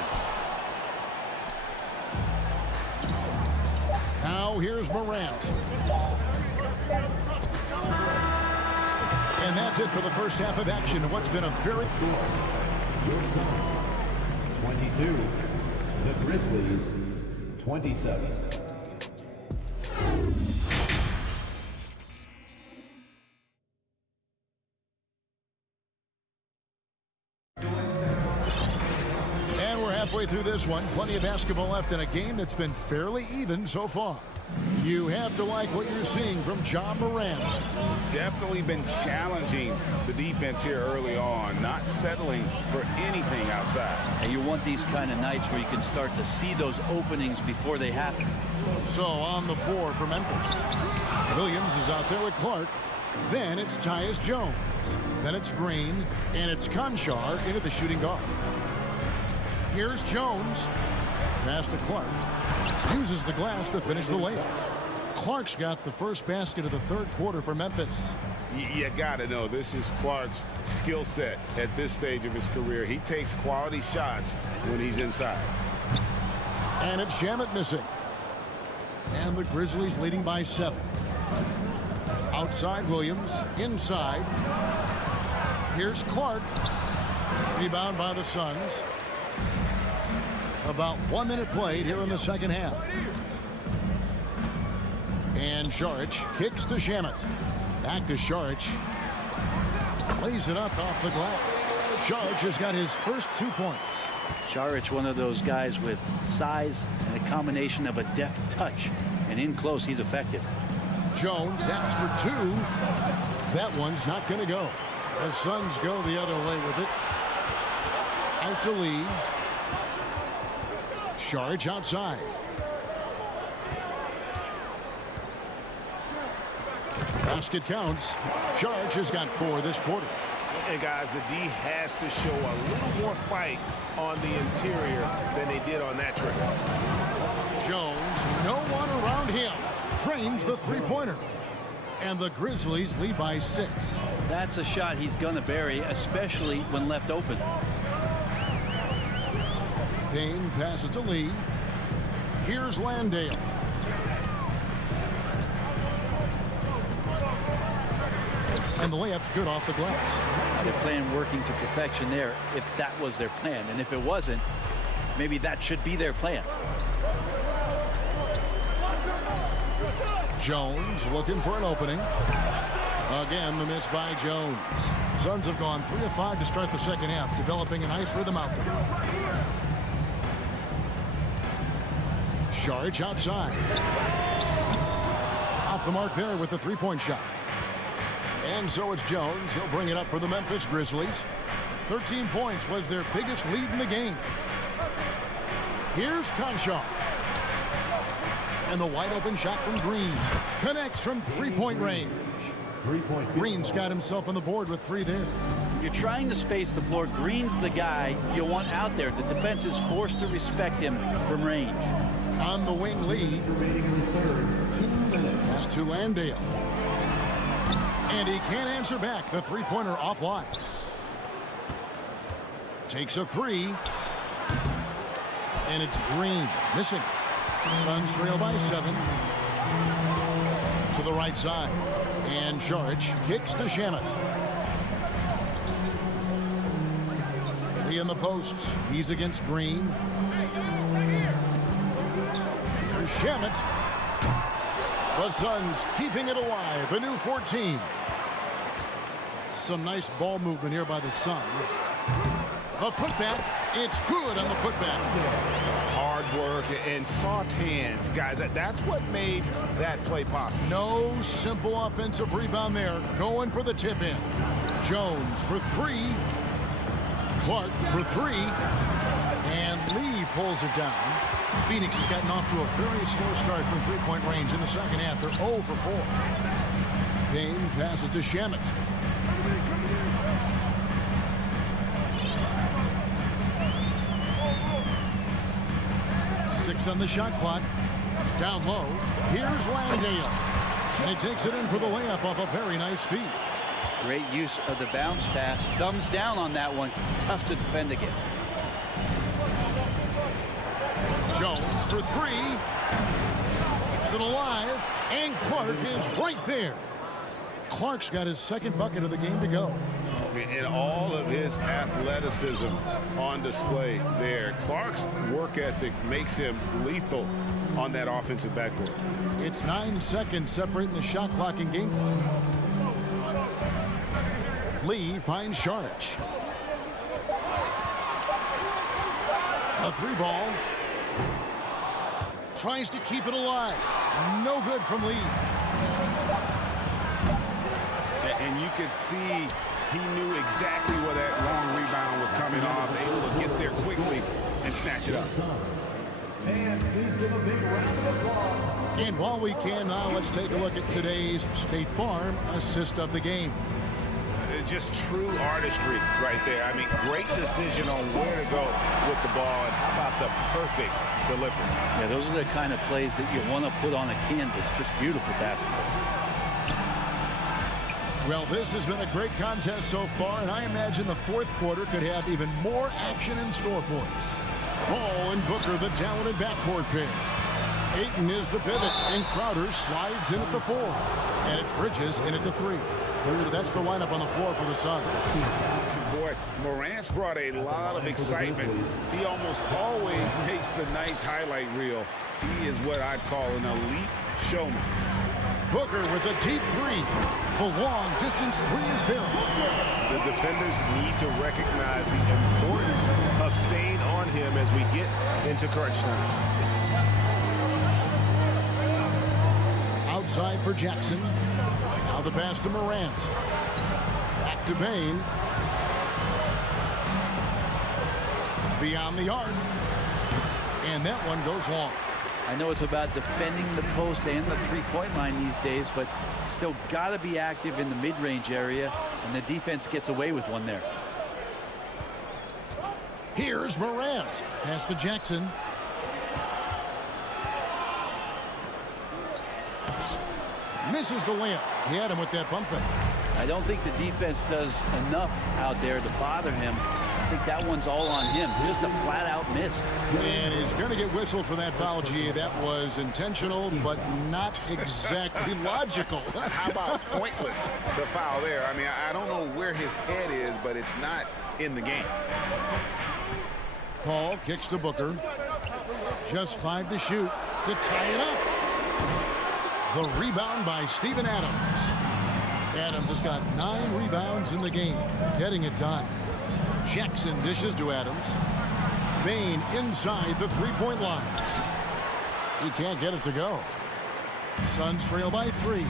Now here's Morant. And that's it for the first half of action of what's been a very... 22. The Grizzlies, 27. Halfway through this one, plenty of basketball left in a game that's been fairly even so far. You have to like what you're seeing from Ja Morant. Definitely been challenging the defense here early on, not settling for anything outside. And you want these kind of nights where you can start to see those openings before they happen. So on the floor for Memphis. Williams is out there with Clark. Then it's Tyus Jones. Then it's Green. And it's Conchar into the shooting guard. Here's Jones. Pass to Clark. Uses the glass to finish the layup. Clark's got the first basket of the third quarter for Memphis. You got to know, this is Clark's skill set at this stage of his career. He takes quality shots when he's inside. And it's Shamet missing. And the Grizzlies leading by 7. Outside Williams. Inside. Here's Clark. Rebound by the Suns. About 1 minute played here in the second half. And Šarić kicks to Shamet. Back to Šarić. Lays it up off the glass. Šarić has got his first 2 points. Šarić, one of those guys with size and a combination of a deft touch. And in close, he's effective. Jones, that's for 2. That one's not going to go. The Suns go the other way with it. Out to Lee. Šarić outside. Basket counts. Šarić has got 4 this quarter. And guys, the D has to show a little more fight on the interior than they did on that trick. Jones, no one around him. Drains the three-pointer. And the Grizzlies lead by 6. That's a shot he's going to bury, especially when left open. Bain passes to Lee. Here's Landale. And the layup's good off the glass. They're playing working to perfection there, if that was their plan. And if it wasn't, maybe that should be their plan. Jones looking for an opening. Again, the miss by Jones. Suns have gone 3 of 5 to start the second half, developing a nice rhythm out there. Charge outside. Off the mark there with the three-point shot. And so it's Jones. He'll bring it up for the Memphis Grizzlies. 13 points was their biggest lead in the game. Here's Conchar. And the wide open shot from Green. Connects from three-point range. Green's got himself on the board with 3 there. You're trying to space the floor. Green's the guy you want out there. The defense is forced to respect him from range. On the wing lead. Pass to Landale. And he can't answer back. The three-pointer offline. Takes a 3. And it's Green missing. Suns trail by 7. To the right side. And Charge kicks to Shamet. Lee in the posts. He's against Green. Here's Shamet. The Suns keeping it alive. A new 14. Some nice ball movement here by the Suns. A putback. It's good on the putback. Hard work and soft hands, guys. That's what made that play possible. No simple offensive rebound there. Going for the tip in. Jones for 3. Clark for 3. And Lee pulls it down. Phoenix has gotten off to a very slow start from three-point range in the second half. They're 0 for 4. Payne passes to Shamet. Six on the shot clock. Down low. Here's Landale. And he takes it in for the layup off a very nice feed. Great use of the bounce pass. Thumbs down on that one. Tough to defend against. Jones for 3. Keeps it alive. And Clark is right there. Clark's got his second bucket of the game to go. And all of his athleticism on display there. Clark's work ethic makes him lethal on that offensive backboard. It's 9 seconds separating the shot clock and game clock. Lee finds Charge. A 3-ball. Tries to keep it alive. No good from Lee. And you could see he knew exactly where that long rebound was coming off. Able to get there quickly and snatch it up. And please give a big round of applause. And while we can now, let's take a look at today's State Farm assist of the game. Just true artistry right there. I mean, great decision on where to go with the ball, and how about the perfect delivery. Yeah, those are the kind of plays that you want to put on a canvas. Just beautiful basketball. Well, this has been a great contest so far, and I imagine the fourth quarter could have even more action in store for us. Ball and Booker, the talented backcourt pair. Ayton is the pivot, and Crowder slides in at the 4. And it's Bridges in at the 3. So that's the lineup on the floor for the Suns. Boy, Morant's brought a lot of excitement. He almost always makes the nice highlight reel. He is what I'd call an elite showman. Booker with a deep 3. The long distance 3 is buried. The defenders need to recognize the importance of staying on him as we get into crunch time. Outside for Jackson. Now the pass to Morant. Back to Payne. Beyond the arc. And that one goes long. I know it's about defending the post and the three-point line these days, but still got to be active in the mid-range area, and the defense gets away with one there. Here's Morant. Pass to Jackson. Misses the layup. He had him with that bump fake. I don't think the defense does enough out there to bother him. I think that one's all on him. Just a flat-out miss. And he's going to get whistled for that foul, G. That was intentional, but not exactly logical. How about pointless to foul there? I mean, I don't know where his head is, but it's not in the game. Paul kicks to Booker. Just 5 to shoot to tie it up. The rebound by Steven Adams. Adams has got 9 rebounds in the game, getting it done. Jackson dishes to Adams. Payne inside the three-point line. He can't get it to go. Suns trail by 3.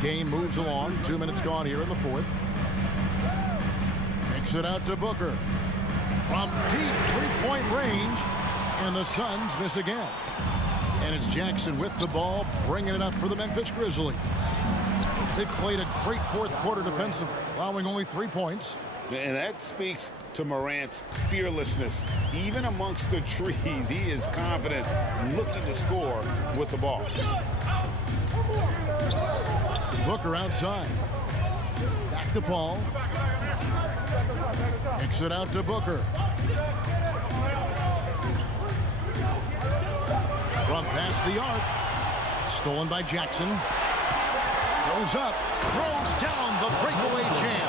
Game moves along. 2 minutes gone here in the 4th. Kicks it out to Booker. From deep three-point range. And the Suns miss again. And it's Jackson with the ball, bringing it up for the Memphis Grizzlies. They've played a great fourth quarter defensively, allowing only 3 points. And that speaks to Morant's fearlessness. Even amongst the trees, he is confident, looking to score with the ball. Booker outside. Back to Paul. Kicks it out to Booker. From past the arc. Stolen by Jackson. Goes up. Throws down the breakaway jam.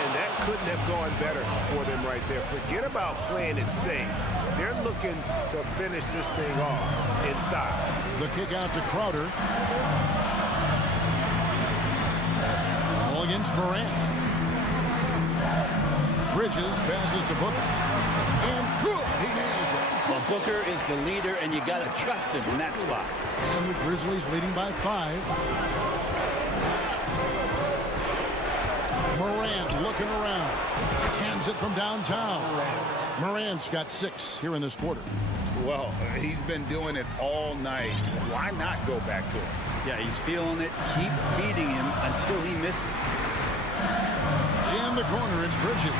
And that couldn't have gone better for them right there. Forget about playing it safe. They're looking to finish this thing off in style. The kick out to Crowder. All against Morant. Bridges passes to Booker. And good. He nails it. Well, Booker is the leader, and you got to trust him in that spot. And the Grizzlies leading by 5. Morant looking around. Hands it from downtown. Morant's got 6 here in this quarter. Well, he's been doing it all night. Why not go back to it? Yeah, he's feeling it. Keep feeding him until he misses. In the corner, it's Bridges.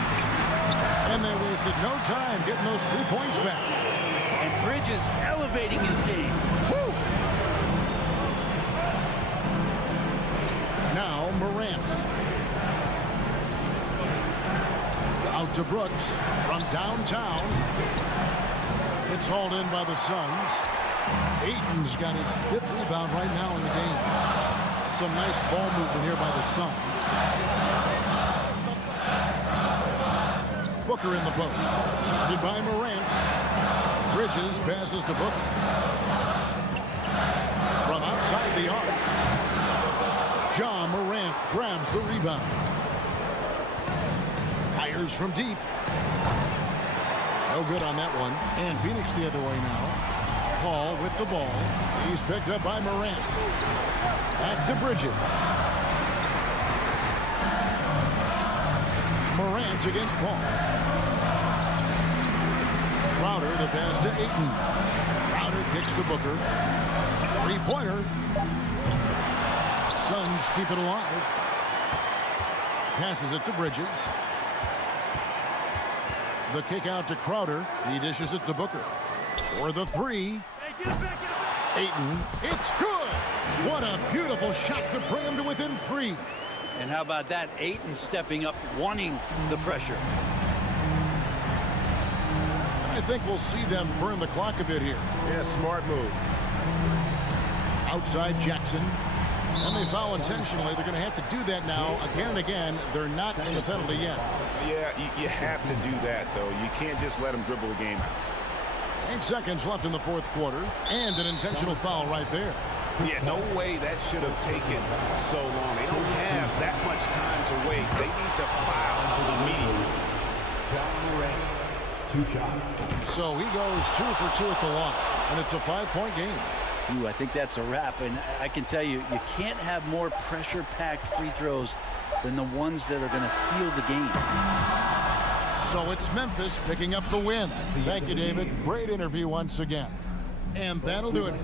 And they wasted no time getting those 3 points back. And Bridges elevating his game. Woo! Now Morant. Out to Brooks from downtown. It's hauled in by the Suns. Ayton's got his 5th rebound right now in the game. Some nice ball movement here by the Suns. Booker in the post. Guarded by Morant. Bridges passes to Booker. From outside the arc. Morant grabs the rebound. Fires from deep. No good on that one. And Phoenix the other way now. Paul with the ball. He's picked up by Morant. Back to Bridges. Morant against Paul. Crowder, the pass to Ayton. Crowder kicks to Booker. 3-pointer. Suns keep it alive. Passes it to Bridges. The kick out to Crowder. He dishes it to Booker. For the 3. Ayton. It's good. What a beautiful shot to bring him to within 3. And how about that? Ayton stepping up, wanting the pressure. I think we'll see them burn the clock a bit here. Yeah, smart move. Outside Jackson. And they foul intentionally. They're going to have to do that now again and again. They're not in the penalty yet. Yeah, you have to do that, though. You can't just let them dribble the game. 8 seconds left in the 4th quarter. And an intentional foul right there. Yeah, no way that should have taken so long. They don't have that much time to waste. They need to foul immediately. John Morant, 2 shots. So he goes 2 for 2 at the line. And it's a 5-point game. Ooh, I think that's a wrap. And I can tell you, you can't have more pressure-packed free throws than the ones that are going to seal the game. So it's Memphis picking up the win. Thank you, David. Great interview once again. And that'll do it.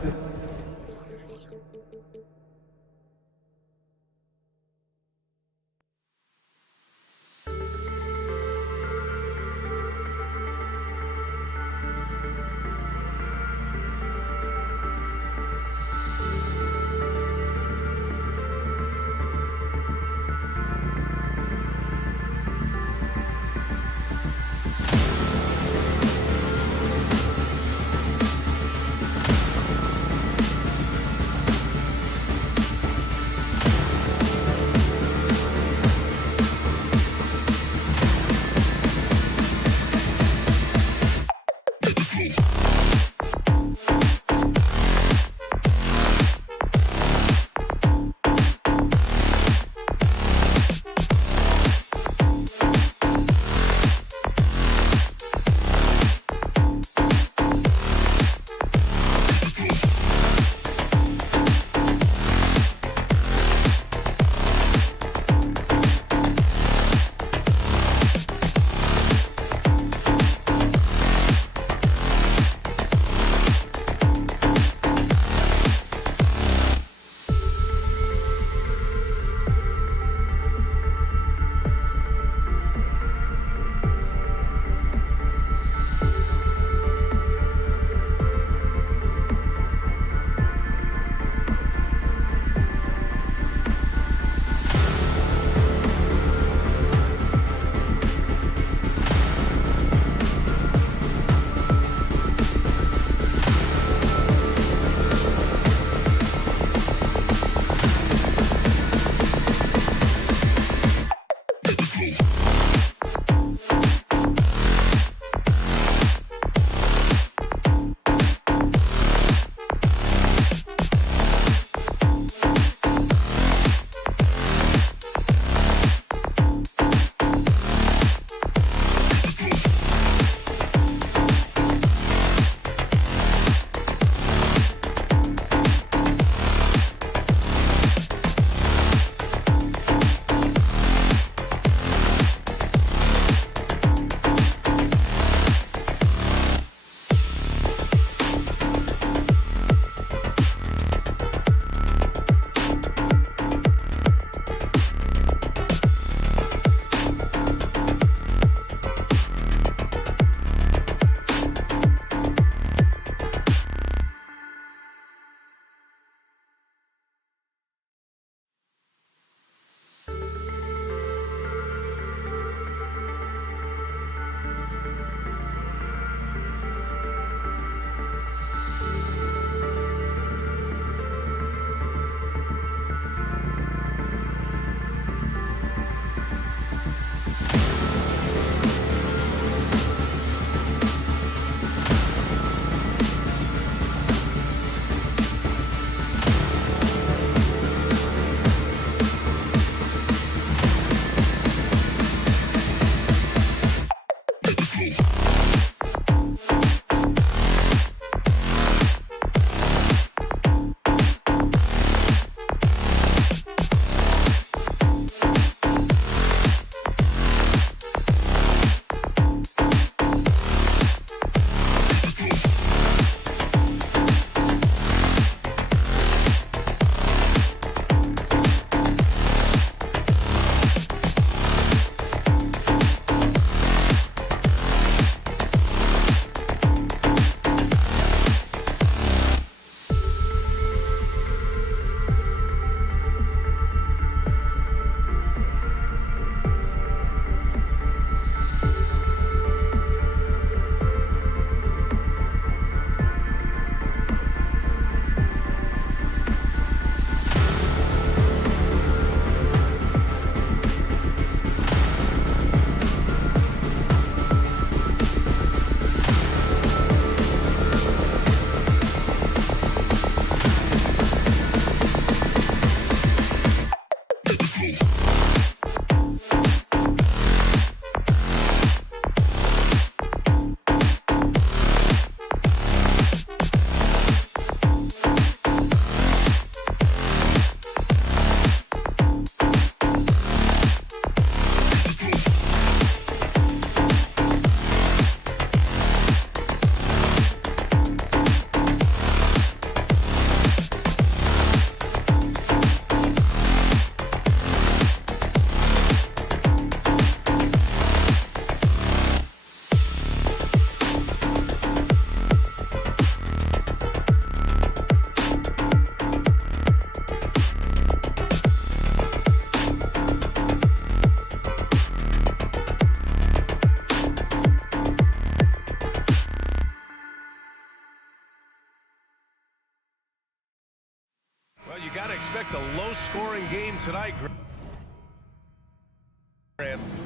Well, you got to expect a low-scoring game tonight.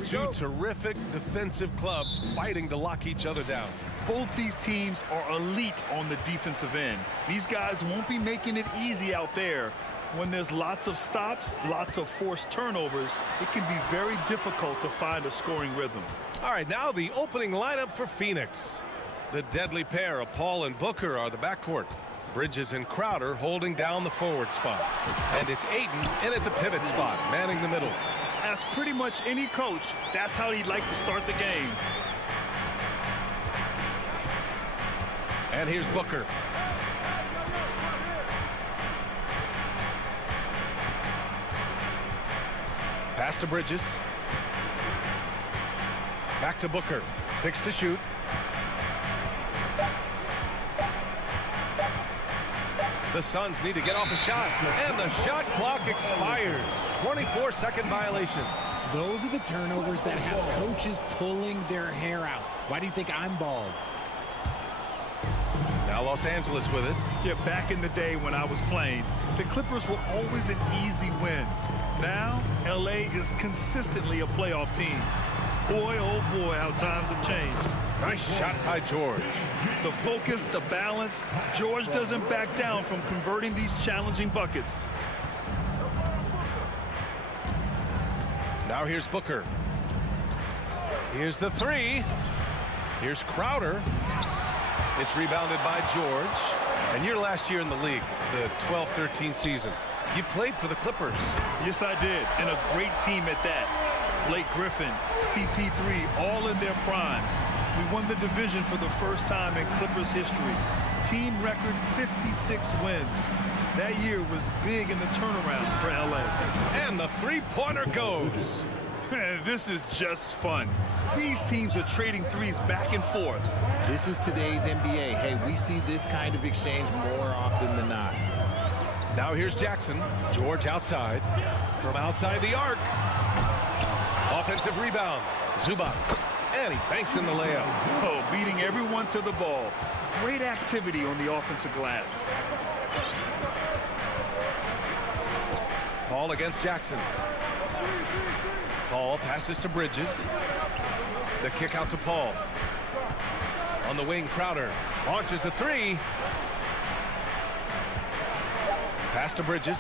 Two terrific defensive clubs fighting to lock each other down. Both these teams are elite on the defensive end. These guys won't be making it easy out there. When there's lots of stops, lots of forced turnovers, it can be very difficult to find a scoring rhythm. All right, now the opening lineup for Phoenix. The deadly pair of Paul and Booker are the backcourt. Bridges and Crowder holding down the forward spots. And it's Ayton in at the pivot spot, manning the middle. As pretty much any coach, that's how he'd like to start the game. And here's Booker. Pass to Bridges. Back to Booker. 6 to shoot. The Suns need to get off a shot, and the shot clock expires. 24-second violation. Those are the turnovers that have coaches pulling their hair out. Why do you think I'm bald? Now Los Angeles with it. Yeah, back in the day when I was playing, the Clippers were always an easy win. Now, LA is consistently a playoff team. Boy, oh boy, how times have changed. Nice shot by George. The focus, the balance, George doesn't back down from converting these challenging buckets. Now here's Booker. Here's the three. Here's Crowder. It's rebounded by George. And your last year in the league, the 12-13 season, you played for the Clippers. Yes, I did, and a great team at that. Blake Griffin, CP3, all in their primes. We won the division for the first time in Clippers history. Team record 56 wins. That year was big in the turnaround for LA. And the three-pointer goes. This is just fun. These teams are trading threes back and forth. This is today's NBA. Hey, we see this kind of exchange more often than not. Now here's Jackson. George outside. From outside the arc. Offensive rebound. Zubac. And he banks in the layup. Oh, beating everyone to the ball. Great activity on the offensive glass. Paul against Jackson. Paul passes to Bridges. The kick out to Paul. On the wing, Crowder launches a three. Pass to Bridges.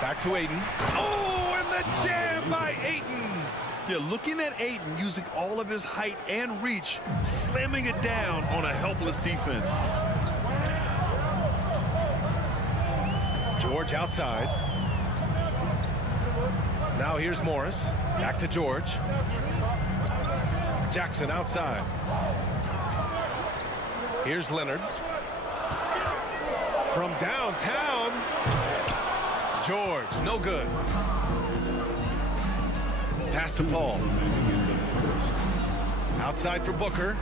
Back to Ayton. Oh, and the jam by Ayton. Yeah, looking at Ayton using all of his height and reach, slamming it down on a helpless defense. George outside. Now here's Morris. Back to George. Jackson outside. Here's Leonard. From downtown. George, no good. Pass to Paul. Outside for Booker.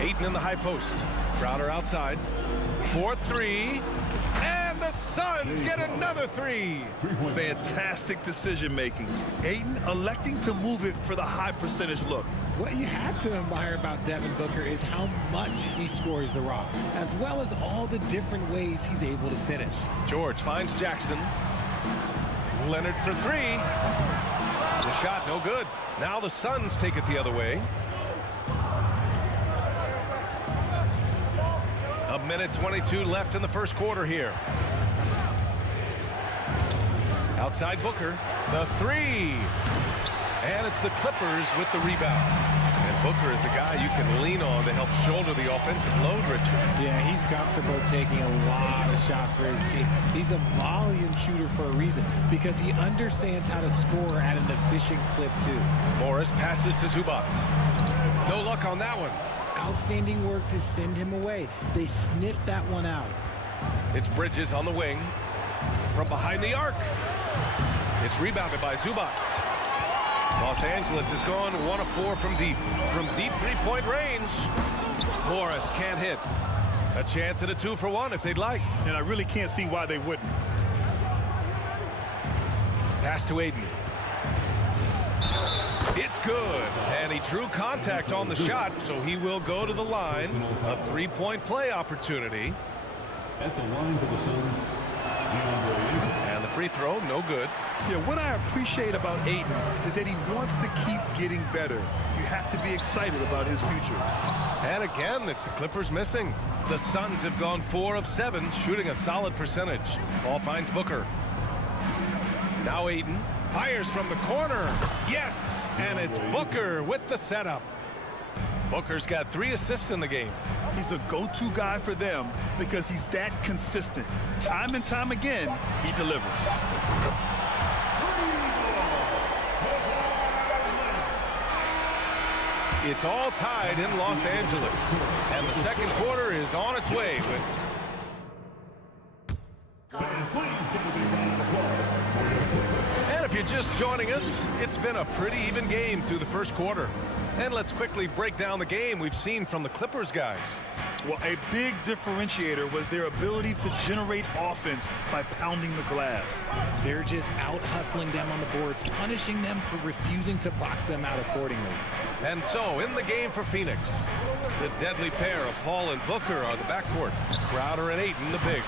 Ayton in the high post. Crowder outside. 4-3. And the Suns get another three. Fantastic decision making. Ayton electing to move it for the high percentage look. What you have to admire about Devin Booker is how much he scores the rock, as well as all the different ways he's able to finish. George finds Jackson. Leonard for three. The shot no good. Now the Suns take it the other way. A minute 22 left in the first quarter here. Outside Booker. The three. And it's the Clippers with the rebound. And Booker is a guy you can lean on to help shoulder the offensive load, Richard. Yeah, he's comfortable taking a lot of shots for his team. He's a volume shooter for a reason, because he understands how to score at an efficient clip, too. Morris passes to Zubac. No luck on that one. Outstanding work to send him away. They sniffed that one out. It's Bridges on the wing. From behind the arc. It's rebounded by Zubac. Los Angeles has gone 1 of 4 from deep. From deep three-point range. Morris can't hit. A chance at a 2-for-1 if they'd like. And I really can't see why they wouldn't. Pass to Ayton. It's good. And he drew contact on the shot, so he will go to the line. A three-point play opportunity. At the line for the Suns, and the free throw, no good. Yeah, what I appreciate about Ayton is that he wants to keep getting better. You have to be excited about his future. And again, it's the Clippers missing. The Suns have gone 4 of 7, shooting a solid percentage. Ball finds Booker. Now Ayton fires from the corner. Yes, and it's Booker with the setup. Booker's got 3 assists in the game. He's a go-to guy for them because he's that consistent. Time and time again, he delivers. It's all tied in Los Angeles. And the second quarter is on its way with And if you're just joining us, it's been a pretty even game through the first quarter. And let's quickly break down the game we've seen from the Clippers guys. Well, a big differentiator was their ability to generate offense by pounding the glass. They're just out hustling them on the boards, punishing them for refusing to box them out accordingly. And so, in the game for Phoenix, the deadly pair of Paul and Booker are the backcourt. Crowder and Ayton, the bigs.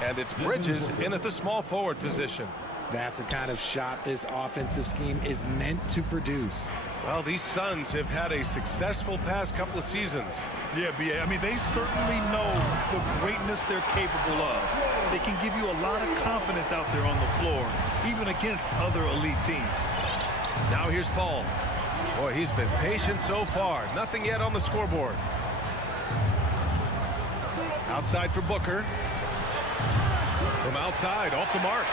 And it's Bridges in at the small forward position. That's the kind of shot this offensive scheme is meant to produce. Well, these Suns have had a successful past couple of seasons. Yeah, B.A. I mean, they certainly know the greatness they're capable of. They can give you a lot of confidence out there on the floor, even against other elite teams. Now here's Paul. Boy, he's been patient so far. Nothing yet on the scoreboard. Outside for Booker. From outside, off the mark.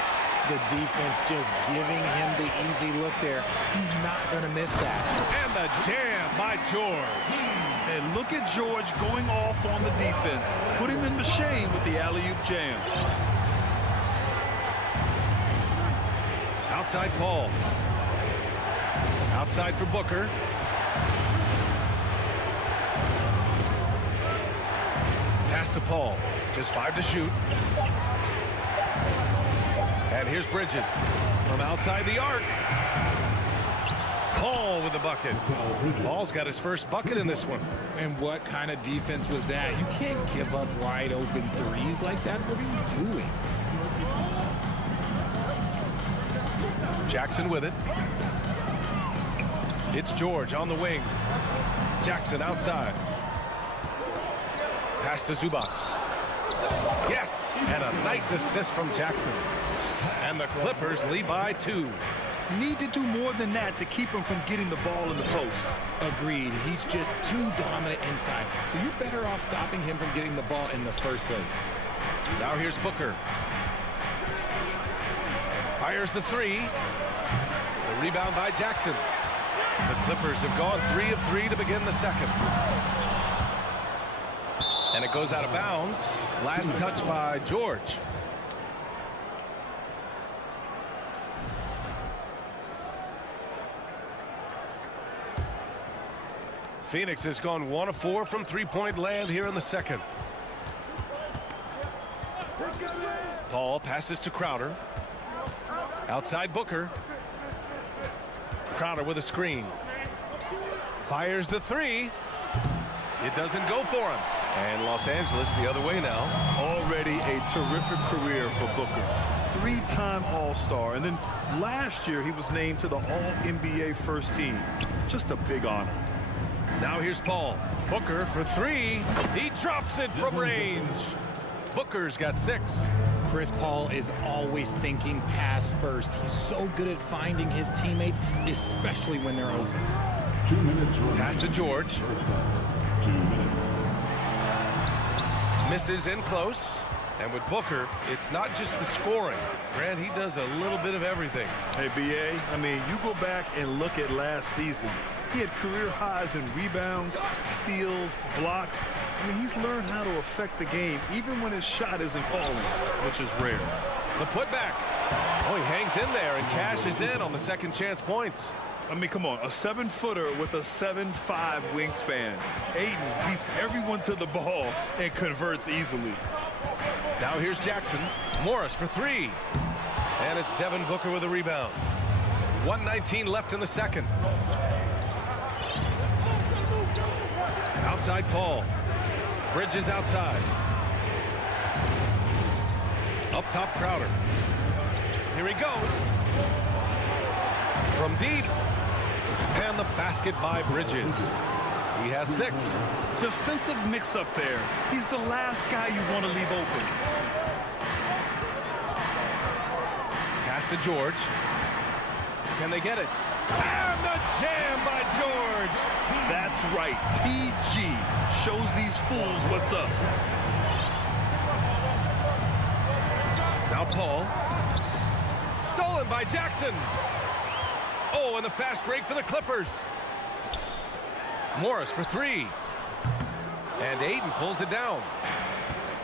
The defense just giving him the easy look there. He's not going to miss that. And the jam by George. And look at George going off on the defense, putting them to shame with the alley-oop jam. Outside Paul. Outside for Booker. Pass to Paul. Just 5 to shoot. And here's Bridges from outside the arc. Paul with the bucket. Paul's got his first bucket in this one. And what kind of defense was that? You can't give up wide open threes like that. What are you doing? Jackson with it. It's George on the wing. Jackson outside. Pass to Zubac. Yes, and a nice assist from Jackson. And the Clippers lead by 2. need to do more than that to keep him from getting the ball in the post. Agreed. He's just too dominant inside. So you're better off stopping him from getting the ball in the first place. Now here's Booker. Fires the three. The rebound by Jackson. The Clippers have gone 3 of 3 to begin the second. And it goes out of bounds. Last touch by George. Phoenix has gone 1 of 4 from three-point land here in the second. Paul passes to Crowder. Outside Booker. Crowder with a screen. Fires the three. It doesn't go for him. And Los Angeles the other way now. Already a terrific career for Booker. 3-time All-Star. And then last year he was named to the All-NBA first team. Just a big honor. Now here's Paul. Booker for three. He drops it from range. Booker's got 6. Chris Paul is always thinking pass first. He's so good at finding his teammates, especially when they're open. 2 minutes. Pass to George. 2 minutes. Misses in close. And with Booker, it's not just the scoring. Grant, he does a little bit of everything. Hey, B.A., I mean, you go back and look at last season. He had career highs in rebounds, steals, blocks. I mean, he's learned how to affect the game, even when his shot isn't falling, which is rare. The putback. Oh, he hangs in there and cashes in on the second chance points. I mean, come on, a 7-footer with a 7'5" wingspan. Ayton beats everyone to the ball and converts easily. Now here's Jackson. Morris for three. And it's Devin Booker with a rebound. 1:19 left in the second. Outside Paul. Bridges outside. Up top Crowder. Here he goes. From deep. And the basket by Bridges. He has 6. Defensive mix-up there. He's the last guy you want to leave open. Pass to George. Can they get it? And the jam by George. That's right. PG shows these fools what's up. Now Paul. Stolen by Jackson. Oh, and the fast break for the Clippers. Morris for three. And Ayton pulls it down.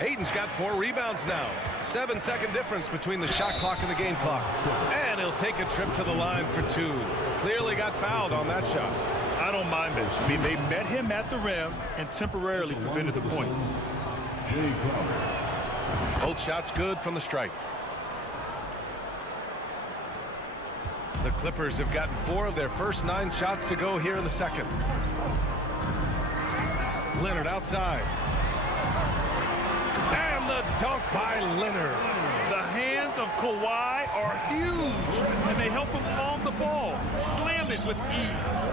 Ayton's got 4 rebounds now. 7-second difference between the shot clock and the game clock. And he'll take a trip to the line for 2. Clearly got fouled on that shot. I don't mind it. I mean, they met him at the rim and temporarily prevented the points. Both shots good from the stripe. The Clippers have gotten 4 of their first 9 shots to go here in the second. Leonard outside. And the dunk by Leonard. The hands of Kawhi are huge, and they help him on the ball. Slam it with ease.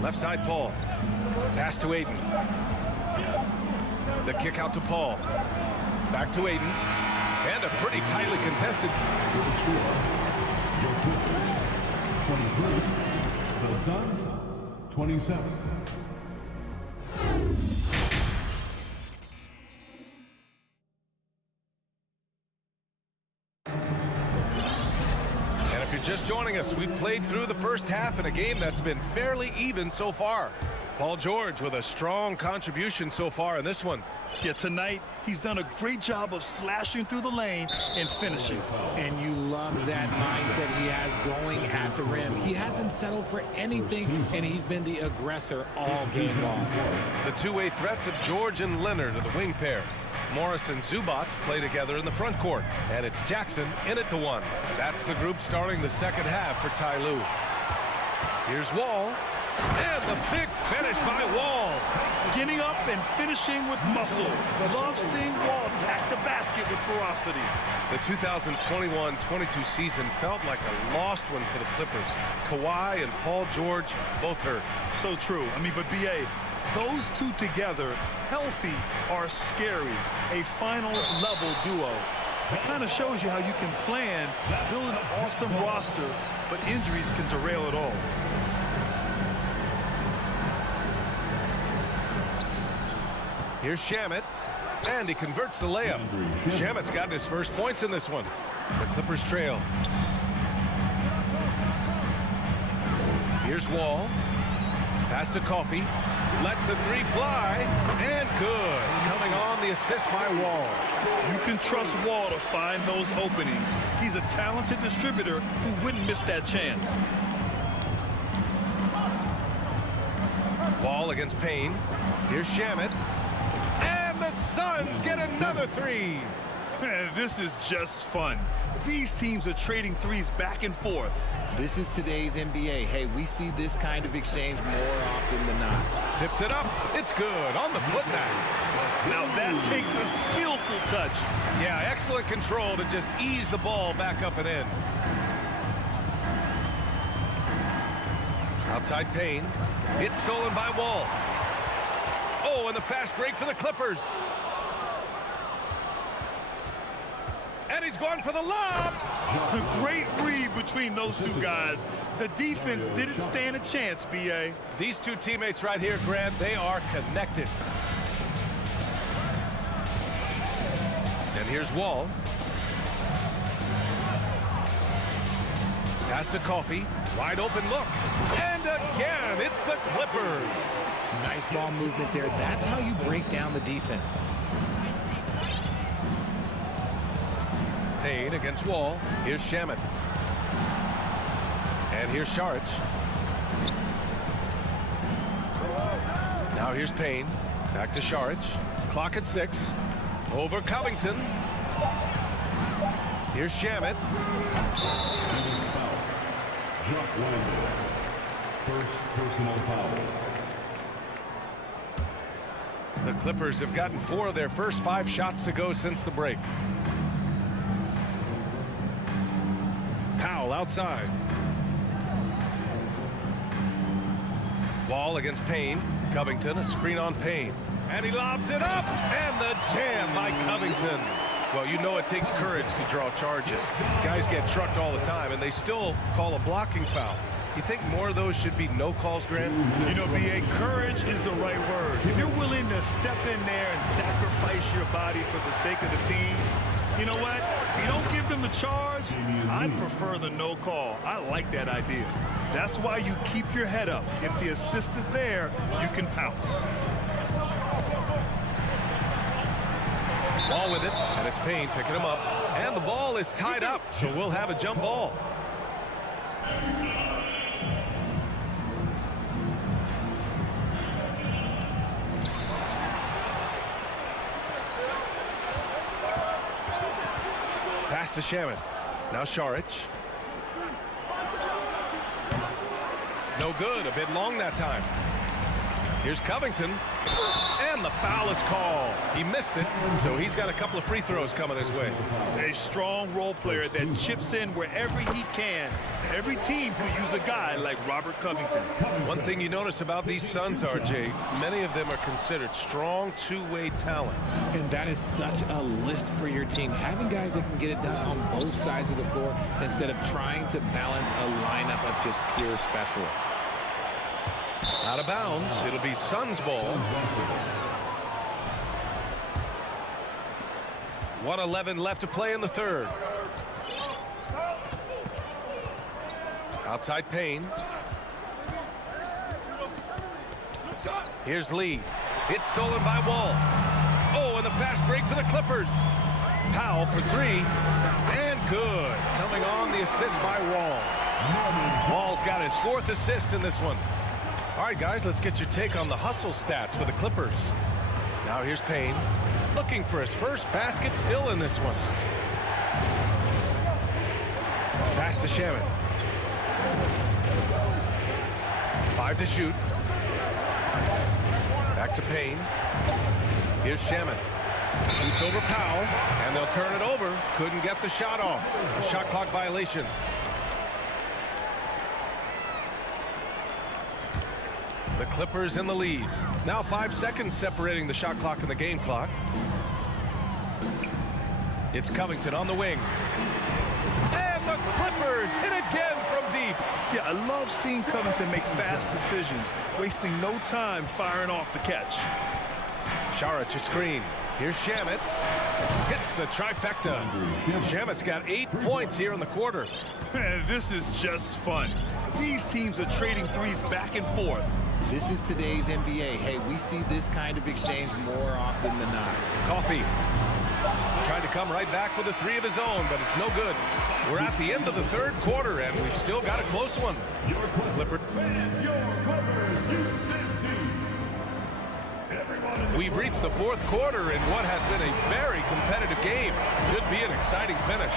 Left side Paul. Pass to Ayton. The kick out to Paul. Back to Ayton. And a pretty tightly contested. 23. The Suns, 27. And if you're just joining us, we've played through the first half in a game that's been fairly even so far. Paul George with a strong contribution so far in this one. Yeah, tonight he's done a great job of slashing through the lane and finishing. And you love that mindset he has going at the rim. He hasn't settled for anything, and he's been the aggressor all game long. The two-way threats of George and Leonard are the wing pair. Morris and Zubac play together in the front court. And it's Jackson in at the 1. That's the group starting the second half for Ty Lue. Here's Wall. And the big finish by Wall. Getting up and finishing with muscle. Love seeing Wall attack the basket with ferocity. The 2021-22 season felt like a lost one for the Clippers. Kawhi and Paul George both hurt. So true. I mean, but B.A., those two together, healthy, are scary. A finals-level duo. It kind of shows you how you can plan, build an awesome roster, but injuries can derail it all. Here's Shamet, and he converts the layup. Shamet's gotten his first points in this one. The Clippers trail. Here's Wall. Pass to Coffey. Lets the three fly, and good. Coming on the assist by Wall. You can trust Wall to find those openings. He's a talented distributor who wouldn't miss that chance. Wall against Payne. Here's Shamet. And the Suns get another three. Man, this is just fun. These teams are trading threes back and forth. This is today's NBA. Hey, we see this kind of exchange more often than not. Tips it up. It's good on the putback. Now that takes a skillful touch. Yeah, excellent control to just ease the ball back up and in. Outside Payne. It's stolen by Wall. Oh, and the fast break for the Clippers. And he's going for the lob. A great read between those two guys. The defense didn't stand a chance, B.A. These two teammates right here, Grant, they are connected. And here's Wall. Pass to Coffey. Wide open look. And again, it's the Clippers. Nice ball movement there. That's how you break down the defense. Payne against Wall. Here's Shamet. And here's Saric. Now here's Payne. Back to Saric. Clock at 6. Over Covington. Here's Shamet. First personal foul. The Clippers have gotten 4 of their first 5 shots to go since the break. Powell outside. Wall against Payne. Covington, a screen on Payne. And he lobs it up. And the jam by Covington. Well, you know it takes courage to draw charges. Guys get trucked all the time, and they still call a blocking foul. You think more of those should be no calls, Grant? You know, B.A., courage is the right word. If you're willing to step in there and sacrifice your body for the sake of the team, you know what? If you don't give them the charge, I'd prefer the no call. I like that idea. That's why you keep your head up. If the assist is there, you can pounce. Ball with it, and it's Payne picking him up. And the ball is tied up, so we'll have a jump ball. Pass to Shamet. Now Saric. No good. A bit long that time. Here's Covington. And the foul is called. He missed it, so he's got a couple of free throws coming his way. A strong role player that chips in wherever he can. Every team could use a guy like Robert Covington. One thing you notice about these Suns, RJ, many of them are considered strong two-way talents. And that is such a list for your team. Having guys that can get it done on both sides of the floor instead of trying to balance a lineup of just pure specialists. Out of bounds. It'll be Suns ball. 1:11 left to play in the third. Outside Payne. Here's Lee. It's stolen by Wall. Oh, and the fast break for the Clippers. Powell for 3. And good. Coming on the assist by Wall. Wall's got his 4th assist in this one. All right, guys, let's get your take on the hustle stats for the Clippers. Now here's Payne. Looking for his first basket still in this one. Pass to Shamet. 5 to shoot. Back to Payne. Here's Shamet. Shoots over Powell, and they'll turn it over. Couldn't get the shot off. A shot clock violation. The Clippers in the lead. Now 5 seconds separating the shot clock and the game clock. It's Covington on the wing. And the Clippers hit again from deep. Yeah, I love seeing Covington make fast decisions, wasting no time firing off the catch. Sharic a screen. Here's Shamet. Hits the trifecta. Shamet's got 8 points here in the quarter. Man, this is just fun. These teams are trading threes back and forth. This is today's NBA. Hey, we see this kind of exchange more often than not. Coffee tried to come right back with a three of his own, but it's no good. We're at the end of the third quarter, and we've still got a close one. Clippers. We've reached the fourth quarter in what has been a very competitive game. Should be an exciting finish.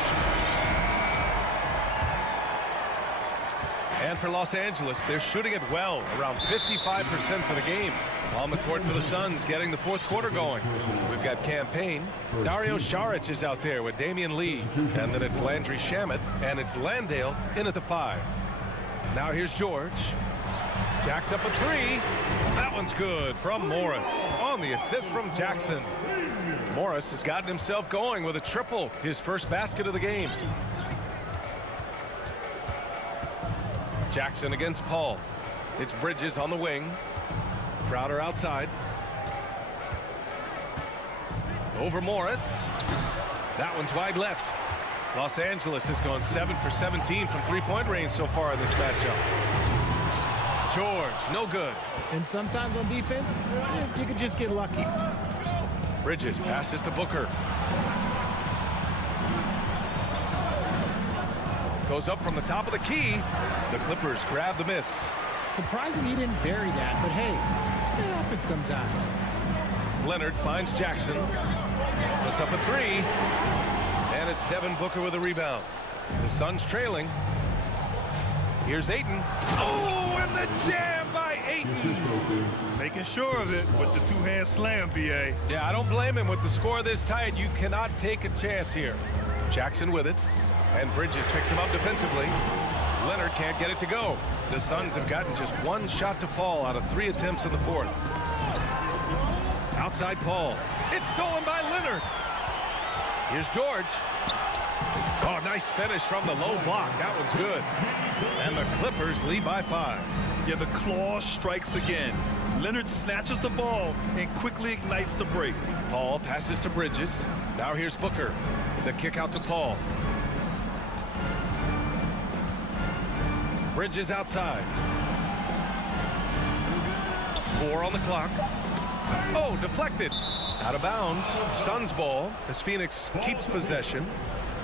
And for Los Angeles, they're shooting it well, around 55% for the game. On the court for the Suns, getting the fourth quarter going. We've got Campaign. Dario Saric is out there with Damian Lee. And then it's Landry Shamet, and it's Landale in at the 5. Now here's George. Jacks up a three. That one's good from Morris on the assist from Jackson. Morris has gotten himself going with a triple, his first basket of the game. Jackson against Paul. It's Bridges on the wing. Crowder outside. Over Morris. That one's wide left. Los Angeles has gone 7 for 17 from three-point range so far in this matchup. George, no good. And sometimes on defense, you could just get lucky. Bridges passes to Booker. Goes up from the top of the key. The Clippers grab the miss. Surprising he didn't bury that, but hey, it happens sometimes. Leonard finds Jackson. Puts up a three. And it's Devin Booker with a rebound. The Suns trailing. Here's Ayton. Oh, and the jam by Ayton. Making sure of it with the two-hand slam, B.A. Yeah, I don't blame him with the score this tight. You cannot take a chance here. Jackson with it. And Bridges picks him up defensively. Leonard can't get it to go. The Suns have gotten just one shot to fall out of 3 attempts in the fourth. Outside Paul. It's stolen by Leonard. Here's George. Oh, nice finish from the low block. That one's good. And the Clippers lead by 5. Yeah, the claw strikes again. Leonard snatches the ball and quickly ignites the break. Paul passes to Bridges. Now here's Booker. The kick out to Paul. Bridges outside. 4 on the clock. Oh, deflected. Out of bounds. Suns ball as Phoenix keeps possession.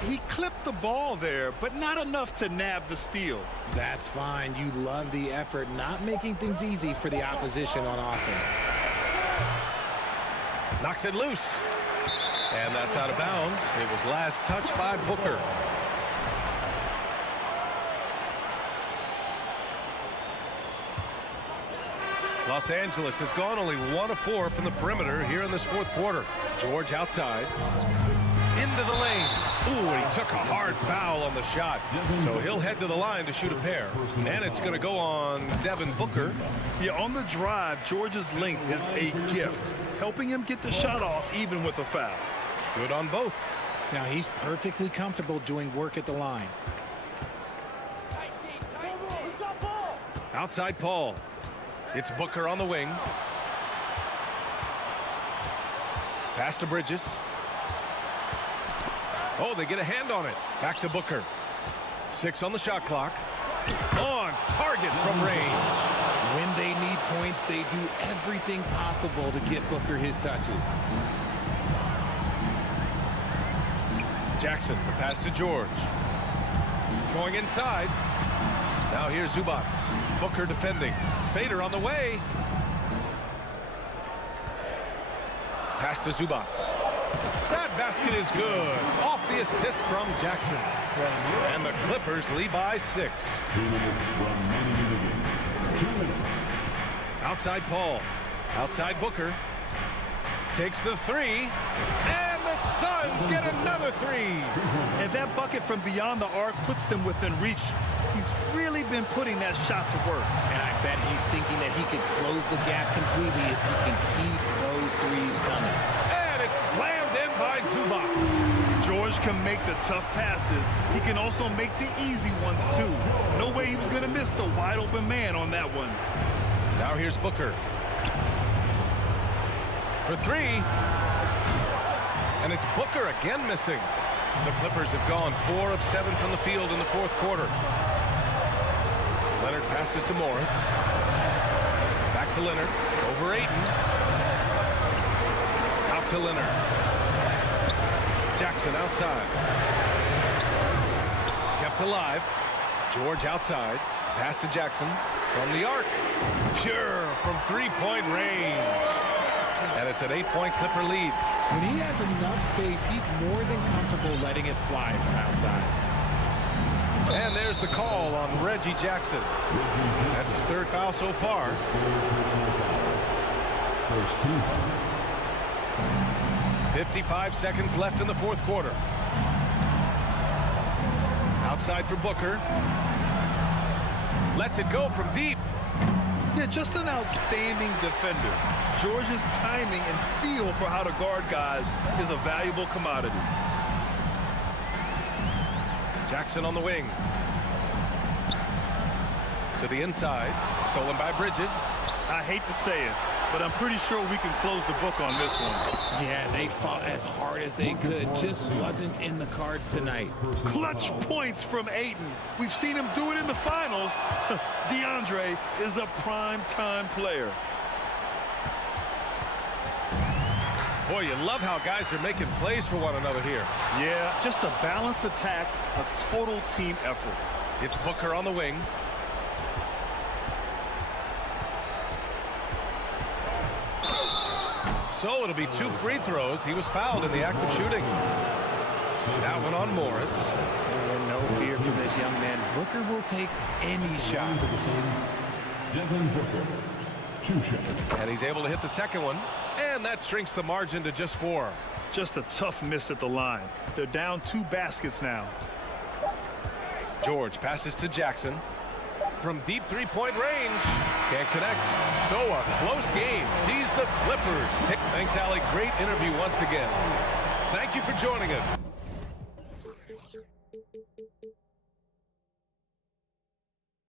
He clipped the ball there, but not enough to nab the steal. That's fine. You love the effort, not making things easy for the opposition on offense. Knocks it loose. And that's out of bounds. It was last touched by Booker. Los Angeles has gone only 1 of 4 from the perimeter here in this fourth quarter. George outside. Into the lane. Ooh, he took a hard foul on the shot. So he'll head to the line to shoot a pair. And it's going to go on Devin Booker. Yeah, on the drive, George's length is a gift, helping him get the shot off even with a foul. Good on both. Now he's perfectly comfortable doing work at the line. Outside Paul. It's Booker on the wing. Pass to Bridges. Oh, they get a hand on it. Back to Booker. 6 on the shot clock. On target from range. When they need points, they do everything possible to get Booker his touches. Jackson, the pass to George. Going inside. Now here's Zubac. Booker defending. Fader on the way. Pass to Zubac. That basket is good. Off the assist from Jackson. And the Clippers lead by 6. Outside Paul. Outside Booker. Takes the 3. And the Suns get another 3. And that bucket from beyond the arc puts them within reach. He's really been putting that shot to work. And I bet he's thinking that he could close the gap completely if he can keep those threes coming. And it's slammed in by Zubac. George George can make the tough passes. He can also make the easy ones, too. No way he was going to miss the wide-open man on that one. Now here's Booker. For three. And it's Booker again missing. The Clippers have gone 4 of 7 from the field in the fourth quarter. Leonard passes to Morris. Back to Leonard. Over Ayton. Out to Leonard. Jackson outside. Kept alive. George outside. Pass to Jackson from the arc. Pure from three-point range. And it's an 8-point Clipper lead. When he has enough space, he's more than comfortable letting it fly from outside. And there's the call on Reggie Jackson. That's his third foul so far. 55 seconds left in the fourth quarter. Outside for Booker. Lets it go from deep. Yeah, just an outstanding defender. George's timing and feel for how to guard guys is a valuable commodity. Jackson on the wing. To the inside. Stolen by Bridges. I hate to say it, but I'm pretty sure we can close the book on this one. Yeah, they fought as hard as they could. Just wasn't in the cards tonight. Clutch points from Ayton. We've seen him do it in the finals. DeAndre is a prime-time player. Boy, you love how guys are making plays for one another here. Yeah, just a balanced attack, a total team effort. It's Booker on the wing. So it'll be 2 free throws. He was fouled in the act of shooting. That one on Morris. And no fear from this young man. Booker will take any shot. And he's able to hit the second one. And that shrinks the margin to just 4. Just a tough miss at the line. They're down 2 baskets now. George passes to Jackson. From deep three-point range. Can't connect. So a close game sees the Clippers. Thanks, Allie. Great interview once again. Thank you for joining us.